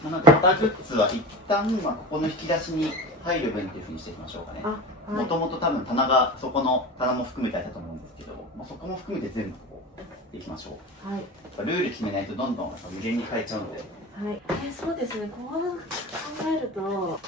ね。なので、またグッズは一旦、まあ、ここの引き出しに入る分っていうふうにしていきましょうかね。もともと多分棚が、そこの棚も含めてあったと思うんですけど、まあ、そこも含めて全部こう、やっていきましょう。はい。ルール決めないとどんどん無限に変えちゃうので。はい。そうですね。こう考えると、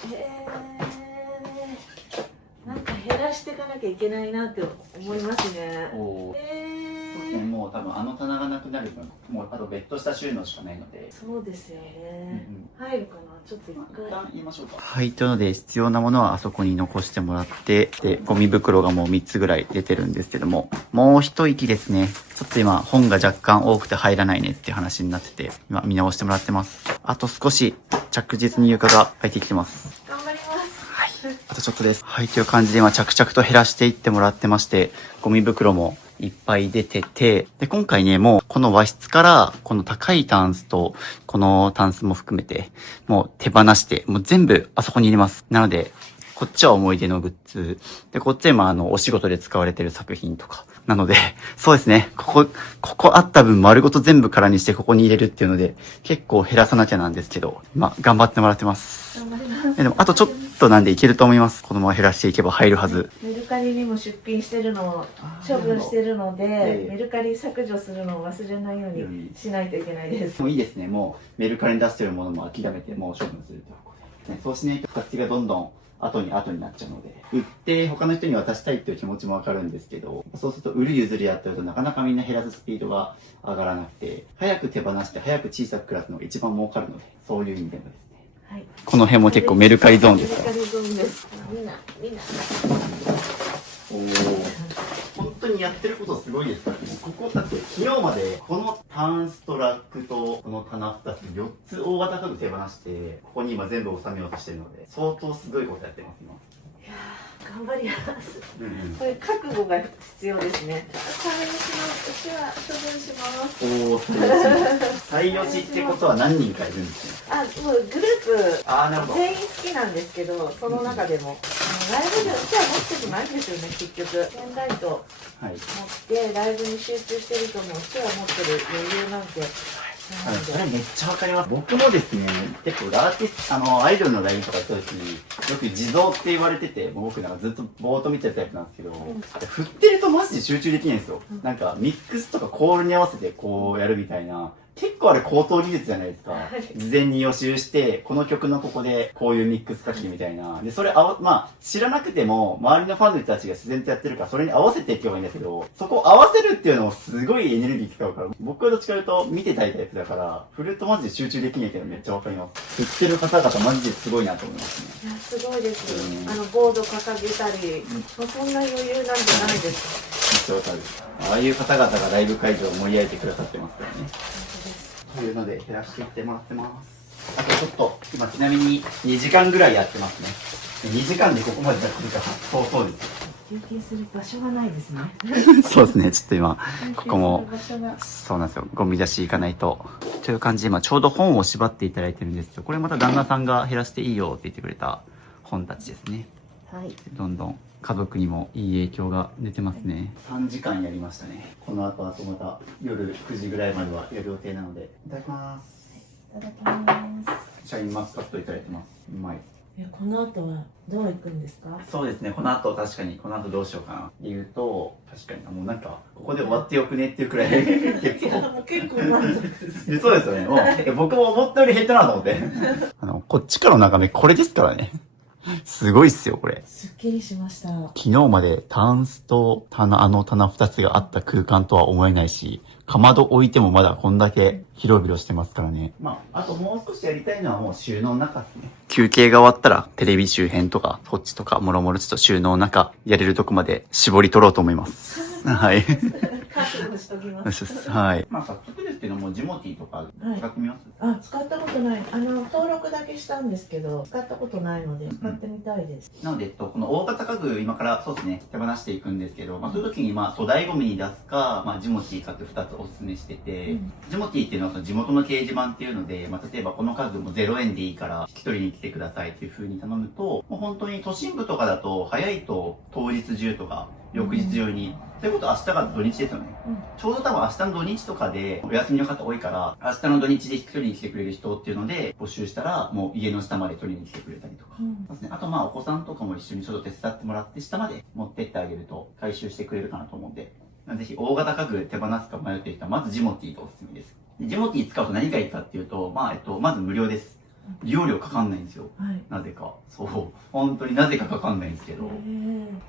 なんか減らしていかなきゃいけないなって思いますね。そうですね、もう多分あの棚がなくなる分、もうあと別途した収納しかないので。そうですよね。入るかな、ちょっと一回。一旦言いましょうか。はい、というので必要なものはあそこに残してもらって、で、ゴミ袋がもう3つぐらい出てるんですけども、もう一息ですね。ちょっと今本が若干多くて入らないねっていう話になってて、今見直してもらってます。あと少し着実に床が入ってきてます。頑張ります。はい。あとちょっとです。はい、という感じで今着々と減らしていってもらってまして、ゴミ袋もいっぱい出てて、で、今回ね、もうこの和室からこの高いタンスとこのタンスも含めて、もう手放して、もう全部あそこに入れます。なので、こっちは思い出のグッズ。で、こっちは今お仕事で使われてる作品とか。なので、そうですね。ここあった分丸ごと全部空にしてここに入れるっていうので、結構減らさなきゃなんですけど、今頑張ってもらってます。頑張ります。でも、あとちょっとなんでいけると思います。このまま減らしていけば入るはず。メルカリにも出品してるのを処分してるので、メルカリ削除するのを忘れないようにしないといけないです。もういいですね。もうメルカリに出してるものも諦めてもう処分するということで、ね。そうしないと活気がどんどん後になっちゃうので、売って他の人に渡したいっていう気持ちもわかるんですけど、そうすると売る譲りやってるとなかなかみんな減らすスピードが上がらなくて、早く手放して早く小さく暮らすのが一番儲かるので、そういう意味でもですね。はい、この辺も結構メルカリゾーンですか？メルカリゾーンです。みんな。おー。本当にやってることすごいですからね。ここだって昨日までこのタンスとラックとこの棚2つ4つ大型家具手放して、ここに今全部収めようとしてるので、相当すごいことやってます今。いやー、頑張ります。これ覚悟が必要ですね。うちは処分します。おお、採用しってことは何人かいるんですね。もうグループ全員好きなんですけど、その中でもライブでうちは持ってくないんですよね。結局ペンライト持ってライブに集中してるともううちは持ってる余裕なんてそれめっちゃわかります。僕もですね、結構アーティスト、アイドルの LINE とかやった時に、よく地蔵って言われてて、もう僕なんかずっとぼーっと見てるタイプなんですけど、振ってるとマジで集中できないんですよ。なんかミックスとかコールに合わせてこうやるみたいな、結構あれ高等技術じゃないですか。事前に予習して、この曲のここでこういうミックス書きみたいな。で、それまあ、知らなくても、周りのファンの人たちが自然とやってるから、それに合わせていけばいいんだけど、そこを合わせるっていうのもすごいエネルギー使うから、僕はどっちかというと見てたいタイプだから、振るとマジで集中できないけどめっちゃわかります。振ってる方々マジですごいなと思いますね。いや、すごいです。ボード掲げたり、そんな余裕なんじゃないですか。めっちゃわかる。ああいう方々がライブ会場を盛り上げてくださってますからね。というので減らしていってもらってます。あとちょっと今ちなみに2時間ぐらいやってますね。2時間でここまでやってるからそうです。休憩する場所がないですね。そうですね。ちょっと今ここも休憩する場所がそうなんですよ。ゴミ出し行かないとという感じで今ちょうど本を縛っていただいてるんですけど、これまた旦那さんが減らしていいよって言ってくれた本たちですね。はい。どんどん家族にもいい影響が出てますね。3時間やりましたね。この後また夜9時ぐらいまではやる予定なので。いただきます。いただきます。シャインマスカットいただいてます。うまい。この後はどう行くんですか？そうですね。この後どうしようかな。言うと、確かにもうなんか、ここで終わってよくねっていうくらい、結構。もう結構満足です。そうですよね。もう、僕も思ったより減ったなと思って。こっちからの眺めこれですからね。すごいっすよ、これ。すっきりしました。昨日までタンスと棚2つがあった空間とは思えないし、かまど置いてもまだこんだけ広々してますからね。まあ、あともう少しやりたいのはもう収納の中ですね。休憩が終わったらテレビ周辺とか、こっちとか、もろもろちょっと収納の中やれるとこまで絞り取ろうと思います。はい。覚悟しときます。はい。まあ早速ですけども、ジモティーとか使ってみます？使ったことない。登録だけしたんですけど、使ったことないので、使ってみたいです。なので、この大型家具、今からそうですね、手放していくんですけど、まあそういう時に粗大ゴミに出すか、ジモティーかって2つおすすめしてて、ジモティーっていうのはその地元の掲示板っていうので、例えばこの家具も0円でいいから引き取りに来てくださいっていう風に頼むと、もう本当に都心部とかだと、早いと当日中とか、翌日中に、ということは明日が土日ですよね。ちょうど多分明日の土日とかでお休みの方多いから、明日の土日で引き取りに来てくれる人っていうので募集したら、もう家の下まで取りに来てくれたりとか。そうですね。あとお子さんとかも一緒にちょっと手伝ってもらって下まで持ってってあげると回収してくれるかなと思うんで、ぜひ大型家具手放すか迷っている人はまずジモティーとおすすめです。ジモティー使うと何がいいかっていうと、まず無料です。利用料かかんないんですよ。なぜか。そう。本当になぜかかかんないんですけど。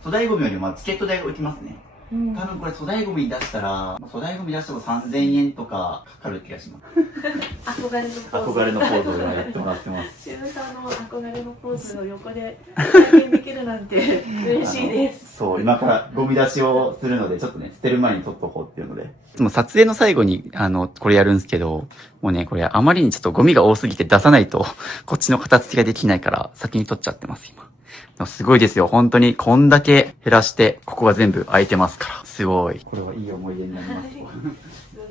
粗大ゴミよりチケット代が浮きますね。多分これ粗大ゴミ出したら、粗大ゴミ出しても3000円とかかかる気がします。憧れのポーズ。憧れのポーズを今やってもらってます。しゅうさんの憧れのポーズの横で体験できるなんて嬉しいです。そう、今からゴミ出しをするので、ちょっとね、捨てる前に撮っとこうっていうので。もう撮影の最後に、これやるんですけど、もうね、これあまりにちょっとゴミが多すぎて出さないと、こっちの片付けができないから、先に撮っちゃってます、今。でもすごいですよ。本当にこんだけ減らして、ここが全部空いてますから。すごい。これはいい思い出になります。す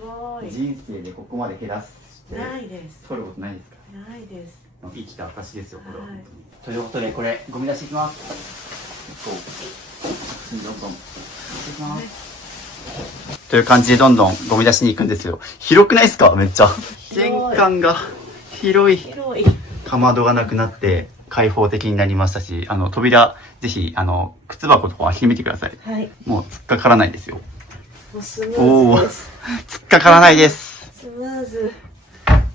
ごい。人生でここまで減らして、ないです。取ることないですか？ないです。生きた証ですよ、これは。はい、ということで、これ、ゴミ出しいきます。そう。どんどん。いきます。という感じでどんどんゴミ出しに行くんですよ。広くないですか？めっちゃ。玄関が広い。かまどがなくなって開放的になりましたし、扉、ぜひ、靴箱とか開けてみてください。はい。もう突っかからないですよ。もうスムーズです。突っかからないです。スムーズ。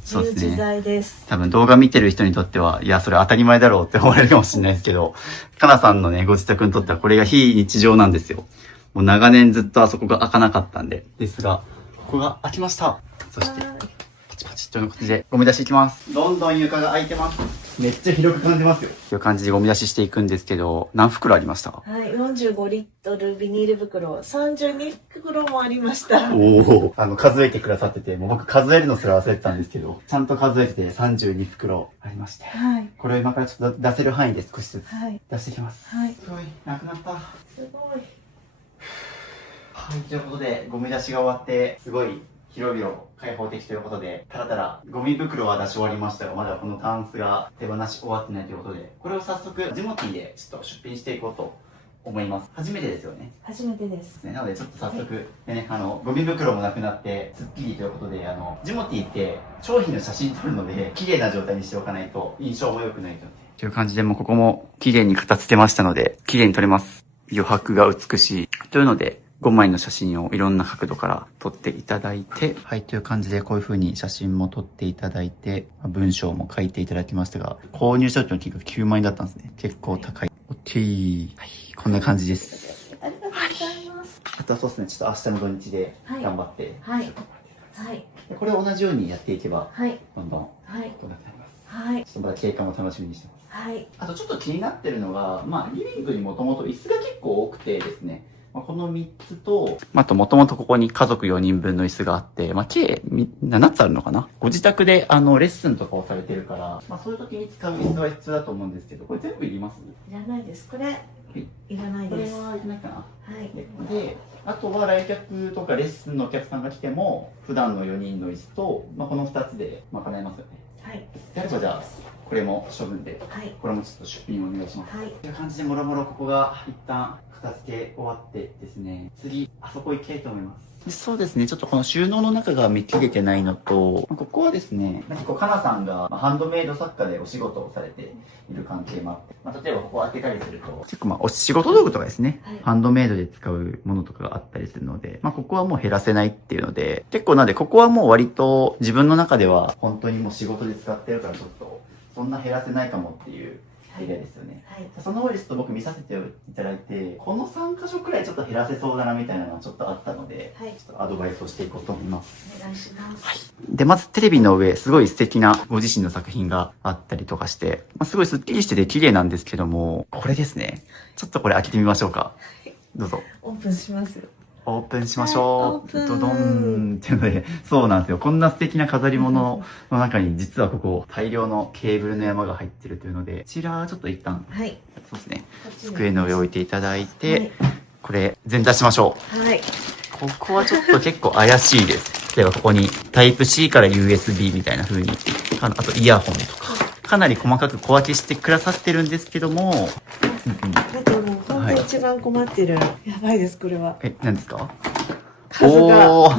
そうです自在です。多分動画見てる人にとっては、いや、それ当たり前だろうって思われるかもしれないですけど、かなさんのね、ご自宅にとってはこれが非日常なんですよ。もう長年ずっとあそこが開かなかったんで。ですが、ここが開きました。そして、パチパチという感じでゴミ出しいきます。どんどん床が開いてます。めっちゃ広く感じますよ。という感じでゴミ出ししていくんですけど、何袋ありました？はい、45リットルビニール袋、32袋もありました。おお。数えてくださってて、もう僕数えるのすら忘れてたんですけど、ちゃんと数えてて32袋ありまして。はい。これを今からちょっと出せる範囲で少しずつ出していきます。はい。すごい、なくなった。すごい。はい、ということで、ゴミ出しが終わって、すごい広々開放的ということで、たらたらゴミ袋は出し終わりましたが、まだこのタンスが手放し終わってないということで、これを早速ジモティーでちょっと出品していこうと思います。初めてですよね。初めてです。なのでちょっと早速、ね、ゴミ袋もなくなってスッキリということで、ジモティーって商品の写真撮るので綺麗な状態にしておかないと印象も良くないので。という感じで、もうここも綺麗に片付けましたので、綺麗に撮れます。余白が美しい。というので、5枚の写真をいろんな角度から撮っていただいて、はい、という感じでこういう風に写真も撮っていただいて、文章も書いていただきましたが、購入した時の金額9万円だったんですね。結構高い。OK。はい、こんな感じです。ありがとうございます。あとはそうですね、ちょっと明日の土日で頑張って、はいはい。でこれを同じようにやっていけば、はい。どんどんはい。どうなってなります。はい。ちょっとまだ経過も楽しみにしてます。はい。あとちょっと気になってるのが、リビングにもともと椅子が結構多くてですね、この3つと、あともともとここに家族4人分の椅子があって、計7つあるのかな。ご自宅でレッスンとかをされてるから、そういう時に使う椅子は必要だと思うんですけど、これ全部いります？いらないです。これ、いらないこれです。はいらないかな。はい。で、あとは来客とかレッスンのお客さんが来ても、普段の4人の椅子と、この2つで賄えますよね。はい。であればじゃあ、これも処分で、はい。これもちょっと出品お願いします。はい。という感じで、もろもろここが一旦片付け終わってですね、次、あそこ行きたいと思います。そうですね、ちょっとこの収納の中が見切れてないのと、ここはですね、結構かなさんがハンドメイド作家でお仕事をされている関係もあって、例えばここを開けたりすると、結構お仕事道具とかですね、はい、ハンドメイドで使うものとかがあったりするので、ここはもう減らせないっていうので、結構なんでここはもう割と自分の中では本当にもう仕事で使ってるからちょっと、そんな減らせないかもっていうエリアですよね。はい。その上でちょっと僕見させていただいて、この3箇所くらいちょっと減らせそうだなみたいなのがちょっとあったので、はい。ちょっとアドバイスをしていこうと思います。お願いします。はい。で、まずテレビの上、すごい素敵なご自身の作品があったりとかして、すごいスッキリしてて綺麗なんですけども、これですね。ちょっとこれ開けてみましょうか。どうぞ。オープンします。オープンしましょう。はい、ドドンっていうので、そうなんですよ。こんな素敵な飾り物の中に実はここ大量のケーブルの山が入ってるというので、こちらちょっと一旦、はい。そうですね。机の上置いていただいて、はい、これ全出しましょう。はい。ここはちょっと結構怪しいです。例えばここにタイプ C から USB みたいな風に、あとイヤホンとか、かなり細かく小分けしてくださってるんですけども、あともう本当に一番困ってる、やばいです、これは。何ですか？数が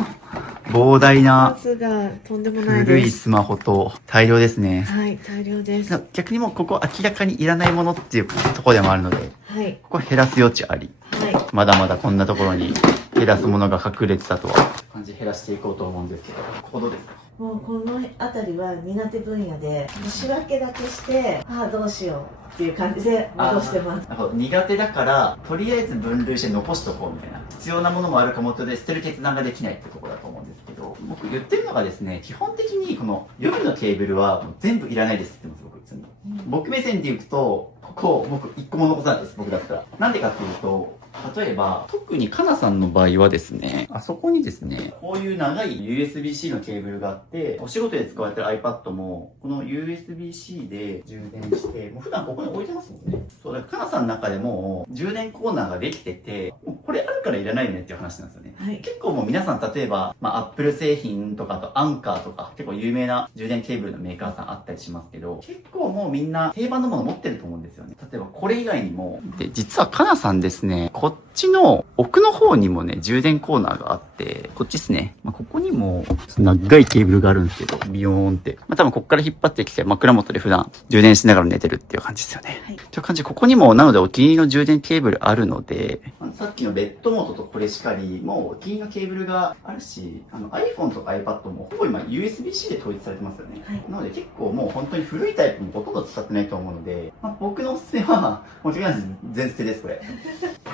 膨大な数がとんでもないです。古いスマホと大量ですね。はい、大量です。逆にもうここ明らかにいらないものっていうところでもあるので、はい、ここ減らす余地あり。はい、まだまだこんなところに減らすものが隠れてたとは感じ減らしていこうと思うんですけど、ここどうですか？もうこの辺りは苦手分野で仕分けだけしてどうしようっていう感じで戻してます。なるほど。苦手だからとりあえず分類して残しとこうみたいな、必要なものもあるかもとで捨てる決断ができないってところだと思うんですけど、僕言ってるのがですね、基本的にこの夜のケーブルはもう全部いらないですって言ってます。僕いつも僕目線で言うと、ここ僕一個も残さないです。僕だったらなんでかっていうと、例えば特にかなさんの場合はですね、あそこにですね、こういう長い USB-C のケーブルがあって、お仕事で使われてる iPad もこの USB-C で充電して、もう普段ここに置いてますもんね。そうだからかなさんの中でも充電コーナーができてて、もうこれあるからいらないよねっていう話なんですよね。はい、結構もう皆さん例えば、Apple 製品とか、あとアンカーとか結構有名な充電ケーブルのメーカーさんあったりしますけど、結構もうみんな定番のもの持ってると思うんですよね。例えばこれ以外にも、で実はかなさんですね、こっちの奥の方にもね、充電コーナーがあって、こっちですね。ここにも長いケーブルがあるんですけど、ビヨーンって。多分こっから引っ張ってきて、枕元で普段充電しながら寝てるっていう感じですよね。はい、という感じで、ここにもなのでお気に入りの充電ケーブルあるので、さっきのベッド元とこれしかり、もうお気に入りのケーブルがあるし、iPhone とか iPad もほぼ今 USB-C で統一されてますよね。はい、なので結構もう本当に古いタイプもほとんど使ってないと思うので、僕のおすすめは、もちろん全捨てです、これ。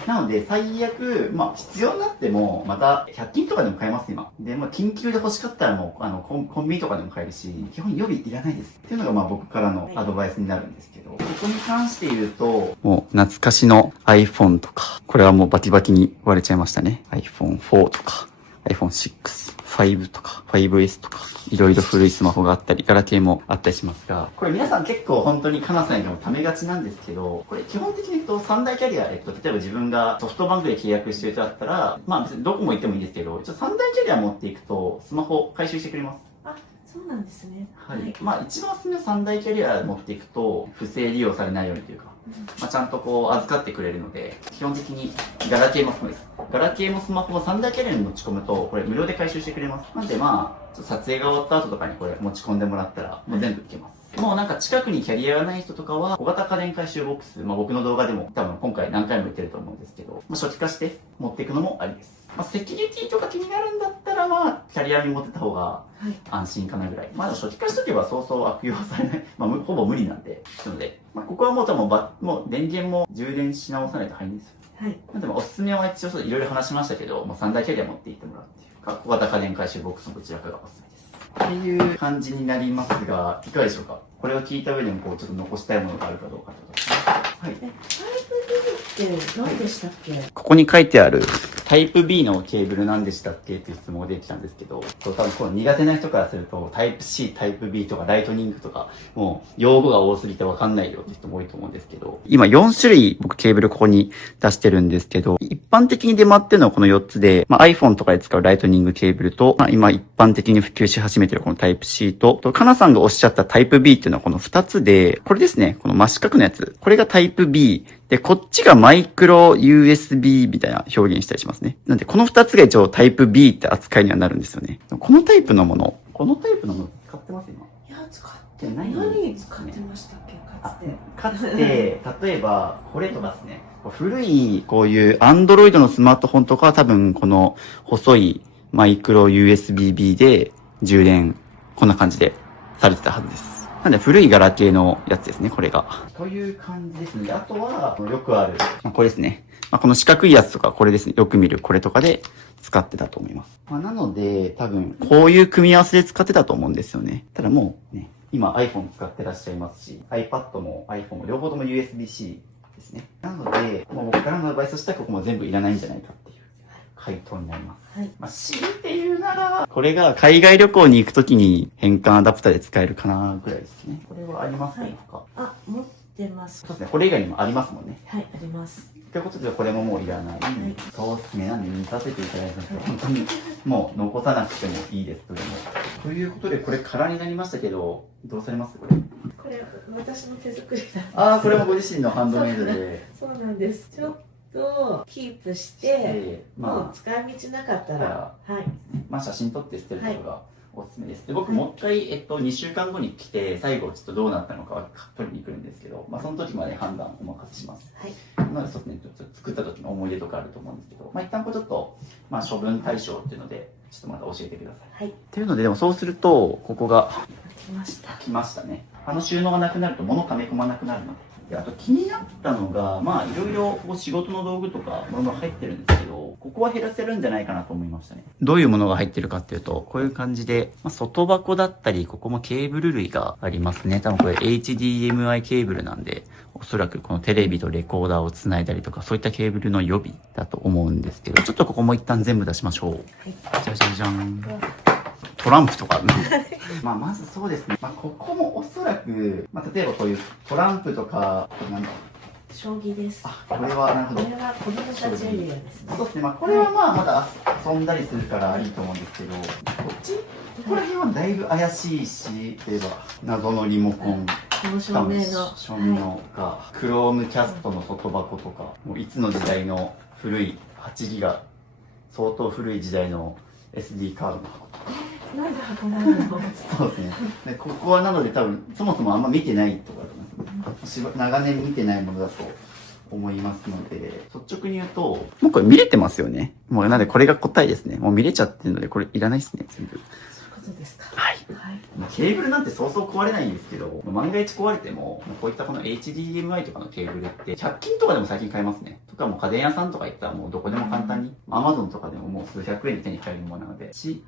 なので、最悪、必要になっても、また、100均とかでも買えます、今。で、緊急で欲しかったらもう、コンビニとかでも買えるし、基本予備いらないです。っていうのが、僕からのアドバイスになるんですけど、ここに関して言うと、もう、懐かしの iPhone とか、これはもうバキバキに割れちゃいましたね。iPhone4 とか、iPhone6、5とか、5S とか、いろいろ古いスマホがあったり、ガラケーもあったりしますが、これ皆さん結構本当にかなさんにもためがちなんですけど、これ基本的に言うと3大キャリア、例えば自分がソフトバンクで契約してる人だったら、別にどこも行ってもいいんですけど、3大キャリア持っていくと、スマホ回収してくれます。あ、そうなんですね。はい。一番おすすめは3大キャリア持っていくと、不正利用されないようにというか、まあ、ちゃんとこう預かってくれるので、基本的にガラケーもそうです。ガラケーもスマホもサンダーキャリアに持ち込むと、これ無料で回収してくれます。なんでまあ、ちょっと撮影が終わった後とかにこれ持ち込んでもらったら、もう全部いけます。もうなんか近くにキャリアがない人とかは、小型家電回収ボックス、まあ僕の動画でも多分今回何回も言ってると思うんですけど、まあ、初期化して持っていくのもありです。まあ、セキュリティとか気になるんだったら、まあ、キャリアに持ってた方が安心かなぐらい。まあ、でも初期化しとけばそうそう悪用されない。まあ、ほぼ無理なんで。なので、まあ、ここはもう多分もう電源も充電し直さないと入るんですよ。はい。でもおすすめは一応いろいろ話しましたけど、もう3大キャリア持っていってもらうっていうか、小型家電回収ボックスのどちらかがおすすめです。っていう感じになりますが、いかがでしょうか。これを聞いた上でもこうちょっと残したいものがあるかどうかってことですね。はい。タイプ B って何でしたっけ？ここに書いてあるタイプ B のケーブル何でしたっけっていう質問が出てきたんですけど、多分この苦手な人からするとタイプ C、タイプ B とかライトニングとかもう用語が多すぎてわかんないよって人も多いと思うんですけど、今4種類僕ケーブルここに出してるんですけど、一般的に出回ってるのはこの4つで、まあ、iPhone とかで使うライトニングケーブルと、まあ、今一般的に普及し始めてるこのタイプ C と、かなさんがおっしゃったタイプ B っていうのはこの2つで、これですね、この真四角のやつ。これがタイプ B。で、こっちがマイクロ USB みたいな表現したりしますね。なんで、この2つが一応タイプ B って扱いにはなるんですよね。このタイプのもの使ってます今？いや、使ってない。何使ってましたっけ、かつて、例えば、これとかですね。古い、こういう Android のスマートフォンとかは多分、この細いマイクロ USB-B で充電、こんな感じでされてたはずです。なんで、古いガラケーのやつですね、これが。という感じですね。あとは、よくある、これですね。この四角いやつとか、これですね。よく見るこれとかで使ってたと思います。なので、多分、こういう組み合わせで使ってたと思うんですよね。ただもうね、今 iPhone 使ってらっしゃいますし、iPad も iPhone も両方とも USB-C ですね。なので、もう僕からのアドバイスとしてはここも全部いらないんじゃないかっていう回答になります。はい。まあ、強いて言うなら、これが海外旅行に行くときに変換アダプターで使えるかなぐらいですね。これはありますかね、他。あ、持ってます。そうですね。これ以外にもありますもんね。はい、あります。ということで、これももういらない。そうですね。なんで見させていただいたんですけど、本当にもう残さなくてもいいです、とでも。ということで、これ空になりましたけど、どうされますこれ？これ、私の手作りなんです。ああ、これもご自身のハンドメイドで。そうなんです。ちょっとキープして、もう使い道なかったら、はい。まあ写真撮って捨てるのがおすすめです。で、僕もう一回、2週間後に来て、最後ちょっとどうなったのかは取りに来るんですけど、まあその時まで判断お任せします。はい。なのでそうですね、ちょっと作った時の思い出とかあると思うんですけど、まあ一旦こうちょっと、まあ処分対象っていうので、ちょっとまた教えてください。はい。っていうので、でもそうすると、ここが、来ましたね。収納がなくなると物溜め込まなくなるので。で、あと気になったのが、まあいろいろ仕事の道具とかものが入ってるんですけど、ここは減らせるんじゃないかなと思いましたね。どういうものが入ってるかっていうと、こういう感じで、外箱だったり、ここもケーブル類がありますね。多分これ HDMI ケーブルなんで、おそらくこのテレビとレコーダーをつないだりとか、そういったケーブルの予備だと思うんですけど、ちょっとここも一旦全部出しましょう。はい、じゃじゃじゃん。トランプとかまずそうですね。ここもおそらく、例えばこういうトランプとか、なんだ将棋です。あ、これはなるほど。これは子供たちエリアですね。そうですね。これはまだ遊んだりするからいいと思うんですけど、ここら辺はだいぶ怪しいし、例えば謎のリモコン。この照明のクロームキャストの外箱とか、もういつの時代の古い8ギガ、相当古い時代の SD カードの箱とか。なんで箱なの？そうですね。で、ここはなので多分、そもそもあんま見てないとかだと思います。長年見てないものだと思いますので、率直に言うと、もうこれ見れてますよね。もうなんでこれが答えですね。もう見れちゃってるので、これいらないですね、全部。そういうことですか。はい。ケーブルなんてそうそう壊れないんですけど、万が一壊れても、こういったこの HDMI とかのケーブルって100均とかでも最近買えますね。とかもう家電屋さんとか行ったらもうどこでも簡単に、Amazon とかでももう数百円で手に入るものなので、取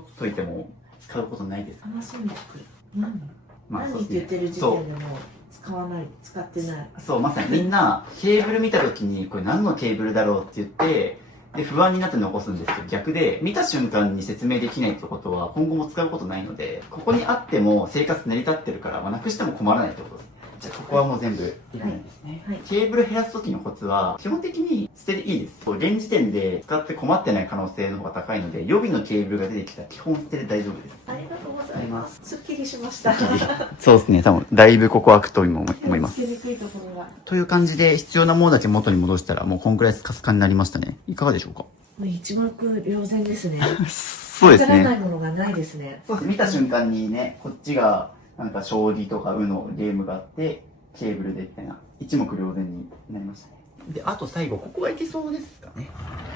っといても使うことないです。何って言ってる時点でも使ってない。そう、まさにみんなケーブル見た時にこれ何のケーブルだろうって言って、で不安になって残すんですけど、逆で見た瞬間に説明できないってことは今後も使うことないので、ここにあっても生活成り立ってるから、なくしても困らないってことですね。じゃあここはもう全部いらないですね。ケーブル減らす時のコツは基本的に捨てていいです。現時点で使って困ってない可能性の方が高いので、予備のケーブルが出てきたら基本捨てで大丈夫です。ありがとうございます。ざいます。すっきりしました。そうですね。多分、だいぶここ開くと思います。つけにくいところが。という感じで、必要なものだけ元に戻したら、もうこんくらいスカスカになりましたね。いかがでしょうか？もう一目瞭然ですね。そうですわからなね。いものがないですね。そうですね。見た瞬間にね、こっちが、なんか将棋とか UNO ゲームがあって、ケーブルでみたいな、一目瞭然になりましたね。で、あと最後、ここがいけそうですかね。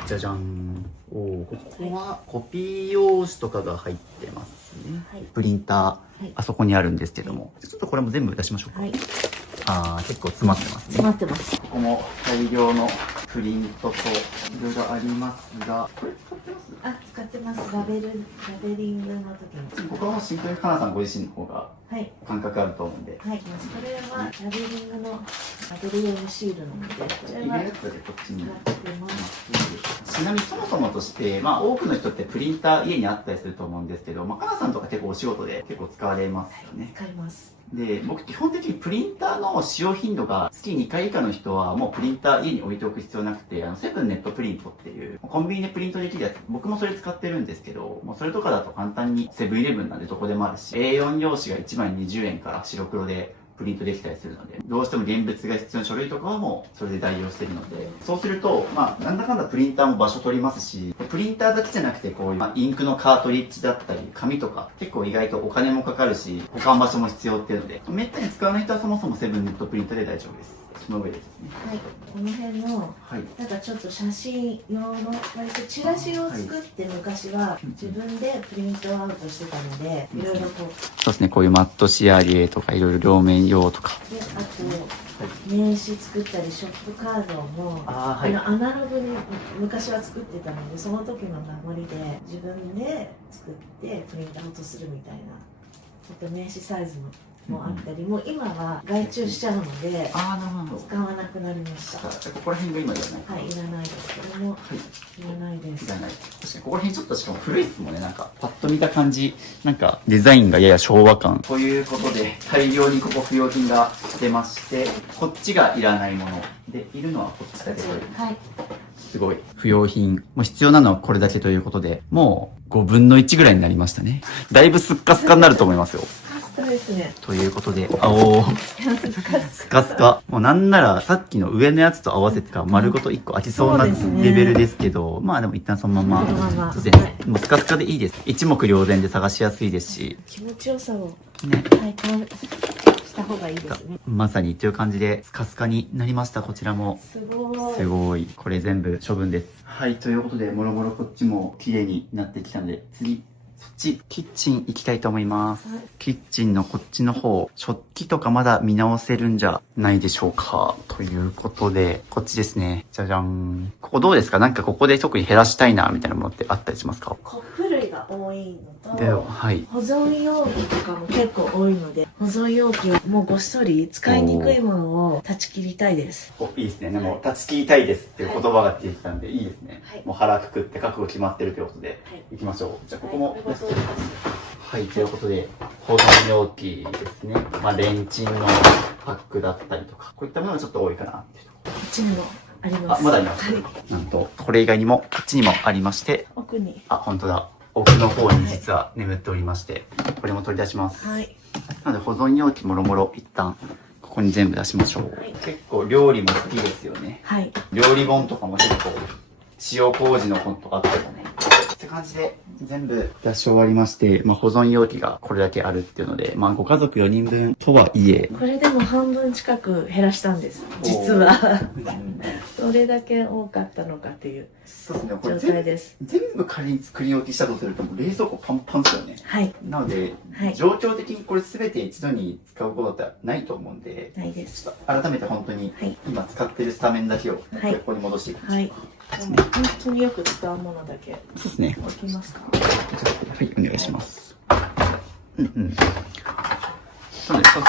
じゃじゃん。ここはコピー用紙とかが入ってますね。はい。プリンター、はいあそこにあるんですけども、ちょっとこれも全部出しましょうか。はい。結構詰まってますね。詰まってます。ここも大量のプリントといろいろありますが、これ使ってます？あ、使ってます。ラベリングの時に。ここはもうシンプルにかなさんご自身の方がはい。感覚あると思うんで、はい。これはラベリングのラベル用のシールなので、こちらは入れるやつでこっちに。使ってます。ちなみにそもそもとして、多くの人ってプリンター家にあったりすると思うんですけど、かなさんとか結構お仕事で結構使われますよね。使います。で、僕基本的にプリンターの使用頻度が月2回以下の人はもうプリンター家に置いておく必要なくて、セブンネットプリントっていうコンビニでプリントできるやつ、僕もそれ使ってるんですけど、もうそれとかだと簡単にセブンイレブンなんでどこでもあるし、A4 用紙が1枚20円から白黒でプリントできたりするので、どうしても現物が必要な書類とかはもうそれで代用してるので、そうすると、なんだかんだプリンターも場所取りますし、プリンターだけじゃなくてこういう、インクのカートリッジだったり、紙とか、結構意外とお金もかかるし、保管場所も必要っていうので、めったに使わない人はそもそもセブンネットプリントで大丈夫です。その上ですね。はい。この辺の、はい。なんかちょっと写真用の、割とチラシを作って昔は自分でプリントアウトしてたので、いろいろこう、そうですね、こういうマットシアリエとかいろいろ両面用とか。で、あと、名刺作ったり、ショップカードも、はアナログに昔は作ってたので、その時の名残で自分で作ってプリントアウトするみたいな、あと名刺サイズもあったり、もう今は外注しちゃうので、なるほど。使わなくなりました。ここら辺が今じゃない。はい、いらないです。これもいらないです。いらない。確かにここら辺ちょっとしかも古いっすもんね。なんかパッと見た感じ、なんかデザインがやや昭和感。ということで大量にここ不要品が出まして、こっちがいらないものでいるのはこっちだけという。はい。すごい不要品。もう必要なのはこれだけということで、もう5分の1ぐらいになりましたね。だいぶスッカスカになると思いますよ。スカスカですね。ということで、スカスカ。もうなんならさっきの上のやつと合わせてか丸ごと1個開きそうなそうですねレベルですけど、でも一旦そのまま。そのままそうですね。もうスカスカでいいです。一目瞭然で探しやすいですし、気持ちよさをね。体感した方がいいですね。まさにという感じでスカスカになりました。こちらも。すごい。すごい。これ全部処分です。はい。ということで、もろもろこっちも綺麗になってきたので、次、そっち、キッチン行きたいと思います。はいキッチンのこっちの方、食器とかまだ見直せるんじゃないでしょうか。ということで、こっちですね。じゃじゃん。ここどうですか？なんかここで特に減らしたいな、みたいなものってあったりしますか？コップ類が多いので、と、はい。保存容器とかも結構多いので、保存容器をもうごっそり使いにくいものを断ち切りたいです。いいですね。でも、断ち切りたいですっていう言葉が出てきたんで、いいですね。はいもう腹くくって覚悟決まってるということで、はい行きましょう。じゃあ、ここも、はい、これがそうです。はい、ということで、保存容器ですね。レンチンのパックだったりとか、こういったものがちょっと多いかなっていうとここっちにもあります。まだあります。はい。なんと、これ以外にも、こっちにもありまして、奥に。本当だ。奥の方に実は眠っておりまして、これも取り出します。はい。なので、保存容器もろもろ一旦、ここに全部出しましょう。はい結構料理も好きですよね。はい。料理本とかも結構、塩麹の本とかあったりもね。って感じで、全部出し終わりまして、保存容器がこれだけあるっていうので、ご家族4人分とはいえ、これでも半分近く減らしたんです。実は。どれだけ多かったのかっていうそうですね、これ状態です。全部仮に作り置きしたとすると、もう冷蔵庫パンパンですよね。はい。なので、はい。状況的にこれ全て一度に使うことってないと思うんで、ないです。ちょっと改めて本当にはい。今使ってるスタメンだけを、はいここに戻していく。はい。本当によく使うものだけそうですね。置きますか。はい、お願いします。うんうん。そうですね。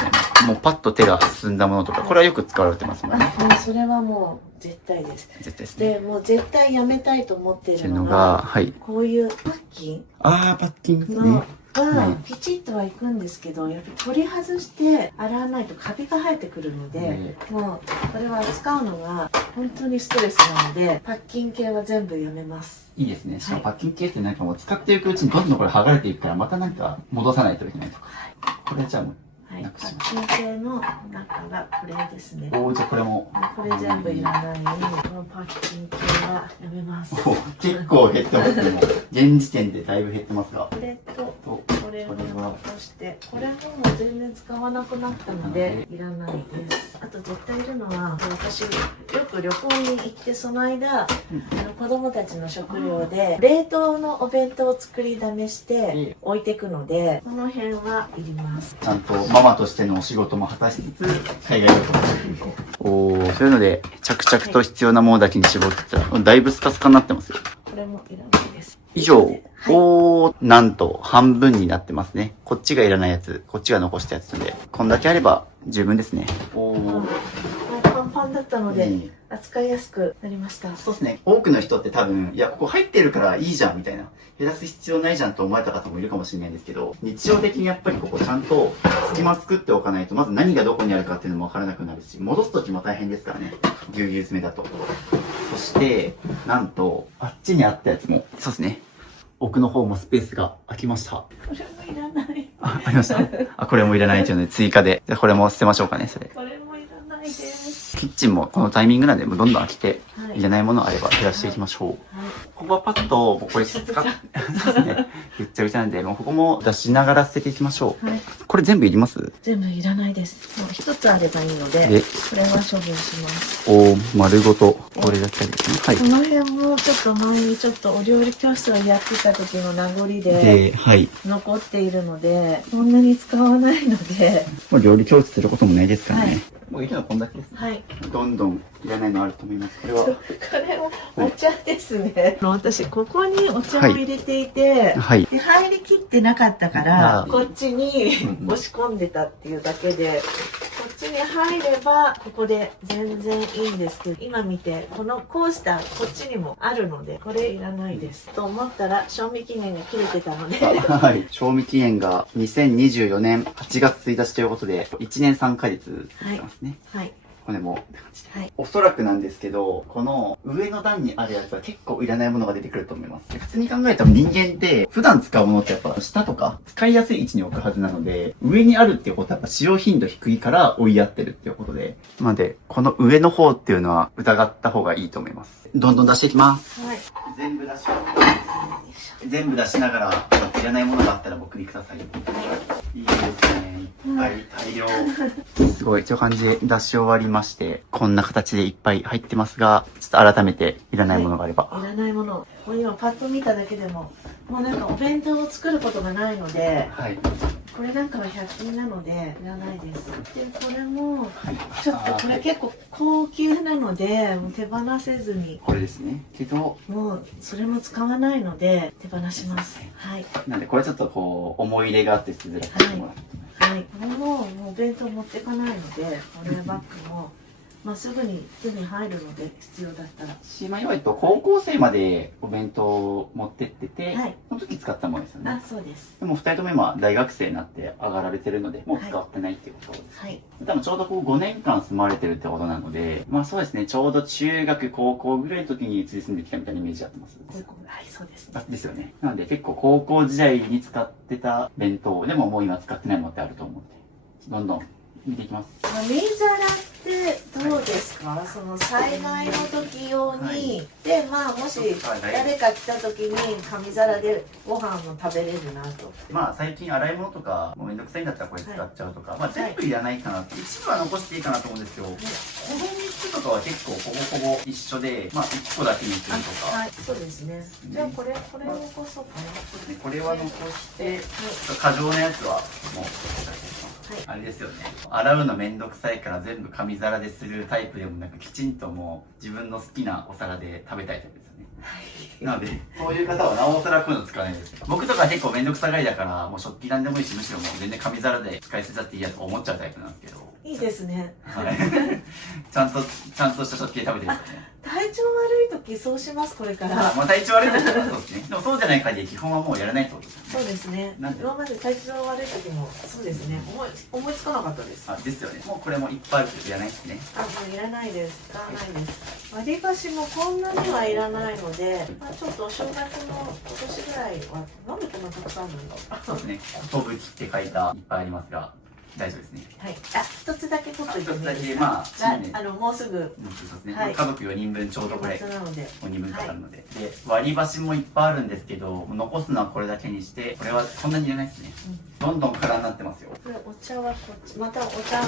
もうパッと手が進んだものとか、これはよく使われてますもんね。もうそれはもう絶対です。絶対ですね。で、もう絶対やめたいと思ってっていうのるのが、が、はい。こういうパッキンパッキンですのね。がピチッとはいくんですけど、やっぱり取り外して洗わないとカビが生えてくるので、もうこれは使うのが本当にストレスなので、パッキン系は全部やめます。いいですね。しかもパッキンケースってなんかもう使っていくうちにどんどんこれ剥がれていくから、またなんか戻さないといけないとか。これじゃあもう、はい、なパくします。ッキン系の中がこれですね。おー、じゃあこれも。これ全部いらない。このパッキン系はやめます。お結構減ってますね。もう現時点でだいぶ減ってますが。これととこれを残して、これももう全然使わなくなったのでいらないです。あと絶対いるのは、私よく旅行に行ってその間、子供たちの食料で冷凍のお弁当を作りだめして置いていくので、この辺はいります。ちゃんとママとしてのお仕事も果たしつつ、海外旅行もしていると。おー、そういうので、着々と必要なものだけに絞ってたら、だいぶスカスカになってますよ。これもいらないです。以上、はい、おー、なんと半分になってますね。こっちがいらないやつ、こっちが残したやつなので、こんだけあれば十分ですね。おー。パンパンだったので、扱いやすくなりました。そうですね。多くの人って多分、いや、ここ入ってるからいいじゃん、みたいな。減らす必要ないじゃんと思われた方もいるかもしれないんですけど、日常的にやっぱりここちゃんと隙間作っておかないと、まず何がどこにあるかっていうのもわからなくなるし、戻すときも大変ですからね。ぎゅうぎゅう詰めだと。そして、なんと、あっちにあったやつも、そうですね。奥の方もスペースが空きました。これもいらない。ありました。あ、これもいらないというので追加で。じゃあこれも捨てましょうかね、それ。これもいらないです。キッチンもこのタイミングなんで、もうどんどん飽きて、はい、いらないものあれば減らしていきましょう。はい、ここはパッと、これ使っ、そうですね。ぐっちゃぐちゃなんで、もうここも出しながら捨てていきましょう。はい、これ全部いります？全部いらないです。もう一つあればいいので、これは処分します。おー、丸ごと、これだけですね。はい。この辺もちょっと前にちょっとお料理教室をやってた時の名残で、はい。残っているので、そんなに使わないので、もう料理教室することもないですからね。はい、もういるのこんだけですね。はい。どんどんいらないのあると思います。これは。これはお茶ですね。私、ここにお茶を入れていて、はい。で入りきってなかったから、はい、こっちに押し込んでたっていうだけで、こっちに入れば、ここで全然いいんですけど、今見て、このコースター、こっちにもあるので、これいらないです。と思ったら、賞味期限が切れてたので。はい。賞味期限が2024年8月1日ということで、1年3ヶ月続いてますね。はい。これも、って感じで。はい、おそらくなんですけど、この上の段にあるやつは結構いらないものが出てくると思います。普通に考えたら人間って普段使うものってやっぱ下とか使いやすい位置に置くはずなので、上にあるっていうことはやっぱ使用頻度低いから追いやってるっていうことで。なので、この上の方っていうのは疑った方がいいと思います。どんどん出していきます。はい。全部出し全部出しながら、いらないものがあったら僕にください。いいですね。いっぱい大量。すごい、という感じで出し終わりまして、こんな形でいっぱい入ってますが、ちょっと改めていらないものがあれば。はい、いらないもの。もう今パッと見ただけでも、もうなんかお弁当を作ることがないので、はい。これなんかは100均なのでいらないです。で、これも、ちょっとこれ結構高級なので、もう手放せずに。これですね。けど、もうそれも使わないので手放します。はい。なんでこれちょっとこう、思い入れがあってしづらくてもらって。はい。これももうお弁当持ってかないので、これバッグも、まあ、すぐに手に入るので必要だったら。まあ、要は高校生までお弁当を持ってってて、はい、その時使ったものですよね。あ、そうです。でも2人とも今大学生になって上がられてるので、もう使ってないっていうことです。はい。多分ちょうどこう5年間住まれてるってことなので、まあそうですね、ちょうど中学、高校ぐらいの時に移り住んできたみたいなイメージやってます。はい、そうですね。ですよね。なので結構高校時代に使ってた弁当でももう今使ってないものってあると思うんで、どんどん見ていきます。紙皿ってどうですか、その災害の時用に、でまあもし誰か来た時に紙皿でご飯も食べれるなと。まあ最近洗い物とかもうめんどくさいんだったらこれ使っちゃうとか、まあ全部いらないかなって、一部は残していいかなと思うんですけど、この3つとかは結構ほぼほぼ一緒で、まあ1個だけにするとか。はい、そうですね。じゃあこれを残そうかな。そうですね、これは残して、過剰なやつはもう、あれですよね、洗うのめんどくさいから全部紙皿でするタイプでもなく、きちんともう自分の好きなお皿で食べたいタイプですよね。なので、そういう方はなおさらこういうの使わないんですよ。僕とか結構めんどくさがりだから、もう食器なんでもいいし、むしろもう全然紙皿で使い捨てちゃっていいやと思っちゃうタイプなんですけど。いいですね。はい。ちゃんとした食器で食べてるんですよね。体調悪い時そうします、これから。まあ体調悪い時はそうですね。でもそうじゃない限り基本はもうやらないってことですね。そうですね。今まで体調悪い時もそうですね。思いつかなかったです。ですよね。もうこれもいっぱいあるけどいらないですね。もういらないです。使わないです。割り箸もこんなにはいらないので、まあ、ちょっとお正月の今年ぐらいはなんでこんなたくさんあるんだろう。そうですね。寿って書いたいっぱいありますが、大丈夫ですね。はい、あ、一つだけ取っといてもいいですか。まあ新年もうすぐそうですね。はい家族4人分ちょうどこれ年末なので、 5人分かかるので、で割り箸もいっぱいあるんですけど、残すのはこれだけにして、これはそんなにいらないですね。どんどん空になってますよ。これお茶はこっち、またお茶が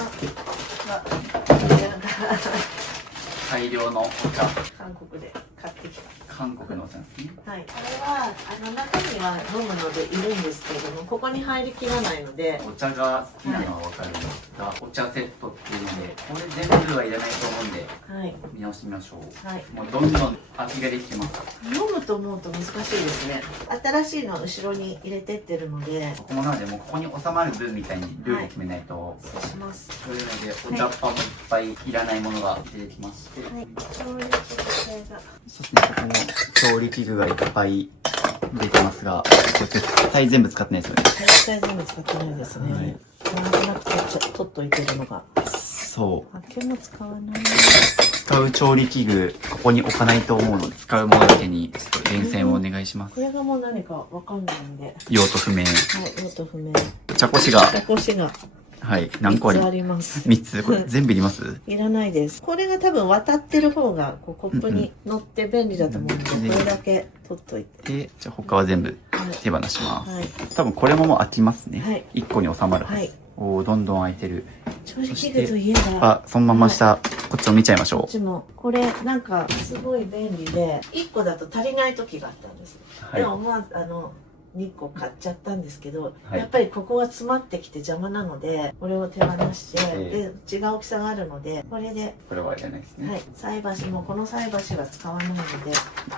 大量のお茶、韓国で買ってきた。韓国のお茶ですね。はい、これは中身は飲むのでいるんですけれども、ここに入りきらないので、お茶が好きなのはわかるんですが、お茶セットっていうので、これ全部はいらないと思うんで、はい、見直してみましょう。はい、もうどんどん空きができてます。飲むと思うと難しいですね。新しいのを後ろに入れてってるので、ここもなので、もうここに収まる分みたいにルール決めないと、そうします。というので、お茶っ葉もいっぱいいらないものが出てきまして、はい、調理器具がそしてここも調理器具がいっぱい出てますが、これ絶対全部使ってないですよね。絶対全部使ってないですね。はいなんとなく取っといてるのが。そう。ハケも使わない。使う調理器具、ここに置かないと思うので、使うものだけに、ちょっと厳選をお願いします。これがもう何かわかんないんで。用途不明。はい、用途不明。茶こしが、茶こしがはい、何個あ3つありります。 3つ。これ全部いりますいらないです。これが多分渡ってる方がこうコップに乗って便利だと思うんで、うんうんこれだけ取っといて。で、じゃあ他は全部はい手放します。はい。多分これももう空きますね。はい1個に収まるはず。はいおー、どんどん空いてる。調理器具といえば、あ、そのまま下、こっちを見ちゃいましょこっちもこれなんかすごい便利で、1個だと足りない時があったんです。う。はいで。も思わず2個買っちゃったんですけど、はいやっぱりここは詰まってきて邪魔なので、これを手放して、えで違う大きさがあるので、これで、これはいらないですね。はい、菜箸もこの菜箸は使わないので、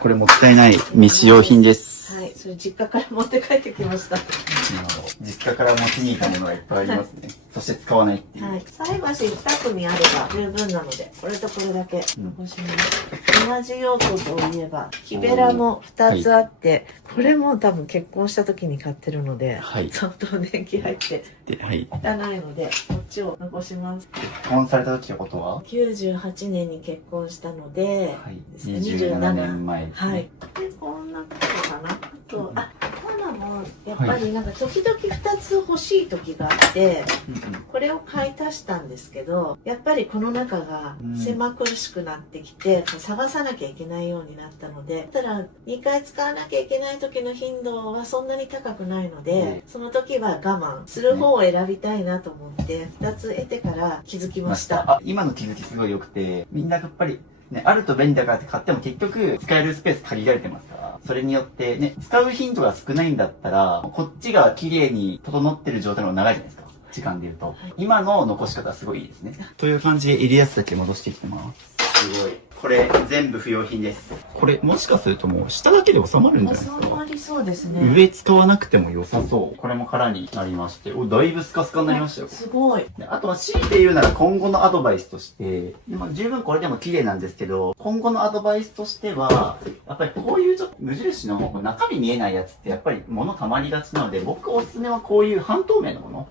これもったいない未使用品です。はい、それ実家から持って帰ってきました。実家から持ちに行ったものがいっぱいありますね。そして使わないっていう。はい、菜箸2組あれば十分なので、これとこれだけ残します。同じ用途といえば、木べらも2つあって、これも多分結婚した時に買ってるので、はい。相当年季入ってで、はい。汚いので、こっちを残します。結婚された時のことは98年に結婚したので、はい。ですね27年前ですね。はい。で、こんなことかな。あと、花も、やっぱりなんか時々2つ欲しい時があって、うんうん。これを買い足したんですけど、やっぱりこの中が狭苦しくなってきて、探さなきゃいけないようになったので、ただ2回使わなきゃいけない時の頻度はそんなに高くないので、その時は我慢する方を選びたいなと思って、2つ得てから気づきました。あ、今の気づきすごい良くて、みんなやっぱり、ね、あると便利だからって買っても結局使えるスペース限られてますから、それによってね、使う頻度が少ないんだったら、こっちが綺麗に整ってる状態の方が長いじゃないですか。時間で言うと。今の残し方はすごいいいですね。という感じで襟やつだけ戻してきてます。すごい。これ全部不要品です。これもしかするともう下だけで収まるんじゃないです収か。まりそうですね。上使わなくても良さそう。これも空になりまして、だいぶスカスカになりましたよ。すごい。であとは強いて言うなら今後のアドバイスとして、十分これでも綺麗なんですけど、今後のアドバイスとしては、やっぱりこういうちょっと無印の中身見えないやつってやっぱり物溜まりがちなので、僕おすすめはこういう半透明のもの。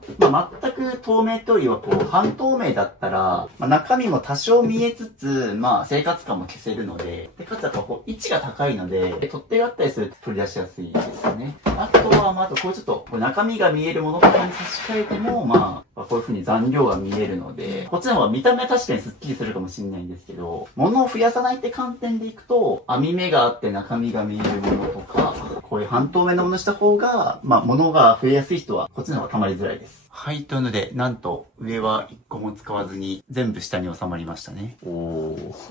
全く透明というよりは半透明だったら、中身も多少見えつつ、生活感も消せるので、かつやっぱ位置が高いので、取っ手があったりすると取り出しやすいですよね。あとは、あとこうちょっと中身が見えるものとかに差し替えても、こういう風に残量が見えるので、こっちの方が見た目は確かにスッキリするかもしれないんですけど、物を増やさないって観点でいくと、網目があって中身が見えるものとか、こういう半透明なものにした方が、物が増えやすい人はこっちの方が溜まりづらいです。はい、というので、なんと上は1個も使わずに全部下に収まりましたね。す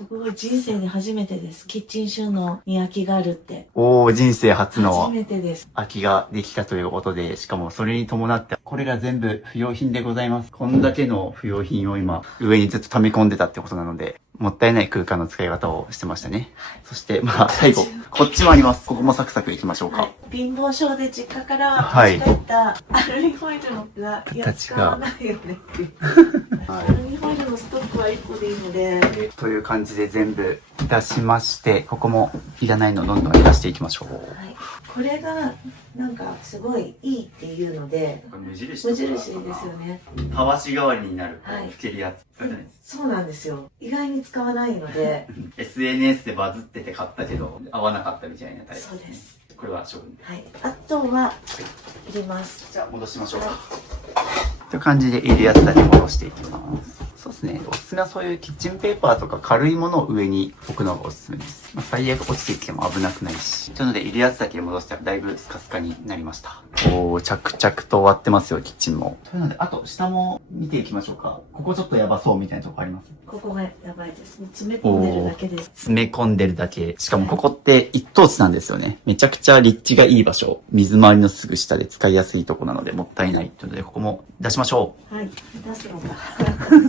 ごい、人生で初めてです。キッチン収納に空きがあるって。人生初の初めてです。空きができたということで、しかもそれに伴って、これら全部不要品でございます。こんだけの不要品を今、上にずっと溜め込んでたってことなので、もったいない空間の使い方をしてましたね。そして、最後、こっちもあります。ここもサクサクいきましょうか。はい、貧乏症で実家から持ち帰ったアルミホイルのが、使わないよねっていう。アルミホイルのストックは1個でいいので。という感じで全部出しまして、ここもいらないのをどんどん減らしていきましょう。はいこれがなんかすごいいいっていうので、無印無印ですよね。たわし代わりになる、はい拭けるやつ。そうなんですよ。意外に使わないので。SNS でバズってて買ったけど合わなかったみたいなタイプ。そうです。これは処分で。はい。あとは入れます。じゃあ戻しましょうか。という感じでいるやつだけ戻していきます。そうですね。おすすめはそういうキッチンペーパーとか軽いものを上に置くのがおすすめです。まあ、最悪落ちてきても危なくないし。というのでいるやつだけ戻したらだいぶスカスカになりました。おー、着々と終わってますよ、キッチンも。というので、あと下も見ていきましょうか。ここちょっとやばそうみたいなとこあります？ここがやばいです。詰め込んでるだけです。詰め込んでるだけ。しかもここって一等地なんですよね。めちゃくちゃ立地がいい場所。水回りのすぐ下で使いやすいとこなのでもったいない。というので、ここも出しましょう。はい。出すのが。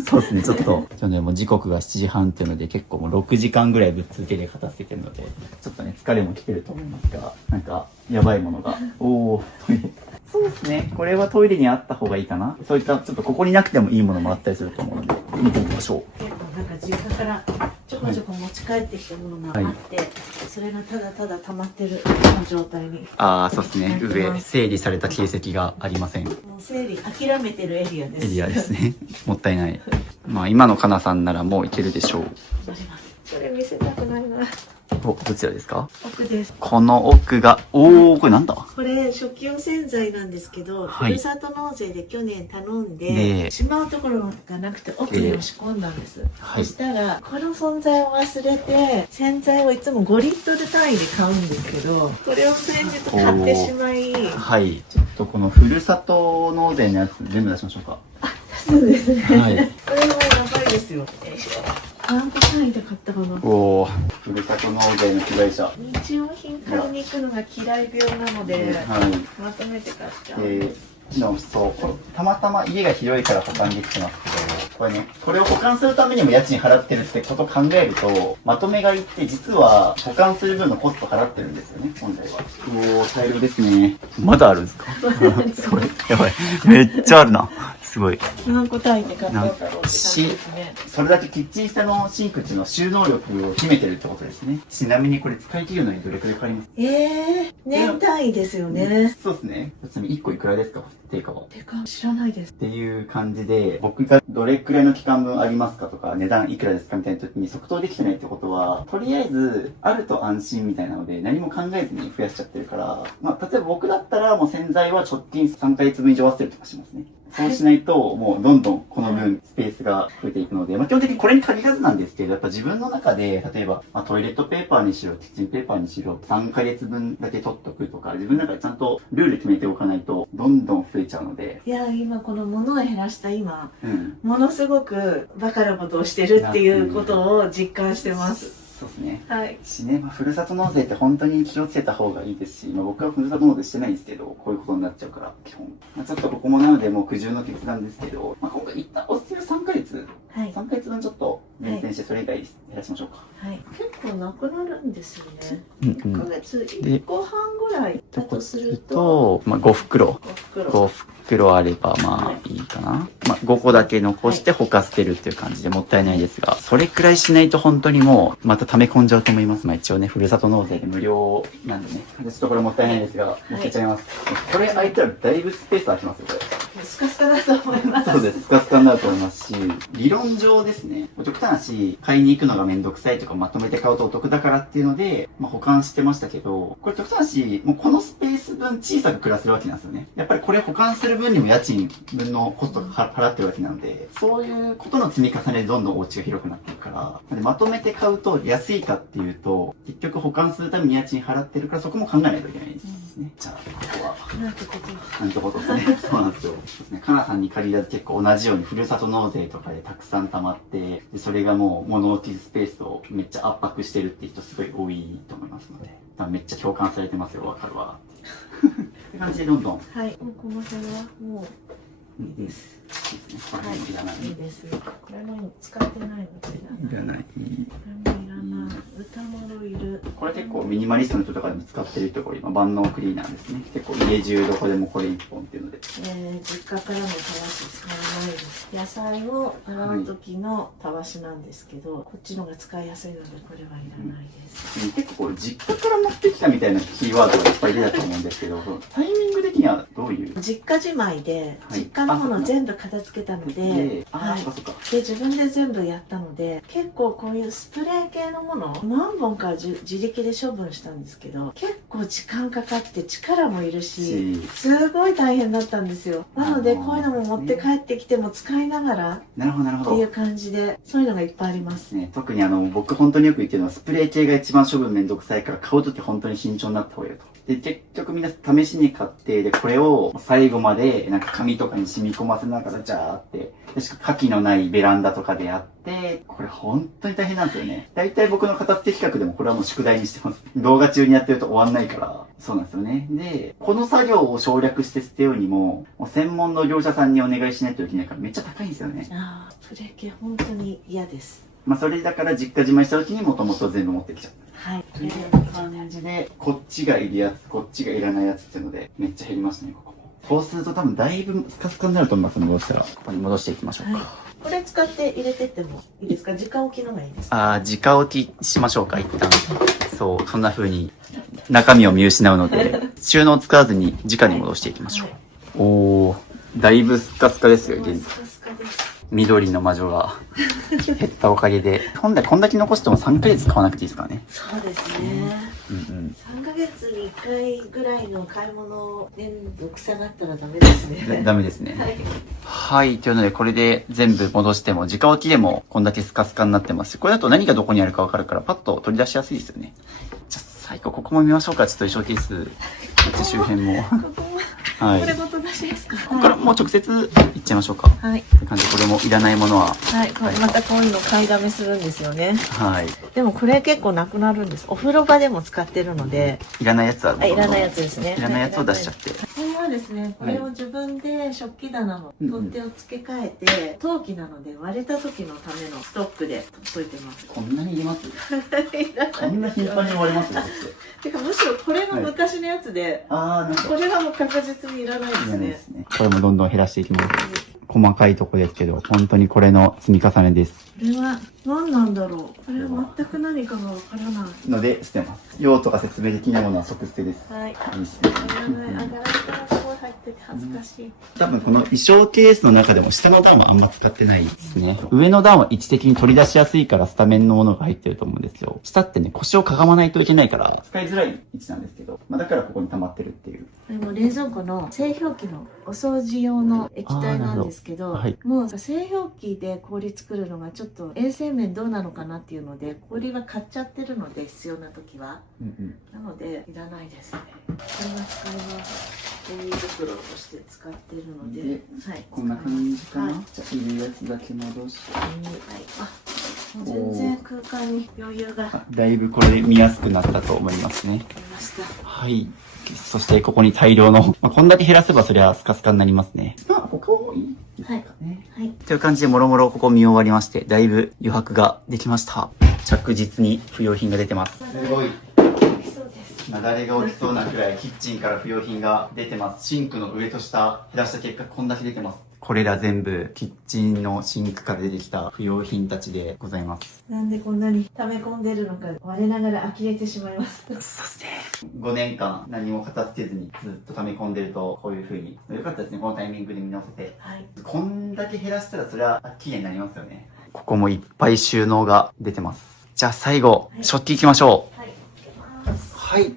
そうですね、ちょっと。というので、もう時刻が7時半というので、結構もう6時間ぐらいぶっ続けで片付けてるので、ちょっとね、疲れも来てると思いますが、なんか、やばいものが。おー、トイレ。そうですね、これはトイレにあった方がいいかな。そういった、ちょっとここになくてもいいものもあったりすると思うので、見てみましょう。結構なんか実家からちょこちょこ持ち帰ってきたものがあって、それがただただ溜まってる状態に。ああ、そうですね。上、整理された形跡がありません。もう整理諦めてるエリアです。エリアですね。もったいない。まあ、今のかなさんならもういけるでしょう。これ見せたくないな。お、どちらですか？奥です。この奥が、おー、これなんだ？これ食器用洗剤なんですけど、はい、ふるさと納税で去年頼んで、ね、しまうところがなくて奥に押し込んだんです。はい、そしたら、この存在を忘れて、洗剤をいつも5リットル単位で買うんですけど、これを先日買ってしまい、はい。ちょっとこのふるさと納税のやつ全部出しましょうか。そうですね。はい。これはやばいですよ。何個単位で買ったかな。おお、ふるさと納税の被害者。日用品買いに行くのが嫌い病なので、はい、まとめて買っちゃう。そう、たまたま家が広いから保管できてますけど、これね、これを保管するためにも家賃払ってるってことを考えると、まとめ買いって実は保管する分のコスト払ってるんですよね、本来は。おー、大量ですね。まだあるんですか？それ、やばい。めっちゃあるな。すごい。何個単位で買ったんだろうって感じですね。それだけキッチン下のシンクっていうのは収納力を秘めてるってことですね。ちなみにこれ使い切るのにどれくらいかかります？年単位ですよね。そうですね。ちなみに1個いくらですか？定価は。定価知らないです。っていう感じで、僕がどれくらいの期間分ありますかとか、値段いくらですかみたいな時に即答できてないってことは、とりあえず、あると安心みたいなので、何も考えずに増やしちゃってるから、まあ、例えば僕だったらもう洗剤は直近3ヶ月分以上忘れるとかしますね。そうしないと、もうどんどんこの分スペースが増えていくので、まあ基本的にこれに限らずなんですけど、やっぱ自分の中で、例えば、まあ、トイレットペーパーにしろ、キッチンペーパーにしろ、3ヶ月分だけ取っとくとか、自分の中でちゃんとルール決めておかないと、どんどん増えちゃうので。いや、今この物を減らした今、うん、ものすごくバカなことをしてるっていうことを実感してます。そうですね。はい。まあ、ふるさと納税って本当に気をつけた方がいいですし、まあ、僕はふるさと納税してないんですけど、こういうことになっちゃうから、基本。まあ、ちょっとここもなので、もう苦渋の決断ですけど、まあ、今回一旦おすすめ3ヶ月、はい、3ヶ月分ちょっと厳選して、それ以外減らしましょうか。はい。結構なくなるんですよね。うんうん、1ヶ月1個半ぐらいだとすると、まあ、5袋。5袋あれば、まあ、いいかな。まあ、5個だけ残して他捨てるっていう感じでもったいないですが、それくらいしないと本当にもう、また溜め込んじゃうと思います。まあ、一応ね、ふるさと納税で無料なんでね。ちょっとこれもったいないですが、持ってっちゃいます。これ空いたらだいぶスペース空きますよ、これ。スカスカだと思います。そうです。スカスカになると思いますし、理論上ですね、極端な話、買いに行くのがめんどくさいとかまとめて買うとお得だからっていうので、まあ、保管してましたけど、これ極端な話、もうこのスペース分小さく暮らせるわけなんですよね。やっぱりこれ保管する分にも家賃分のコストが払ってるわけなんで、そういうことの積み重ねでどんどんお家が広くなっていくから、まとめて買うと安いかっていうと、結局保管するために家賃払ってるからそこも考えないといけないですね。じゃあ、ここは。なんてこと。なんてことですね。そうなんですよ。ですね。かなさんに限らず結構同じようにふるさと納税とかでたくさん溜まって、でそれがもう物置スペースをめっちゃ圧迫してるっていう人すごい多いと思いますので、めっちゃ共感されてますよ、わかるわ。って感じでどんどん。はい。もうこの辺はもういいです。はい、いらない。いいです。これも使ってないのでいらない。これもいらない。歌物いる。これ結構ミニマリストの人とかでも使ってるところ、今万能クリーナーですね。結構家中どこでもこれ1本っていうので。実家からのたわし使わないです。野菜を洗う時のたわしなんですけど、こっちのが使いやすいのでこれはいらないです。結構こう実家から持ってきたみたいなキーワードがいっぱい出たと思うんですけど、タイミング的にはどういう？実家じまいで、はい実家のもの全部片付けたので、はい、そっか。で自分で全部やったので、結構こういうスプレー系のもの何本か自力で処分したんですけど、結構時間かかって力もいるし、すごい大変だったんですよ。なのでこういうのも持って帰ってきても使いながらなるほどなるほど。っていう感じで、そういうのがいっぱいありますね、特に僕本当によく言ってるのはスプレー系が一番処分めんどくさいから買うとき本当に慎重になった方がいいよと。で、結局みんな試しに買って、で、これを最後までなんか紙とかに染み込ませながらジャーって、でしか火気のないベランダとかでやって、これ本当に大変なんですよね。大体僕の片付け企画でもこれはもう宿題にしてます。動画中にやってると終わんないから。そうなんですよね。で、この作業を省略して捨てようにも、もう専門の業者さんにお願いしないといけないからめっちゃ高いんですよね。ああ、スプレー系本当に嫌です。まあそれだから実家じまいした時にもともと全部持ってきちゃった。はい。という感じで、こっちがいるやつ、こっちがいらないやつっていうので、めっちゃ減りますね、ここも。そうすると多分だいぶスカスカになると思いますので、戻したら。ここに戻していきましょうか。はい、これ使って入れてってもいいですか？直置きのがいいですか？直置きしましょうか、一旦。そう、そんな風に中身を見失うので、収納使わずに直に戻していきましょう。はい、おー、だいぶスカスカですよ、現在。スカスカです。緑の魔女が減ったおかげで、本来こんだけ残しても3ヶ月買わなくていいですからね。そうですね。3ヶ月に1回ぐらいの買い物面倒くさがったらダメですね。ダメですね。はい。はい。というので、これで全部戻しても、直置きでもこんだけスカスカになってますし、これだと何がどこにあるかわかるから、パッと取り出しやすいですよね。じゃあ、最後、ここも見ましょうか。ちょっと衣装ケース、こっち周辺も。ここも、はい。これごと出しますか？ここからもう直接いっちゃいましょうか。はい。って感じで、これもいらないものは。はい。これまたこういうの買いだめするんですよね。はい。でもこれ結構なくなるんです。お風呂場でも使ってるので。いらないやつは、いらないやつですね。いらないやつを出しちゃって。これはですね、これを自分で食器棚の取っ手を付け替えて、陶器なので割れた時のためのストックで取っといてます。こんなに入れますいらないこんな頻繁に割れますよ、てかむしろこれが昔のやつで、なんか。これはもう確実にいらないですね。これもどんどん減らしていきます。細かいとこですけど、本当にこれの積み重ねです。これは何なんだろう。これは全く何かがわからない。ので、捨てます。用途が説明できないものは即捨てです。はい。いいですね。上がらない。上がらないからすごい入ってて恥ずかしい。多分この衣装ケースの中でも下の段はあんま使ってないですね。上の段は位置的に取り出しやすいからスタメンのものが入ってると思うんですよ。下ってね、腰をかがまないといけないから、使いづらい位置なんですけど、だからここに溜まってるっていう。これも冷蔵庫の製氷機のお掃除用の液体なんですけど、はい、もう製氷機で氷作るのがちょっと衛生面どうなのかなっていうので、氷は買っちゃってるので必要な時は、なのでいらないですね。これは使います。ゴミ袋として使ってるので、はい、こんな感じかな。はい、じゃあいるやつだけ戻して、はい、あ、もう全然空間に余裕がだいぶこれで見やすくなったと思いますね。ありました。はい。そしてここに大量の、こんだけ減らせばそりゃスカスカになりますね。ここもいいですかね。はい。という感じでもろもろここ見終わりまして、だいぶ余白ができました。着実に不要品が出てます。すごい。雪崩が起きそうなくらいキッチンから不要品が出てます。シンクの上と下減らした結果こんだけ出てます。これら全部キッチンのシンクから出てきた不要品たちでございます。なんでこんなに溜め込んでるのか我ながら呆れてしまいます。そして5年間何も片付けずにずっと溜め込んでるとこういう風によかったですね。このタイミングで見直せて、はい、こんだけ減らしたらそれは綺麗になりますよね。ここもいっぱい収納が出てます。じゃあ最後、はい、食器いきましょう。はい、はい、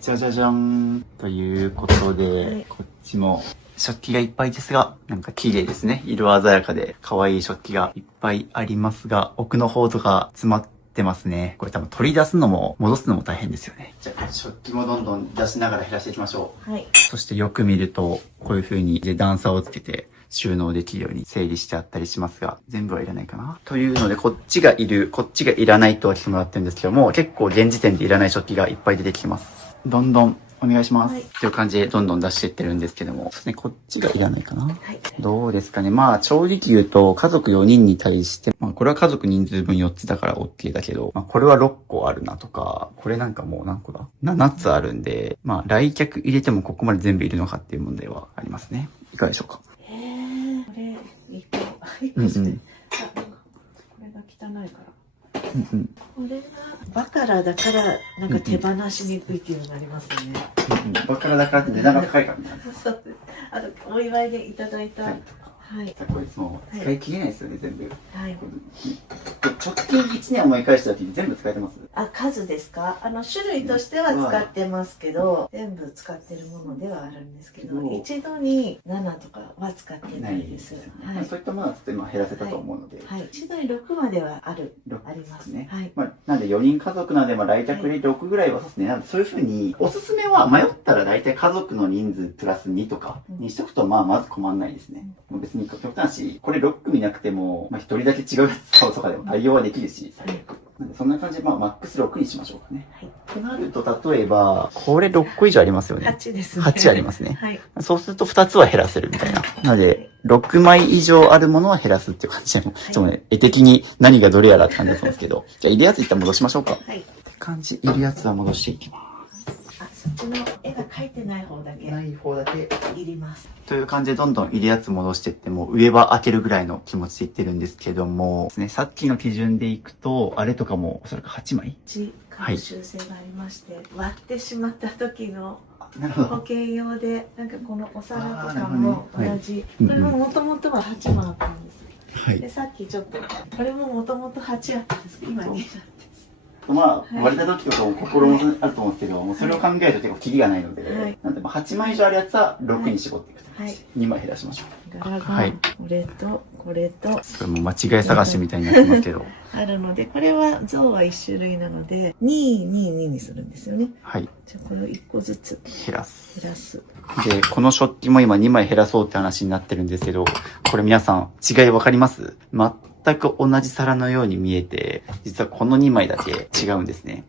じゃじゃじゃんということで、はい、こっちも食器がいっぱいですが、なんか綺麗ですね。色鮮やかで可愛い食器がいっぱいありますが、奥の方とか詰まってますね。これ多分取り出すのも戻すのも大変ですよね。じゃあ食器もどんどん出しながら減らしていきましょう。はい。そしてよく見ると、こういう風に段差をつけて収納できるように整理してあったりしますが、全部はいらないかな。というので、こっちがいる、こっちがいらないとは来てもらってるんですけども、結構現時点でいらない食器がいっぱい出てきてます。どんどんおお願いします。はいっていう感じでどんどん出していってるんですけども。そうですね、こっちがいらないかな。はい。どうですかね。まあ、正直言うと、家族4人に対して、まあ、これは家族人数分4つだから OK だけど、まあ、これは6個あるなとか、これなんかもう何個だ ?7 つあるんで、まあ、来客入れてもここまで全部いるのかっていう問題はありますね。いかがでしょうか。これ、一個して、うんうんあ、これが汚いから。うんうん。これが、バカラだから、なんか手放しにくいっていうのがありますよね。バカラだからって値段が高いからね。そう。あと、お祝いでいただいた。ははいい。こいつも使い切れないですよね、全部。はい。直近1年思い返した時に全部使えてます？あ、数ですか？種類としては使ってますけど、全部使ってるものではあるんですけど、一度に7とかは使ってないです。はい。そういったものはちょっと今減らせたと思うので。はい。一度に6まではありますね。はい。まあ、なんで4人家族なんで、まあ来客で6ぐらいはそうですね。なんでそういうふうに、おすすめは迷ったら大体家族の人数プラス2とかにしとくと、まあまず困んないですね。もう別に極端し、これ6組なくても、まあ1人だけ違うやつ買うとかでも対応はできるし、最悪。なんでそんな感じで、まあマックス6にしましょうかね。はい。となると、例えば、これ6個以上ありますよね。 8ですね。 8ありますね。はい。そうすると2つは減らせるみたいな。なので、6枚以上あるものは減らすっていう感じでも、ちょっとね、絵的に何がどれやらって感じだったんですけど、じゃあ、いるやつ一旦戻しましょうか。はい。って感じ、いるやつは戻していきまあ、そっちの絵が描いてない方だけす。ない方だけ。いります。という感じでどんどんいるやつ戻していっても、上は開けるぐらいの気持ちでいってるんですけども、ですね、さっきの基準でいくと、あれとかもおそらく8枚1から修正がありまして、割ってしまった時のなるほど。保険用で、なんかこのお皿とあーなかるほどねも同じ、はいこれももともとは8枚あったんです。はい。で、さっきちょっと、これももともと8あったんですけど、今2になってまあ、割れた時とかも心もあると思うんですけど、もうそれを考えると結構キリがないので、はいなんでまあ8枚以上あるやつは6に絞っていくと。はい2枚減らしましょう。柄が、はいこれと、これと、これも間違い探しみたいになってますけど。あるので、これは像は1種類なので、2、2、2にするんですよね。はい。じゃあこれを1個ずつ減らす。減らす。で、この食器も今2枚減らそうって話になってるんですけど、これ皆さん違いわかります？全く同じ皿のように見えて、実はこの2枚だけ違うんですね。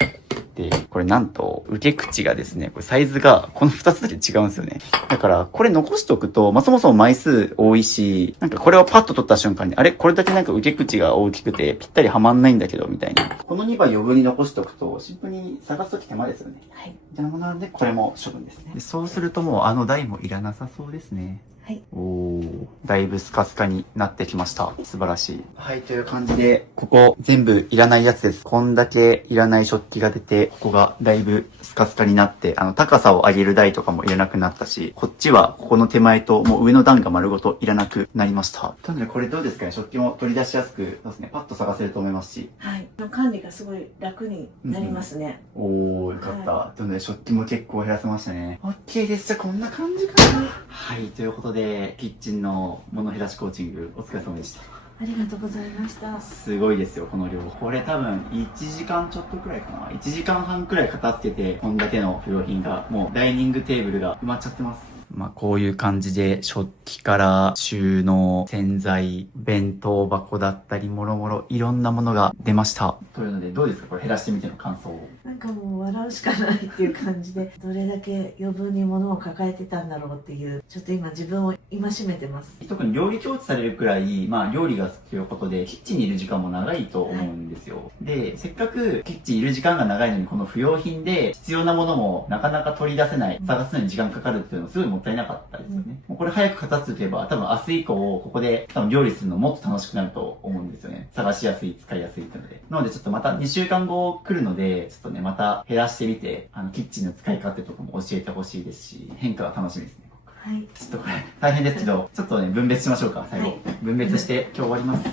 で、これなんと、受け口がですね、これサイズがこの2つだけ違うんですよね。だから、これ残しておくと、まあ、そもそも枚数多いし、なんかこれをパッと取った瞬間に、あれこれだけなんか受け口が大きくて、ぴったりはまんないんだけど、みたいな。この2枚余分に残しておくと、シンプルに探すとき手間ですよね。はい。みたいなものなんで、これも処分ですね。でそうするともうあの台もいらなさそうですね。はい。おー、だいぶスカスカになってきました。素晴らしい。はい、という感じで、ここ全部いらないやつです。こんだけいらない食器が出て、ここがだいぶスカスカになって、高さを上げる台とかもいらなくなったし、こっちはここの手前ともう上の段が丸ごといらなくなりました。なのでこれどうですかね、食器も取り出しやすく、そうですね、パッと探せると思いますし。はい。管理がすごい楽になりますね。おー、よかった。なので食器も結構減らせましたね。OK です。じゃあこんな感じかな。はい、ということで、キッチンの物減らしコーチング、お疲れ様でした。ありがとうございました。すごいですよ、この量。これ多分、1時間ちょっとくらいかな。1時間半くらい片付けて、こんだけの不要品が、もうダイニングテーブルが埋まっちゃってます。まあ、こういう感じで、食器から収納、洗剤、弁当箱だったり、もろもろいろんなものが出ました。というので、どうですかこれ減らしてみての感想を。なんかもう笑うしかないっていう感じで、どれだけ余分に物を抱えてたんだろうっていう、ちょっと今自分を戒めてます。特に料理教室されるくらい、まあ料理が好きということで、キッチンにいる時間も長いと思うんですよ。で、せっかくキッチンいる時間が長いのに、この不要品で必要なものもなかなか取り出せない、探すのに時間かかるっていうのはすごいもったいなかったですよね。もうこれ早く片付けば、多分明日以降、ここで多分料理するのもっと楽しくなると思うんですよね。探しやすい、使いやすいっていうので。なのでちょっとまた2週間後来るので、ちょっとね、また減らしてみて、キッチンの使い勝手とかも教えてほしいですし、変化が楽しみですね。はい。ちょっとこれ大変ですけど、ちょっとね、分別しましょうか、最後。はい分別して今日終わります。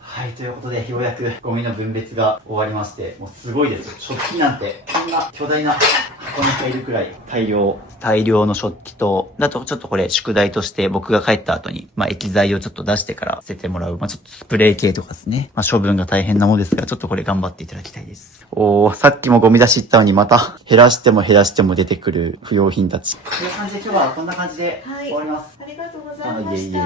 はい、ということで、ようやくゴミの分別が終わりまして、もうすごいですよ。食器なんて、こんな巨大な箱に入るくらい大量の食器と、だとちょっとこれ宿題として僕が帰った後に、まあ液剤をちょっと出してから捨ててもらう、まあちょっとスプレー系とかですね。まあ処分が大変なものですが、ちょっとこれ頑張っていただきたいです。おー、さっきもゴミ出し行ったのにまた減らしても減らしても出てくる不要品たち。こんな感じで今日はこんな感じで終わります。ありがとうございました。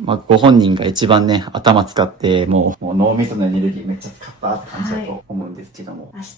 まあ、ご本人が一番ね、頭使って、もう脳みそのエネルギーめっちゃ使ったって感じだと思うんですけども。明日、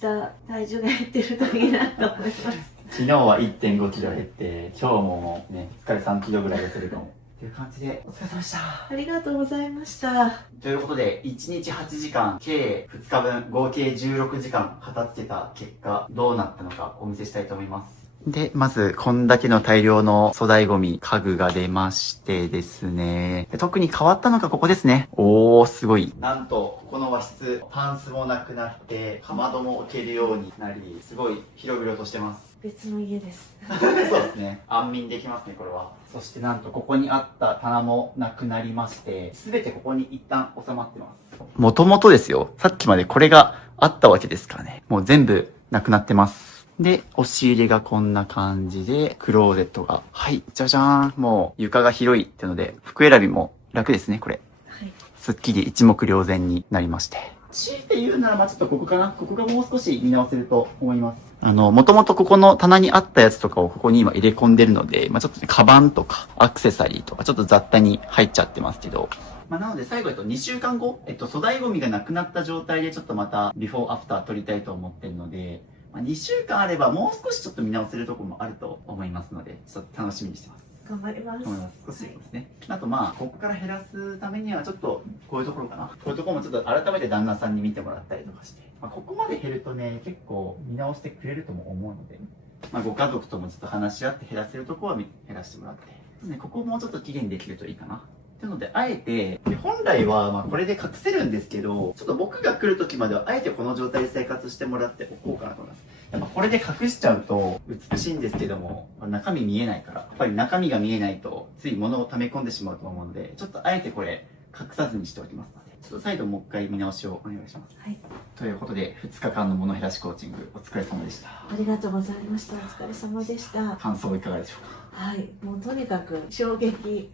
体重が減ってるといいなと思います。昨日は1.5キロ減って、今日もね、2日で3キロぐらい痩せるかも。っていう感じで、お疲れ様でした。ありがとうございました。ということで、1日8時間、計2日分、合計16時間片付けた結果、どうなったのかお見せしたいと思います。で、まず、こんだけの大量の粗大ゴミ、家具が出ましてですね。特に変わったのがここですね。おー、すごい。なんと、ここの和室、タンスもなくなって、かまども置けるようになり、すごい広々としてます。別の家です。そうですね。安眠できますね、これは。そしてなんと、ここにあった棚もなくなりまして、すべてここに一旦収まってます。もともとですよ。さっきまでこれがあったわけですからね。もう全部なくなってます。で、押し入れがこんな感じで、クローゼットが。はい、じゃじゃーん。もう床が広いってので、服選びも楽ですね、これ。はい。すっきり一目瞭然になりまして。強いて言うなら、ちょっとここかな。ここがもう少し見直せると思います。もともとここの棚にあったやつとかをここに今入れ込んでるので、ちょっとね、カバンとか、アクセサリーとか、ちょっと雑多に入っちゃってますけど、なので最後、2週間後、粗大ゴミがなくなった状態でちょっとまた、ビフォーアフター撮りたいと思ってるので、2週間あればもう少しちょっと見直せるところもあると思いますので、ちょっと楽しみにしてます。頑張ります。少しですね。あとここから減らすためにはちょっと、こういうところかな。こういうところもちょっと改めて旦那さんに見てもらったりとかして、ここまで減るとね、結構見直してくれるとも思うので、ご家族ともちょっと話し合って減らせるところは減らしてもらって、ここもうちょっと期限できるといいかな。なので、あえて、本来はこれで隠せるんですけど、ちょっと僕が来る時まではあえてこの状態で生活してもらっておこうかなと思います。やっぱこれで隠しちゃうと美しいんですけども、中身見えないから、やっぱり中身が見えないとつい物を溜め込んでしまうと思うので、ちょっとあえてこれ隠さずにしておきますので、ちょっと再度もう一回見直しをお願いします。はい。ということで、2日間の物減らしコーチングお疲れ様でした。ありがとうございました。お疲れ様でした。感想いかがでしょうか？はい、もうとにかく衝撃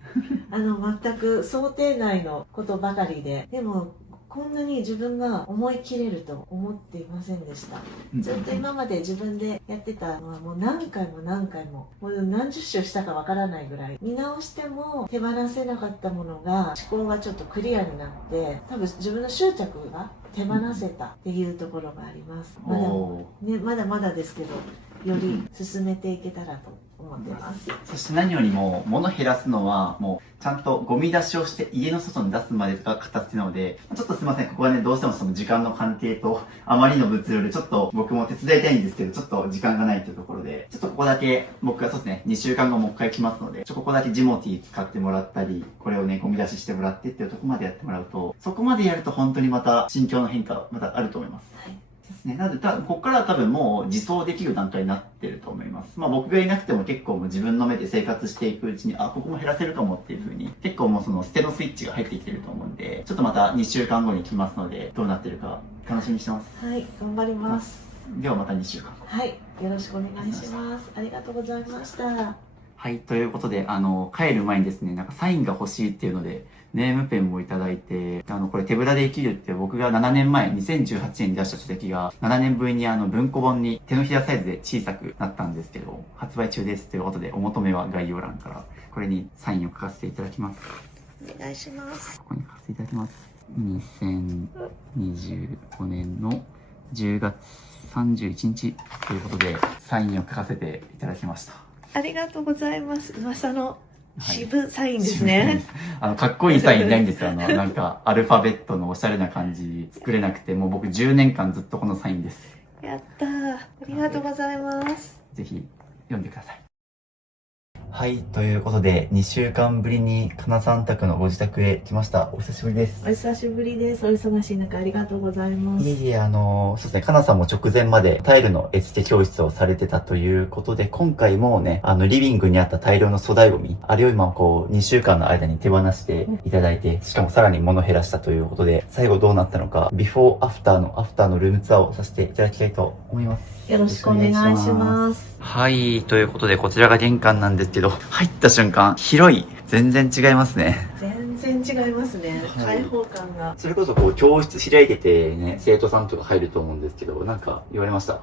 全く想定内のことばかりで、でもこんなに自分が思い切れると思っていませんでした。ずっと今まで自分でやってたのはもう何回も何回も、もう何十種したかわからないぐらい見直しても手放せなかったものが、思考がちょっとクリアになって、多分自分の執着が手放せたっていうところがあります。まだまだですけど、より進めていけたらと思ってます。そして何よりも物減らすのはもうちゃんとゴミ出しをして家の外に出すまでが片付けなので、ちょっとすいません、ここはねどうしてもその時間の関係とあまりの物量でちょっと僕も手伝いたいんですけど、ちょっと時間がないというところで、ちょっとここだけ僕がそうですね、2週間後もう一回来ますので、ここだけジモティー使ってもらったり、これをねゴミ出ししてもらってっていうところまでやってもらうと、そこまでやると本当にまた心境の変化またあると思います。はい。ですね。なので、ここからは多分もう自走できる段階になってると思います。僕がいなくても結構もう自分の目で生活していくうちに、ここも減らせるかもっていう風に、結構もうその捨てのスイッチが入ってきてると思うんで、ちょっとまた2週間後に来ますので、どうなってるか楽しみにしてます。はい、頑張ります。ではまた2週間後。はい、よろしくお願いします。ありがとうございました。はい、ということで、帰る前にですね、サインが欲しいっていうので、ネームペンもいただいて、これ手ぶらで生きるって僕が7年前、2018年に出した書籍が、7年ぶりに文庫本に手のひらサイズで小さくなったんですけど、発売中ですということで、お求めは概要欄から、これにサインを書かせていただきます。お願いします。ここに書かせていただきます。2025年の10月31日ということで、サインを書かせていただきました。ありがとうございます。噂の渋サインですね。かっこいいサインないんですよ。アルファベットのおしゃれな感じ作れなくて、もう僕10年間ずっとこのサインです。やったー。ありがとうございます。ぜひ読んでください。はい、ということで、2週間ぶりにかなさん宅のご自宅へ来ました。お久しぶりです。お久しぶりです。お忙しい中ありがとうございます。いえいえ、そうですね、かなさんも直前までタイルの絵付け教室をされてたということで、今回もね、リビングにあった大量の粗大ゴミ、あれを今2週間の間に手放していただいて、しかもさらに物減らしたということで、最後どうなったのか、ビフォーアフターのルームツアーをさせていただきたいと思います。よろしくお願いします。はい、ということでこちらが玄関なんですけど、入った瞬間、広い。全然違いますね。全然違いますね。開放感が。それこそ教室開いててね、生徒さんとか入ると思うんですけど、なんか言われました？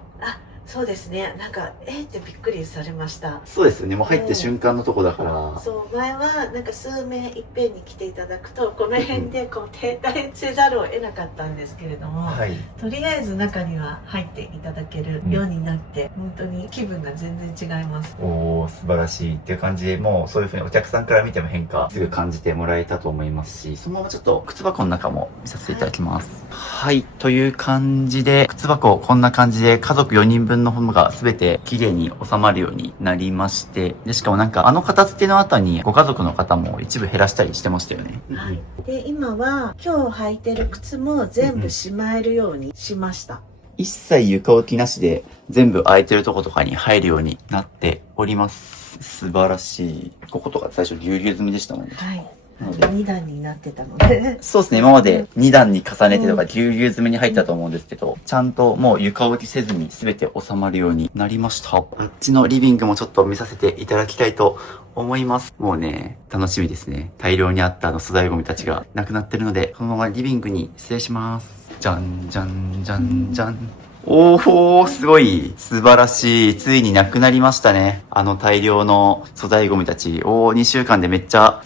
そうですね。なんかってびっくりされました。そうですよね。もう入って瞬間のとこだから。そう前はなんか数名いっぺんに来ていただくとこの辺でこう停滞せざるを得なかったんですけれども、はい。とりあえず中には入っていただけるようになって、本当に気分が全然違います。おー、素晴らしいっていう感じで、もうそういう風にお客さんから見ても変化すぐ感じてもらえたと思いますし、そのままちょっと靴箱の中も見させていただきます。はい、という感じで、靴箱こんな感じで家族4人分のものが全て綺麗に収まるようになりまして、でしかもなんか片付けの後にご家族の方も一部減らしたりしてましたよね。はい。で今は今日履いてる靴も全部しまえるようにしました。一切床置きなしで全部空いてるとことかに入るようになっております。素晴らしい。こことか最初ぎゅうぎゅう済みでしたもんね。はい。なので2段になってたのでそうですね、今まで2段に重ねてとかぎゅうぎゅう詰めに入ったと思うんですけど、ちゃんともう床置きせずに全て収まるようになりました。あっちのリビングもちょっと見させていただきたいと思います。もうね、楽しみですね。大量にあった粗大ゴミたちがなくなってるので、このままリビングに失礼します。じゃんじゃんじゃんじゃん。おー、すごい。素晴らしい。ついになくなりましたね。大量の粗大ゴミたち。2週間でめっちゃ、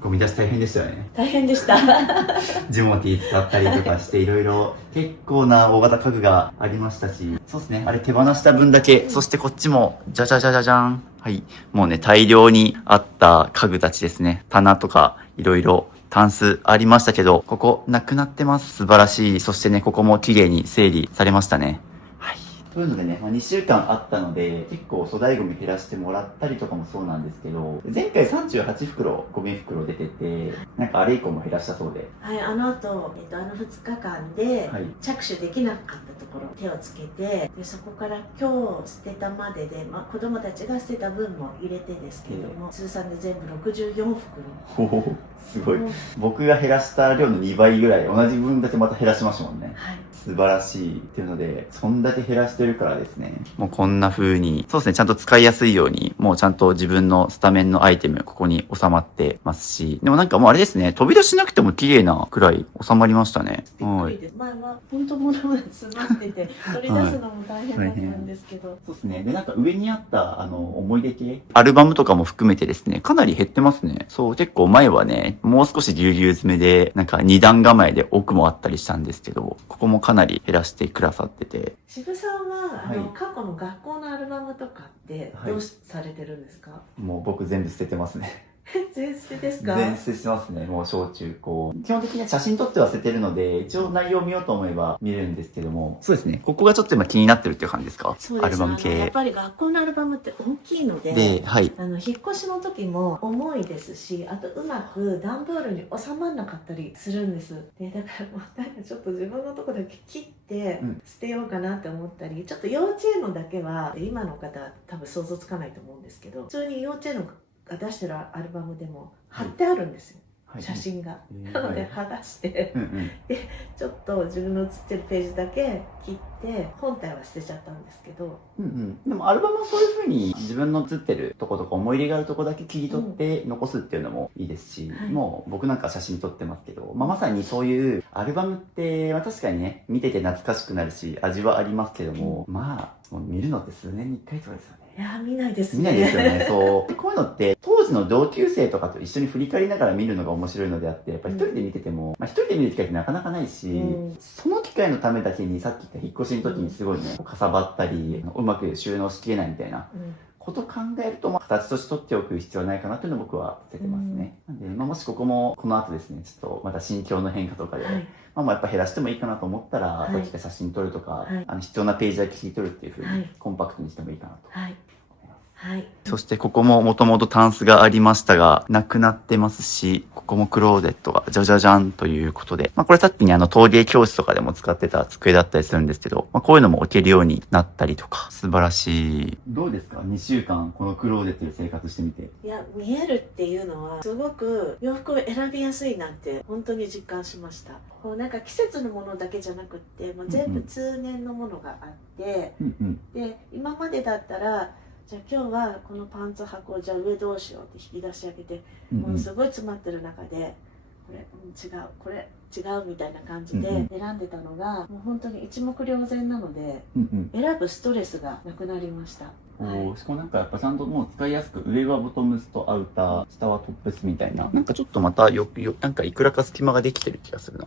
ゴミ出し大変でしたよね。大変でしたジモティー使ったりとかしていろいろ結構な大型家具がありましたし、そうですね、あれ手放した分だけ、そしてこっちも、じゃじゃじゃじゃじゃん。はい。もうね、大量にあった家具たちですね。棚とかいろいろタンスありましたけど、ここなくなってます。素晴らしい。そしてね、ここも綺麗に整理されましたね。はい。というのでね、2週間あったので、結構粗大ゴミ減らしてもらったりとかもそうなんですけど、前回38袋、ゴミ袋出てて、なんかあれ以降も減らしたそうで。はい、あの後、2日間ではい着手できなかったところ、手をつけて、でそこから今日捨てたまでで、子供たちが捨てた分も入れてですけれども、通算で全部64袋。おお、すごい。僕が減らした量の2倍ぐらい、同じ分だけまた減らしましたもんね。はい。素晴らしい。っていうので、そんだけ減らしてるからですね。もうこんな風に、そうですね、ちゃんと使いやすいように、もうちゃんと自分のスタメンのアイテム、ここに収まってますし、でもなんかもうあれですね、飛び出しなくても綺麗なくらい収まりましたね。びっくりです。前は本当物が詰まってて、取り出すのも大変だったんですけど。そうですね。で、なんか上にあった、思い出系アルバムとかも含めてですね、かなり減ってますね。そう、結構前はね、もう少しぎゅうぎゅう詰めで、なんか二段構えで奥もあったりしたんですけど、ここもかなり減らしてくださってて。渋さんは、はい過去の学校のアルバムとかってどうされてるんですか？もう僕全部捨ててますね。全捨てですか？全捨てしてますね。もう小中高。基本的には写真撮っては捨ててるので、一応内容を見ようと思えば見れるんですけども。そうですね。ここがちょっと今気になってるっていう感じですか？そうです。アルバムやっ系。ぱり学校のアルバムって大きいので、で、はい。引っ越しの時も重いですし、あとうまく段ボールに収まらなかったりするんです。で、だからもうなんかちょっと自分のとこだけ切って捨てようかなって思ったり、ちょっと幼稚園のだけは、今の方は多分想像つかないと思うんですけど、普通に幼稚園のが出してるアルバムでも貼ってあるんですよ。はい、写真が。なので剥がして、うんうん、ちょっと自分の写ってるページだけ切って本体は捨てちゃったんですけど、うんうん、でもアルバムはそういう風に自分の写ってるとことか思い入れがあるとこだけ切り取って残すっていうのもいいですし、もう僕なんか写真撮ってますけど、まさにそういうアルバムって、確かにね見てて懐かしくなるし味はありますけども、もう見るのって数年に1回とかですよね。いや見ないですね。見ないですよね。そうこういうのって当時の同級生とかと一緒に振り返りながら見るのが面白いのであって、やっぱり一人で見てても、一人で見る機会ってなかなかないし、その機会のためだけにさっき言った引っ越しの時にすごいね、かさばったりうまく収納しきれないみたいなことを考えると、形として取っておく必要はないかなというのを僕は捨ててますね。なんで、もしここもこの後ですね、ちょっとまた心境の変化とかで、やっぱ減らしてもいいかなと思ったら、さっき言った写真撮るとか、必要なページだけ切り取るっていう風にコンパクトにしてもいいかなと。はい、そしてここももともとタンスがありましたが、なくなってますし、ここもクローゼットがじゃじゃじゃんということで、これさっきに陶芸教室とかでも使ってた机だったりするんですけど、こういうのも置けるようになったりとか、素晴らしい。どうですか ?2 週間このクローゼットで生活してみて。いや、見えるっていうのはすごく洋服を選びやすいなって本当に実感しました。こうなんか季節のものだけじゃなくって、もう全部通年のものがあって、で、今までだったら、じゃあ今日はこのパンツ箱をじゃあ上どうしようって引き出し開けて、ものすごい詰まってる中でこれ、違う、これ違うみたいな感じでうんうん選んでたのが、もう本当に一目瞭然なので、うんうん。選ぶストレスがなくなりました。はいしかもなんかやっぱちゃんともう使いやすく、上はボトムスとアウター、下はトップスみたいな。なんかちょっとまたなんかいくらか隙間ができてる気がするな。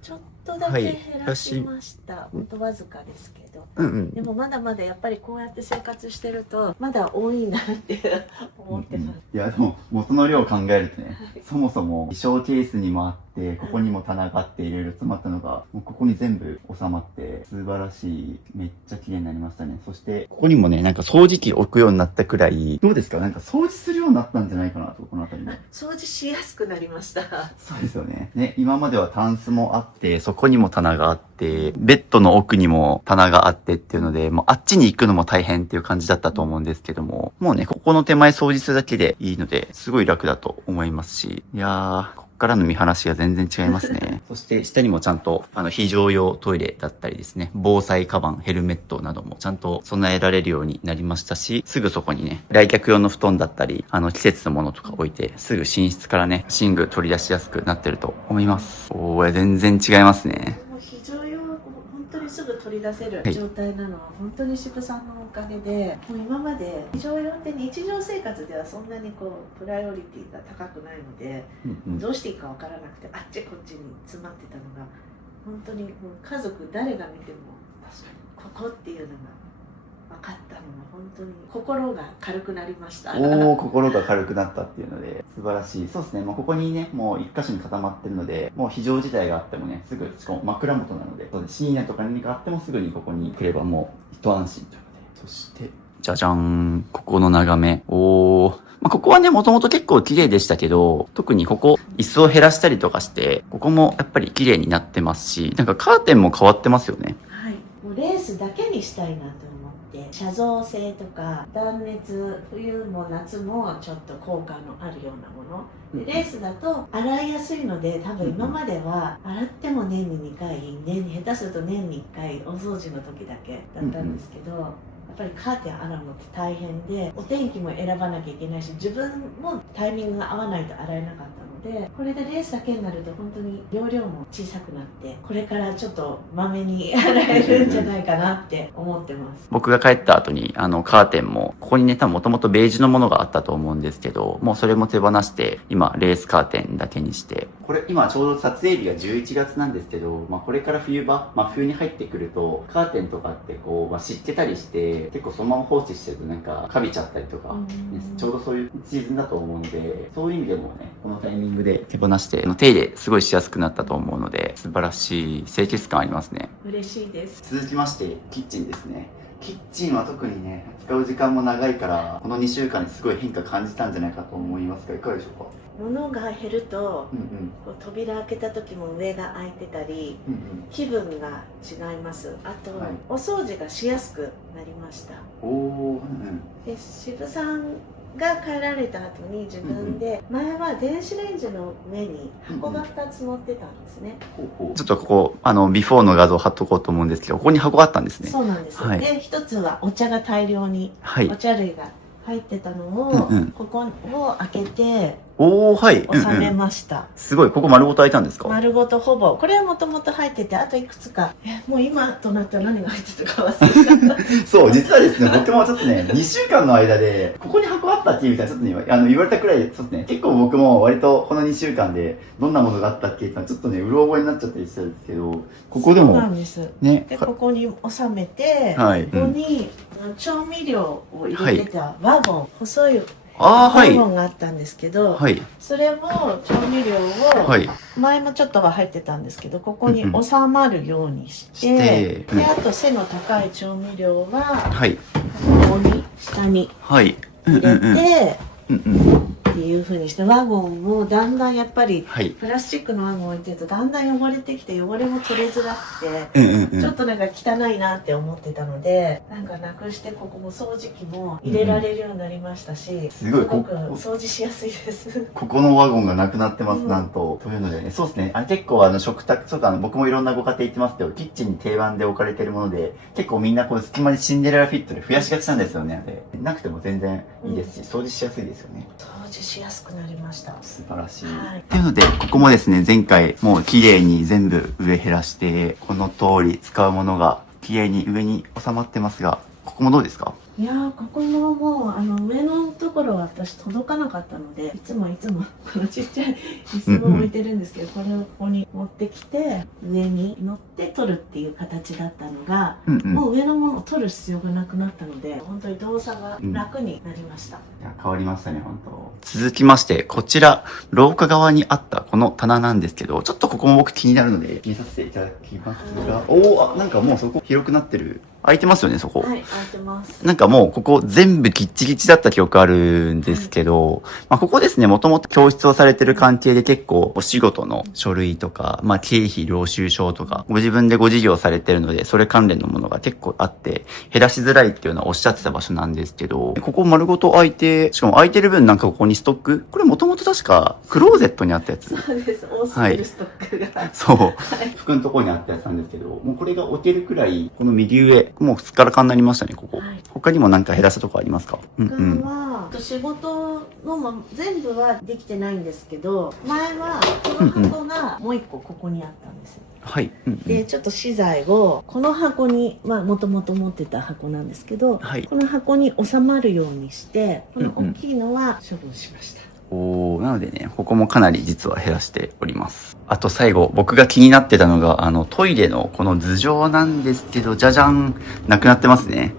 ちょっとだけ減らしました。本当わずかですけど。うんうん。でもまだまだやっぱりこうやって生活してると、まだ多いなって思ってます。いやでも元の量を考えるとね、はいそもそも衣装ケースにもあってここにも棚があっていろいろ詰まったのがもうここに全部収まって素晴らしい、めっちゃ綺麗になりましたね。そしてここにもねなんか掃除機置くようになったくらい、どうですか、なんか掃除するようになったんじゃないかなと、この辺りも。掃除しやすくなりました。そうですよね。ね、今まではタンスもあって、そこにも棚があって、ベッドの奥にも棚があってっていうので、もうあっちに行くのも大変っていう感じだったと思うんですけども、もうね、ここの手前掃除するだけでいいので、すごい楽だと思いますし、いやー、こっからの見晴らしが全然違いますね。そして下にもちゃんと、非常用トイレだったりですね、防災カバン、ヘルメットなどもちゃんと備えられるようになりましたし、すぐそこにね、来客用の布団だったり、季節のものとか置いて、すぐ寝室からね、寝具取り出しやすくなってると思います。全然違いますね。もう非常用、本当にすぐ取り出せるはい状態なのは本当に渋さんのおかげで、もう今まで非常用って日常生活ではそんなにプライオリティが高くないので、どうしていいかわからなくてあっちこっちに詰まってたのが、本当にもう家族誰が見てもここっていうのが分かったのが本当に心が軽くなりました。心が軽くなったっていうので素晴らしい。そうですね、もうここにね、もう一箇所に固まってるので、もう非常事態があってもね、すぐ、しかも枕元なので、深夜とか何かあってもすぐにここに来ればもう一安心というので。そしてじゃじゃーん、ここの眺め。ここはね、もともと結構綺麗でしたけど、特にここ、椅子を減らしたりとかして、ここもやっぱり綺麗になってますし、なんかカーテンも変わってますよね。はい、もうレースだけにしたいなと思って、遮蔵性とか断熱、冬も夏もちょっと効果のあるようなもので、レースだと洗いやすいので、多分今までは洗っても年に2回、下手すると年に1回お掃除の時だけだったんですけど、やっぱりカーテン洗うのって大変で、お天気も選ばなきゃいけないし、自分もタイミングが合わないと洗えなかったので、これでレースだけになると本当に容量も小さくなって、これからちょっとまめに洗えるんじゃないかなって思ってます。僕が帰った後にカーテンもここにね、多分もともとベージュのものがあったと思うんですけど、もうそれも手放して今レースカーテンだけにして、これ今ちょうど撮影日が11月なんですけど、これから冬場、冬に入ってくるとカーテンとかって湿気たりして結構そのまま放置してるとなんかカビちゃったりとか、ちょうどそういうシーズンだと思うので、そういう意味でもね、このタイミングで手放して手入れすごいしやすくなったと思うので、素晴らしい清潔感ありますね。嬉しいです。続きましてキッチンですね。キッチンは特にね、使う時間も長いからこの2週間にすごい変化感じたんじゃないかと思いますが、いかがでしょうか。物が減ると、うん扉開けた時も上が開いてたり、うん気分が違います。あと、はいお掃除がしやすくなりました。で、渋さんが帰られた後に自分で、前は電子レンジの上に箱が2つ乗ってたんですね。ちょっとここビフォーの画像貼っとこうと思うんですけど、ここに箱があったんですね。そうなんです。はいで、一つはお茶が大量に、はいお茶類が入ってたのを、ここを開けてはい収めました。すごい、ここ丸ごと開いたんですか。丸ごとほぼ、これはもともと入ってて、あといくつか、もう今となったら何が入ってたか忘れちゃった。そう、実はですね、僕もちょっとね、2週間の間で、ここに箱あったっていうみたいな、ちょっとね、言われたくらいで、ちょっとね、結構僕も割とこの2週間で、どんなものがあったっけってちょっとね、うろ覚えになっちゃったりしたんですけど、ここでも、そうなんです。ね、で、ここに収めて、はい、ここに調味料を入れてたワゴン、細いはワい、ゴンがあったんですけど、はい、それも調味料を、はい、前もちょっとは入ってたんですけど、ここに収まるようにして、で、あと背の高い調味料は、はい、ここに下にはい入れて、っていう風にして、ワゴンもだんだんやっぱり、プラスチックのワゴン置いてるとだんだん汚れてきて、汚れも取れづらくて、ちょっとなんか汚いなって思ってたので、なんかなくして、ここも掃除機も入れられるようになりましたし、すごく掃除しやすいです。ここのワゴンがなくなってます、なんと。というのでね、そうですね、結構食卓、ちょっと僕もいろんなご家庭行ってますけど、キッチンに定番で置かれてるもので、結構みんなこう隙間にシンデレラフィットで増やしがちなんですよね。なくても全然いいですし、掃除しやすいですよね。掃除しやすくなりました。素晴らしい。はいっていうので、ここもですね、前回もう綺麗に全部上減らして、この通り使うものが綺麗に上に収まってますが、ここもどうですか？いやー、ここももう上のところは私届かなかったので、いつもこのちっちゃい椅子を置いてるんですけど、これをここに持ってきて上に乗って取るっていう形だったのが、もう上のものを取る必要がなくなったので、本当に動作が楽になりました。いや、変わりましたね、本当。続きまして、こちら、廊下側にあったこの棚なんですけど、ちょっとここも僕気になるので、見させていただきますが、なんかもうそこ広くなってる。空いてますよね、そこ。はい、空いてます。なんかもうここ全部ギッチギチだった記憶あるんですけど、まあここですね、もともと教室をされてる関係で結構お仕事の書類とか、まあ経費領収書とか、ご自分でご事業されてるので、それ関連のものが結構あって、減らしづらいっていうのはおっしゃってた場所なんですけど、ここ丸ごと空いて、しかも空いてる分なんかここにストック、これもともと確かクローゼットにあったやつ。そうです、多すぎるストックが。そう。服のところにあったやつなんですけど、もうこれが置けるくらい、この右上、もうすっからかんになりましたね、ここ。はい、他にもなんか減らしたとこありますか？他は、仕事のも全部はできてないんですけど、前はこの箱がもう一個ここにあったんですよ。はい。で、ちょっと資材をこの箱に、まあもともと持ってた箱なんですけど、はい、この箱に収まるようにして、この大きいのは処分しました。なのでね、ここもかなり実は減らしております。あと最後、僕が気になってたのが、トイレのこの頭上なんですけど、じゃじゃん、なくなってますね。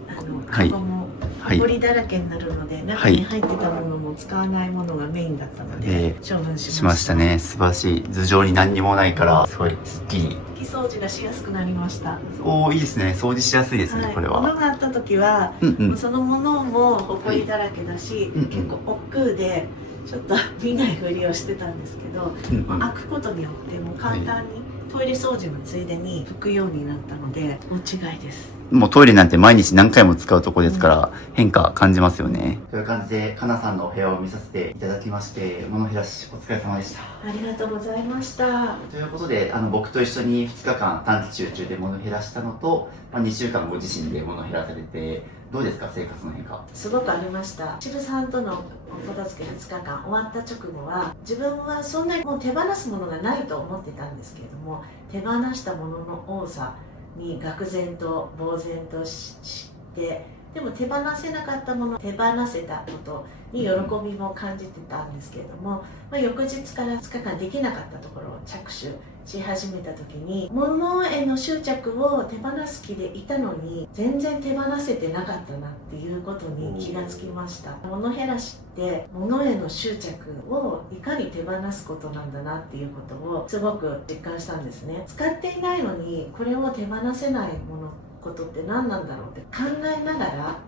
カゴも埃だらけになるので、中に入ってたものも使わないものがメインだったので、処分しましたね。素晴らしい。頭上に何にもないから、すごいスッキリ。拭き掃除がしやすくなりました。いいですね。掃除しやすいですね、これは。物があった時は、そのものも埃だらけだし、結構億劫で、ちょっと見ないふりをしてたんですけど、開くことによってもう簡単にトイレ掃除のついでに拭くようになったので、大違いです。もうトイレなんて毎日何回も使うとこですから、変化感じますよね。という感じで、かなさんのお部屋を見させていただきまして、物減らしお疲れ様でした。ありがとうございました。ということで、僕と一緒に2日間短期集中で物減らしたのと、2週間ご自身で物減らされて、どうですか、生活の変化？すごくありました。渋さんとのお片付け2日間終わった直後は、自分はそんなにもう手放すものがないと思ってたんですけれども、手放したものの多さに愕然と呆然として、でも手放せなかったもの、手放せたことに喜びも感じてたんですけれども、翌日から2日間できなかったところを着手し始めた時に、物への執着を手放す気でいたのに全然手放せてなかったなっていうことに気がつきました。物減らしって物への執着をいかに手放すことなんだなっていうことをすごく実感したんですね。使っていないのにこれを手放せないことって何なんだろうって考えながら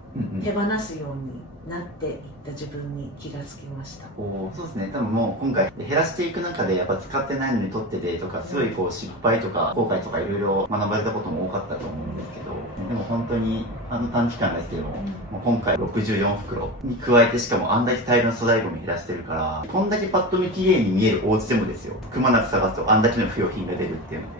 手放すようになっていった自分に気がつきました。そうですね。多分もう今回減らしていく中でやっぱ使ってないのに取っててとか、すごい失敗とか後悔とかいろいろ学ばれたことも多かったと思うんですけど、でも本当に短期間ですけども、もう今回64袋に加えて、しかもあんだけ大量の粗大ゴミ減らしてるから、こんだけパッと見綺麗に見えるお家でもですよ、くまなく探すとあんだけの不要品が出るっていうので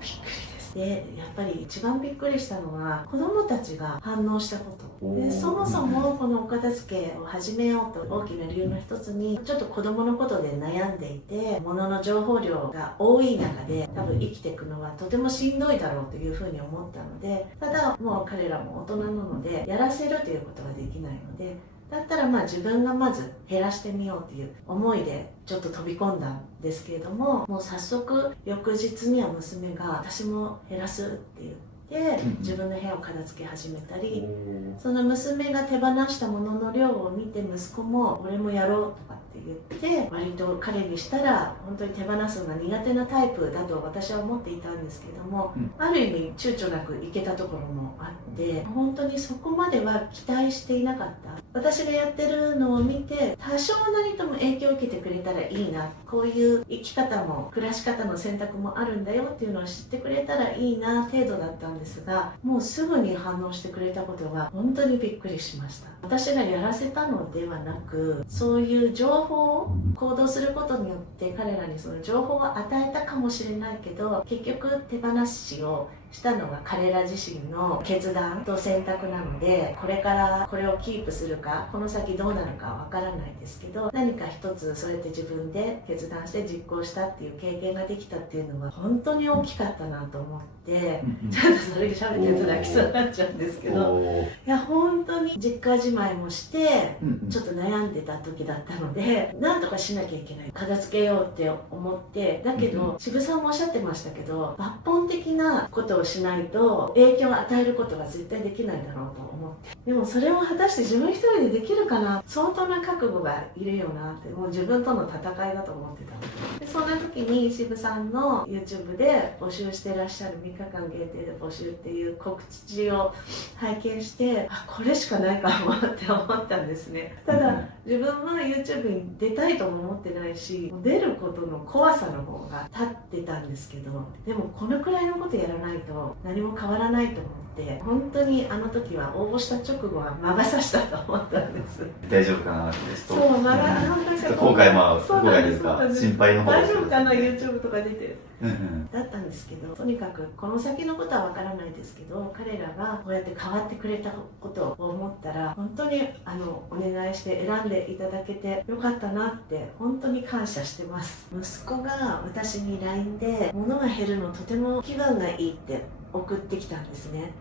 びっくりです。で、やっぱり一番びっくりしたのは子どもたちが反応したことで、そもそもこのお片付けを始めようと大きな理由の一つに、ちょっと子どものことで悩んでいて、物の情報量が多い中で多分生きていくのはとてもしんどいだろうというふうに思ったので、ただもう彼らも大人なのでやらせるということができないので、だったら自分がまず減らしてみようという思いでちょっと飛び込んだんですけれども、もう早速翌日には娘が私も減らすって言って自分の部屋を片付け始めたり、その娘が手放したものの量を見て息子も俺もやろうとかって言って、割と彼にしたら本当に手放すのが苦手なタイプだと私は思っていたんですけども、ある意味躊躇なくいけたところもあって、本当にそこまでは期待していなかった。私がやってるのを見て多少なりとも影響を受けてくれたらいいな、こういう生き方も暮らし方の選択もあるんだよっていうのを知ってくれたらいいな程度だったんですが、もうすぐに反応してくれたことが本当にびっくりしました。私がやらせたのではなく、そういう情報を行動することによって彼らにその情報を与えたかもしれないけど、結局手放しをしたのが彼ら自身の決断と選択なので、これからこれをキープするかこの先どうなるかわからないですけど、何か一つそうやって自分で決断して実行したっていう経験ができたっていうのは本当に大きかったなと思って、ちょっとそれで喋ってると泣きそうになっちゃうんですけど、いや本当に実家じまいもしてちょっと悩んでた時だったので、なんとかしなきゃいけない、片付けようって思って、だけど渋さんもおっしゃってましたけど、抜本的なことをしないと影響を与えることが絶対できないだろうと思って、でもそれを果たして自分一人でできるかな、相当な覚悟がいるよなって、もう自分との戦いだと思ってたので、そんな時に渋さんの YouTube で募集してらっしゃる3日間限定で募集っていう告知を拝見して、あ、これしかないかもって思ったんですね。ただ自分は YouTube に出たいとも思ってないし、出ることの怖さの方が立ってたんですけど、でもこのくらいのことやらないと何も変わらないと思って、本当にあの時は応募した直後は魔が差したと思ったんです。大丈夫かなってそう、魔が本当に今回後悔ですか、心配の方大丈夫かな YouTube とか出てうんだったんですけど、とにかくこの先のことはわからないですけど、彼らがこうやって変わってくれたことを思ったら、本当にお願いして選んでいただけてよかったなって本当に感謝してます。息子が私に LINE で物が減るのとても気分がいいって送ってきたんですね。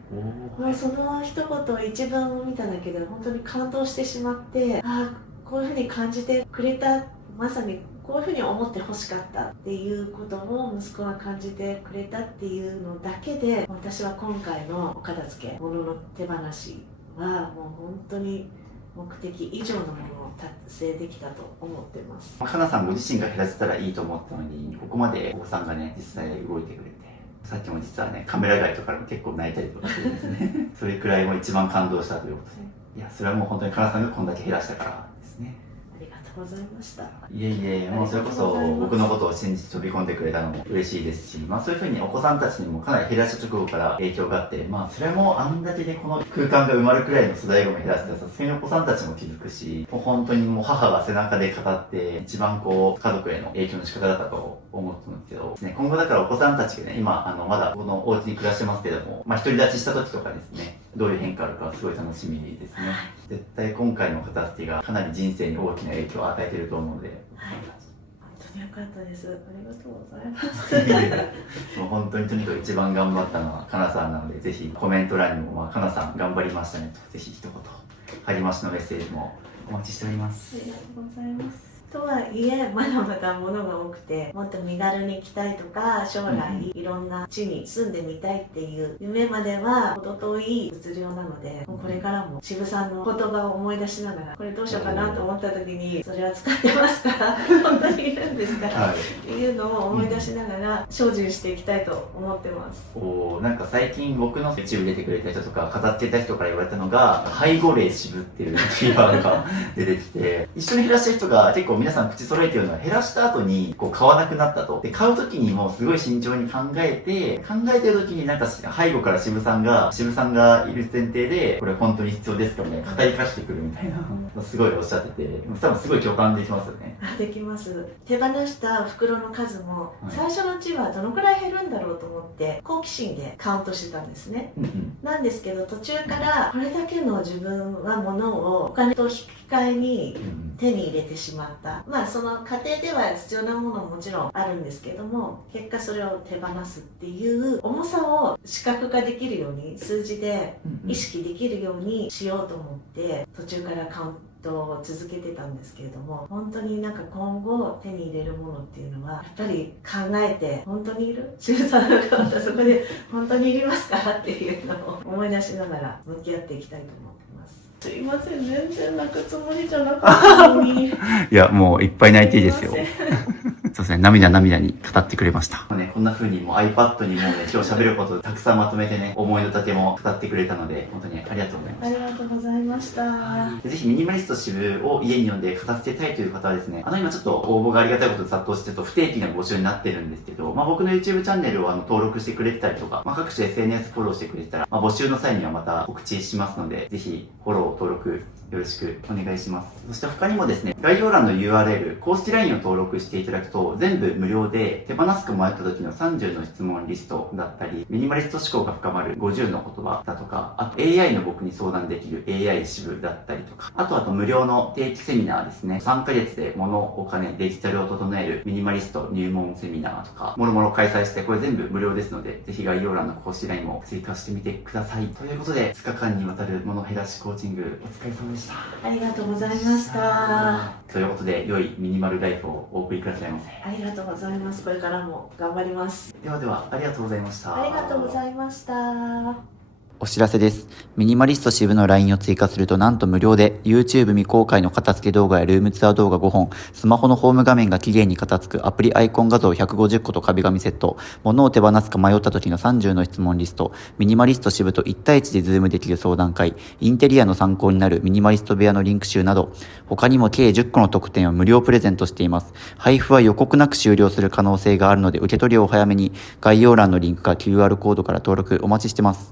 もうその一言一文を見ただけで本当に感動してしまって、ああこういうふうに感じてくれた、まさにこういうふうに思ってほしかったっていうことを息子が感じてくれたっていうのだけで、私は今回のお片付け、物の手放しはもう本当に目的以上のものを達成できたと思ってます。かなさんご自身が減らせたらいいと思ったのに、ここまでお子さんがね実際動いてくれて、さっきも実はねカメラ外とかでも結構泣いたりとかするんですねそれくらいも一番感動したということで、いやそれはもう本当にかなさんがこんだけ減らしたからですね。ありがとうございました。いえいえ、もうそれこそ僕のことを信じて飛び込んでくれたのも嬉しいですし、そういうふうにお子さんたちにもかなり減らした直後から影響があって、それもあんだけでこの空間が埋まるくらいの粗大ゴミ減らしたらさすがにお子さんたちも気づくし、もう本当にもう母が背中で語って一番こう家族への影響の仕方だったと思ってるんですけど、今後だからお子さんたちがね、今まだこのお家に暮らしてますけども、独り立ちした時とかですね、どういう変化あるかすごい楽しみですね。絶対今回の片付けがかなり人生に大きな影響を与えていると思うので、はい、本当に良かったです。ありがとうございます。もう本当にとにかく一番頑張ったのはかなさんなので、ぜひコメント欄にもかなさん頑張りましたねと、ぜひ一言励ましのメッセージもお待ちしております。ありがとうございます。とはいえまだまだ物が多くて、もっと身軽に行きたいとか、将来いろんな地に住んでみたいっていう夢までは程遠い物量なので、もうこれからも渋さんの言葉を思い出しながら、これどうしようかなと思った時に、それは使ってますから本当にいるんですから、はい、っていうのを思い出しながら精進していきたいと思ってます。なんか最近僕の YouTube 出てくれた人とか片付けた人から言われたのが、背後霊渋っていうキーワードが出てきて、一緒に減らした人が結構皆さん口揃えてるのは、減らした後にこう買わなくなったと。で、買う時にもすごい慎重に考えてる時になんか背後から渋さんがいる前提で、これ本当に必要ですかみたいな語りかしてくるみたいなすごいおっしゃってて、多分すごい共感できますよね。できます。手放した袋の数も、最初のうちはどのくらい減るんだろうと思って好奇心でカウントしてたんですね。なんですけど途中からこれだけの自分は物をお金と引き換えに手に入れてしまった。その過程では必要なものももちろんあるんですけども、結果それを手放すっていう重さを視覚化できるように、数字で意識できるようにしようと思って途中からカウントを続けてたんですけれども、本当になんか今後手に入れるものっていうのはやっぱり考えて、本当にいる？渋さんがそこで本当にいりますかっていうのを思い出しながら向き合っていきたいと思ってます。すいません、全然泣くつもりじゃなかったのにいやもういっぱい泣いていいですよそうですね、涙に語ってくれました。こんな風にもう iPad にもね、今日喋ることをたくさんまとめてね、思いの丈も語ってくれたので、本当にありがとうございました。ありがとうございます。ました。ぜひミニマリスト渋を家に呼んで片付けたいという方はですね、今ちょっと応募がありがたいことで殺到して不定期な募集になってるんですけど、僕の YouTube チャンネルを登録してくれてたりとか、各種 SNS フォローしてくれてたら、募集の際にはまた告知しますので、ぜひフォロー、登録よろしくお願いします。そして他にもですね、概要欄の URL、公式 LINE を登録していただくと、全部無料で手放すか迷った時の30の質問リストだったり、ミニマリスト思考が深まる50の言葉だとか、あと AI の僕に相談できる AI 支部だったりとか、あと無料の定期セミナーですね、3ヶ月で物、お金、デジタルを整えるミニマリスト入門セミナーとか、もろもろ開催して、これ全部無料ですので、ぜひ概要欄の公式 LINE も追加してみてください。ということで、2日間にわたる物減らしコーチング、お疲れ様でした。ありがとうございました。ということで、良いミニマルライフをお送りくださいませ。ありがとうございます。これからも頑張ります。ではでは、ありがとうございました。ありがとうございました。お知らせです。ミニマリスト支部の LINE を追加するとなんと無料で YouTube 未公開の片付け動画やルームツアー動画5本、スマホのホーム画面が綺麗に片付くアプリアイコン画像150個と壁紙セット、物を手放すか迷った時の30の質問リスト、ミニマリスト支部と1対1でズームできる相談会、インテリアの参考になるミニマリスト部屋のリンク集など、他にも計10個の特典を無料プレゼントしています。配布は予告なく終了する可能性があるので受け取りをお早めに、概要欄のリンクか QR コードから登録お待ちしてます。